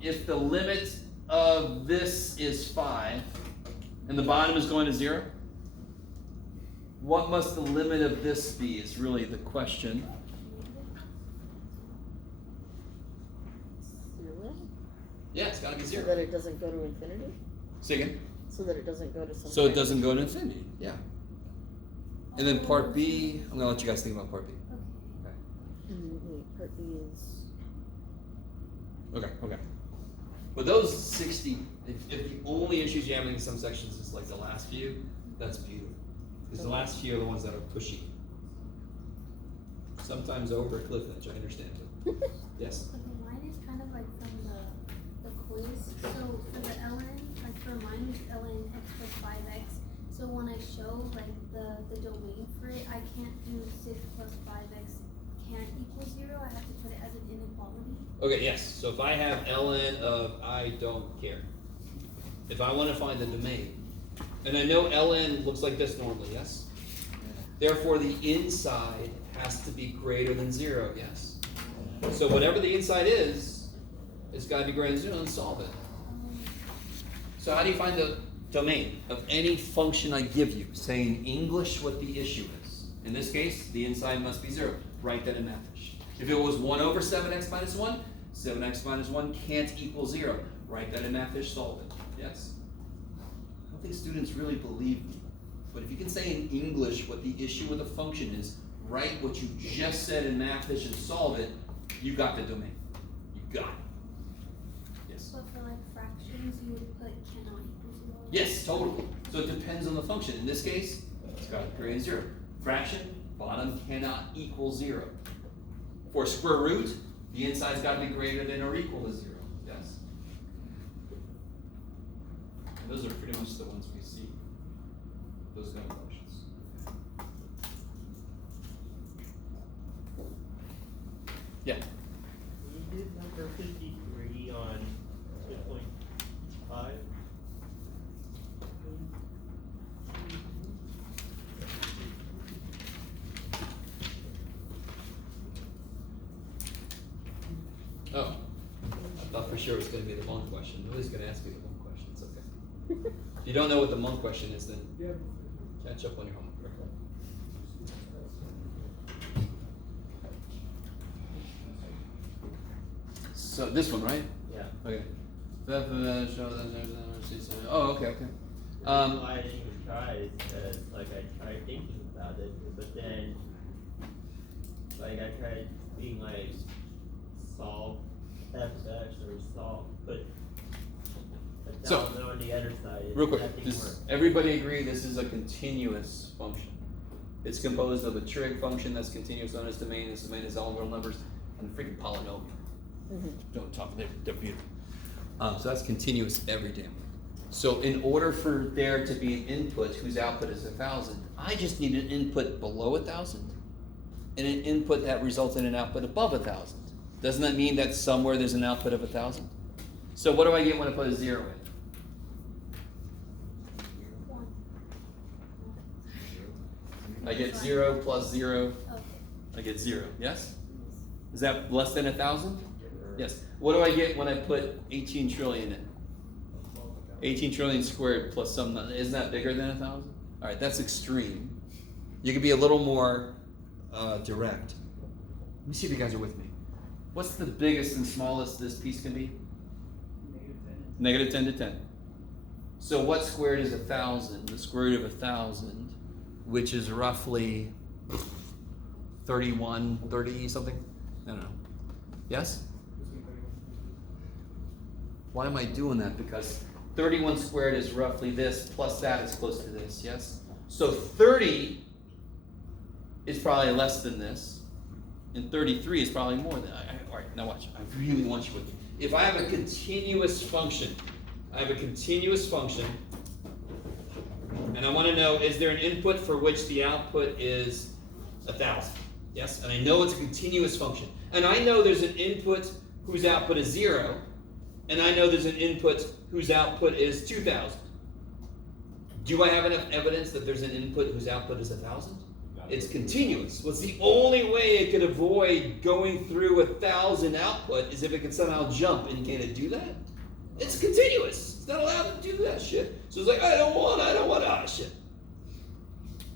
If the limit of this is 5 and the bottom is going to 0, what must the limit of this be is really the question. 0? Yeah, it's got to be So 0. that it doesn't go to infinity? Say again? So that it doesn't go to some So it kind doesn't go to infinity, yeah. And then part B, I'm gonna let you guys think about part B. Wait, part B is... Okay. But those 60, if the only issues you're having in some sections is like the last few, that's beautiful. Because the last few are the ones that are pushy. Sometimes over a cliff edge, I understand too. Yes? Okay, mine is kind of like from the quiz. So for the ln, like for mine is ln x plus 5x. So when I show like the domain for it, I can't do 6 plus 5x can't equal 0. I have to put it as an inequality. Okay, yes. So if I have ln of I don't care, if I want to find the domain, and I know ln looks like this normally, yes? Therefore, the inside has to be greater than 0, yes? So whatever the inside is, it's got to be greater than 0 and solve it. So how do you find the domain of any function I give you? Say in English what the issue is. In this case, the inside must be 0. Write that in Mathish. If it was 1 over 7x minus 1, 7x minus 1 can't equal 0. Write that in Mathish, solve it. Yes? I don't think students really believe me. But if you can say in English what the issue with a function is, write what you just said in Mathish and solve it, you got the domain. You got it. Yes? But for like fractions, you would put cannot equal 0. Yes, totally. So it depends on the function. In this case, it's got to be greater than 0. Fraction, bottom cannot equal 0. For square root, the inside's got to be greater than or equal to 0. Yes? And those are pretty much the ones we see. Those kind of functions. Yeah. You did number 53 on 2.5. Oh. I thought for sure it was going to be the monk question. Nobody's going to ask me the monk question. It's okay. If you don't know what the monk question is, then Yeah. Catch up on your homework. So this one, right? Yeah. Okay. Oh, okay, okay. The reason why I didn't even try is because, like, I tried thinking about it, but then, like, I tried being like, solve fx or solve, put a So, thousand on the other side. Real quick, nothing does worked. everybody agree this is a continuous function? It's composed of a trig function that's continuous known as domain. This domain is all real numbers and a freaking polynomial. Don't talk, they're beautiful. So that's continuous every day. So in order for there to be an input whose output is 1,000, I just need an input below 1,000 and an input that results in an output above 1,000. Doesn't that mean that somewhere there's an output of 1,000? So what do I get when I put a 0 in? I get 0 plus 0. I get 0. Yes? Is that less than 1,000? Yes. What do I get when I put 18 trillion in? 18 trillion squared plus some, isn't that bigger than 1,000? All right, that's extreme. You could be a little more direct. Let me see if you guys are with me. What's the biggest and smallest this piece can be? Negative 10 to 10. So what squared is 1,000? The square root of 1,000, which is roughly 31, 30 something? I don't know. Yes? Why am I doing that? Because 31 squared is roughly this, plus that is close to this, yes? So 30 is probably less than this, and 33 is probably more than, all right, now watch, I really want you with me. If I have a continuous function, and I want to know, is there an input for which the output is 1,000? Yes, and I know it's a continuous function. And I know there's an input whose output is 0, and I know there's an input whose output is 2,000. Do I have enough evidence that there's an input whose output is 1,000? It's continuous. What's the only way it could avoid going through 1,000 output is if it could somehow jump, and can it do that? It's continuous. It's not allowed to do that shit. So it's like, I don't want, shit.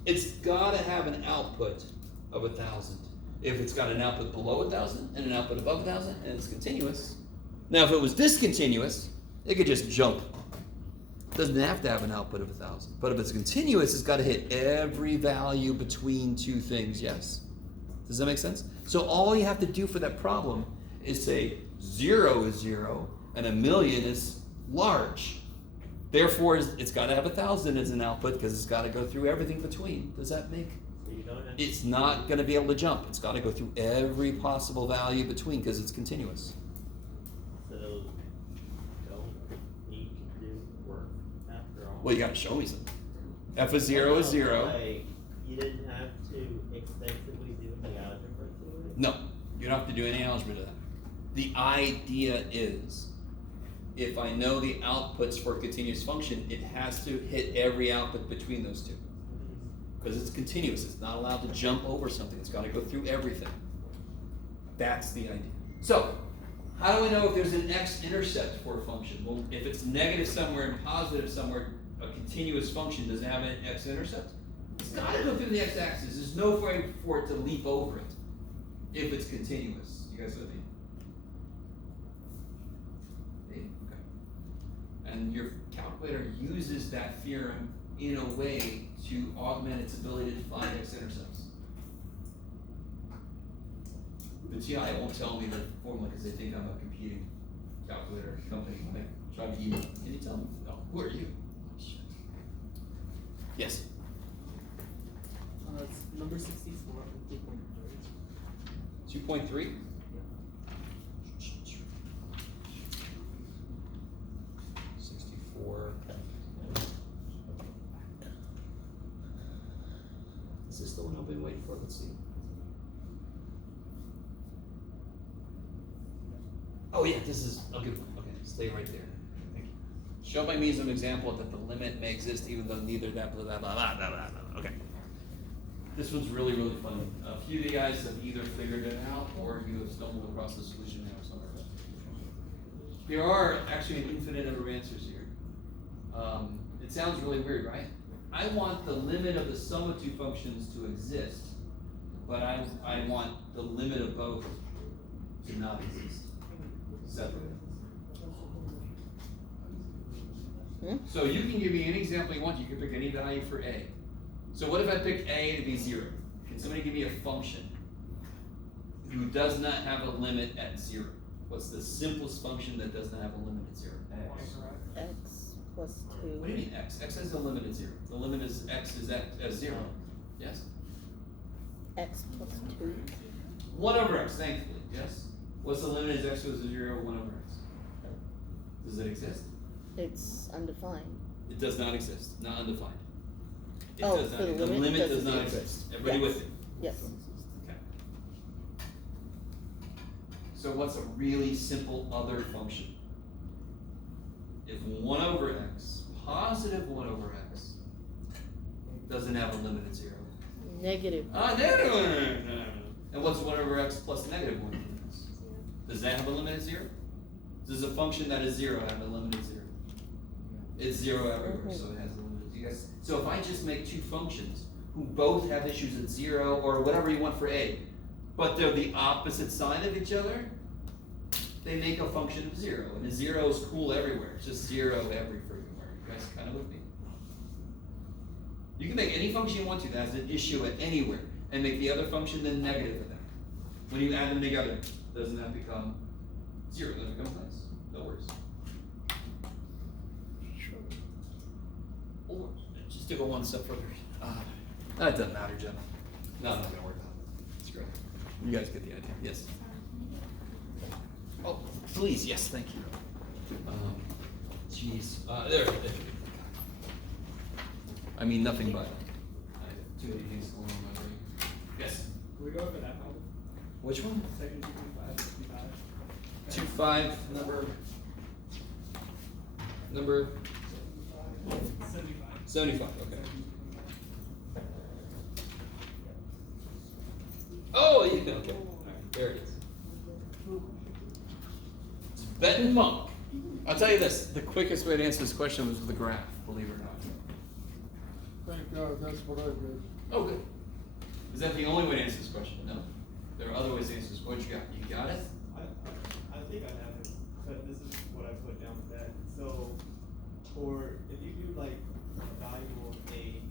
It's gotta have an output of 1,000. If it's got an output below 1,000 and an output above 1,000, and it's continuous. Now, if it was discontinuous, it could just jump. It doesn't have to have an output of 1,000. But if it's continuous, it's got to hit every value between two things, yes? Does that make sense? So all you have to do for that problem is say 0 is 0 and 1,000,000 is large. Therefore, it's got to have 1,000 as an output because it's got to go through everything between. Does that make? It's not going to be able to jump. It's got to go through every possible value between because it's continuous. So, don't need to do work after all. Well, you got to show me something. F of 0 is 0. Like, you didn't have to extensively do any algebra to it? No, you don't have to do any algebra to that. The idea is, if I know the outputs for a continuous function, it has to hit every output between those two. Because it's continuous, it's not allowed to jump over something, it's got to go through everything. That's the idea. So, how do I know if there's an x-intercept for a function? Well, if it's negative somewhere and positive somewhere, a continuous function, does it have an x-intercept? It's got to go through the x-axis. There's no way for it to leap over it if it's continuous. You guys with me? Okay. And your calculator uses that theorem in a way to augment its ability to find x-intercepts. The TI won't tell me the formula because they think I'm a competing calculator company when I try to email. Can you tell me? Oh, who are you? Shit. Yes. It's number 64 and 2.3. 2.3? Is this the one I've been waiting for? Let's see. Oh yeah, this is a good one. Okay, stay right there. Thank you. Show by means of an example that the limit may exist even though neither that blah blah blah blah blah blah. Okay. This one's really, really fun. A few of you guys have either figured it out or you have stumbled across the solution now somewhere. There are actually an infinite number of answers here. It sounds really weird, right? I want the limit of the sum of two functions to exist, but I want the limit of both to not exist separately. So you can give me any example you want. You can pick any value for A. So what if I pick A to be 0? Can somebody give me a function who does not have a limit at 0? What's the simplest function that does not have a limit at 0? X plus 2. What do you mean x? X has a limit at 0. The limit is x is at 0. Yes? X plus 2. 1 over x, thankfully. Yes? What's the limit as x goes to 0? 1 over x. Does it exist? It's undefined. It does not exist. Not undefined. It Oh, does not. for the limit does doesn't not exist. exist. Everybody Yes. with it? Yes. Okay. So what's a really simple other function? If 1 over x, positive 1 over x, doesn't have a limit at 0. Negative. No. And what's 1 over x plus negative 1 over x? Does that have a limit at 0? Does a function that is 0 have a limit at 0? It's 0 everywhere, so it has a limit. You guys, so if I just make two functions who both have issues at 0 or whatever you want for A, but they're the opposite side of each other, they make a function of 0. And a 0 is cool everywhere. It's just 0 every freaking where. You guys kind of with me? You can make any function you want to that has an issue at anywhere and make the other function then negative of that. When you add them together, doesn't that become 0? Doesn't it become nice? No worries. Or just to go one step further. That doesn't matter, Jeff. No, I'm not gonna worry about it. It's great. You guys get the idea. Yes. Oh, please, yes, thank you. Jeez, there. I mean, nothing but. I have too many things going on in my brain. Yes. Can we go over that problem? Which one? Section 2.5, 2.5, number 75. 75, okay. Oh, yeah, okay. All right, there it is. It's Benton Monk. I'll tell you this, the quickest way to answer this question was with the graph, believe it or not. Thank God, that's what I did. Oh, good. Is that the only way to answer this question? No. There are other ways to answer this. What you got? You got it? I think I have it, but this is what I put down for that. So, for if you do like a valuable A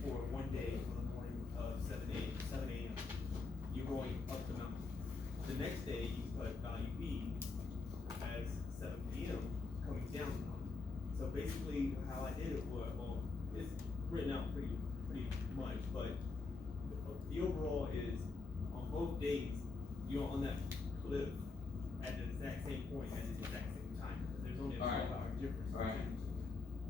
for one day on the morning of 7 a.m., you're going up the mountain. The next day you put value B as 7 p.m. coming down the mountain. So basically, how I did it was, well, it's written out pretty much, but the overall is on both days you're on that cliff at the exact same point at the exact same time. There's only a 12-hour difference. All right.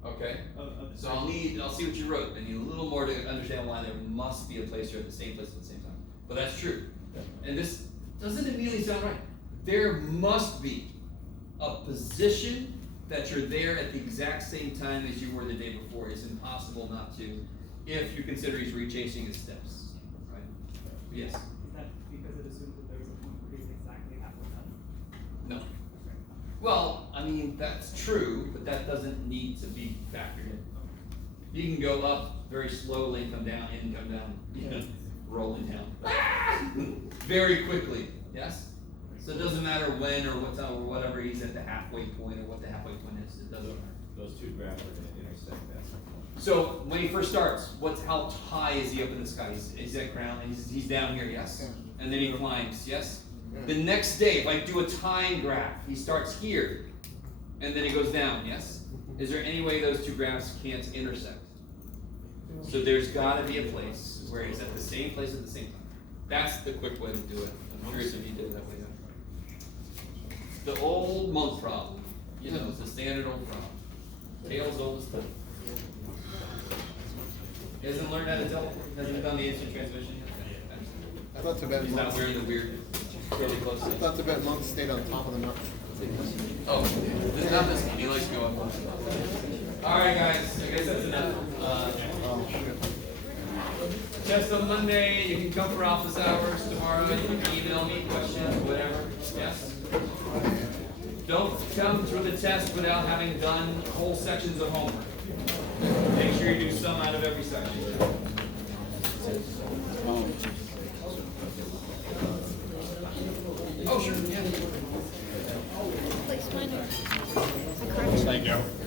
Okay. Of the So I'll see what you wrote. I need a little more to understand why there must be a place you're at the same place at the same time. But that's true. And this doesn't immediately sound right. There must be a position that you're there at the exact same time as you were the day before. It's impossible not to, if you consider he's retracing his steps. Right? Yes? Is that because it assumes that there's a point where he's exactly halfway up? No. Well, I mean, that's true, but that doesn't need to be factored in. You can go up very slowly and come down, you know, rolling down. Very quickly, yes? So it doesn't matter when or what time or whatever he's at the halfway point or what the halfway point is, it doesn't matter. Those two graphs are gonna intersect at some point. So when he first starts, how high is he up in the sky? He's at ground, and he's down here, yes? And then he climbs, yes? The next day, if I do a time graph, he starts here, and then he goes down, yes? Is there any way those two graphs can't intersect? So there's gotta be a place where he's at the same place at the same time. That's the quick way to do it. I'm curious if you did it that way. The old monk problem. You know, it's a standard old problem. Tales old as time. He hasn't learned how to tell, hasn't done the instant transmission yet? I thought Tibetan He's not monks. wearing the weird, really close I thing. thought Tibetan monks stayed on top of the mountain. Oh, this is not this one. He likes to go up. Alright, guys, I guess that's enough. Oh, shit. Test on Monday, you can come for office hours tomorrow, you can email me questions, whatever, yes? Don't come through the test without having done whole sections of homework. Make sure you do some out of every section. Oh, sure, yeah. Like, mine are. Thank you.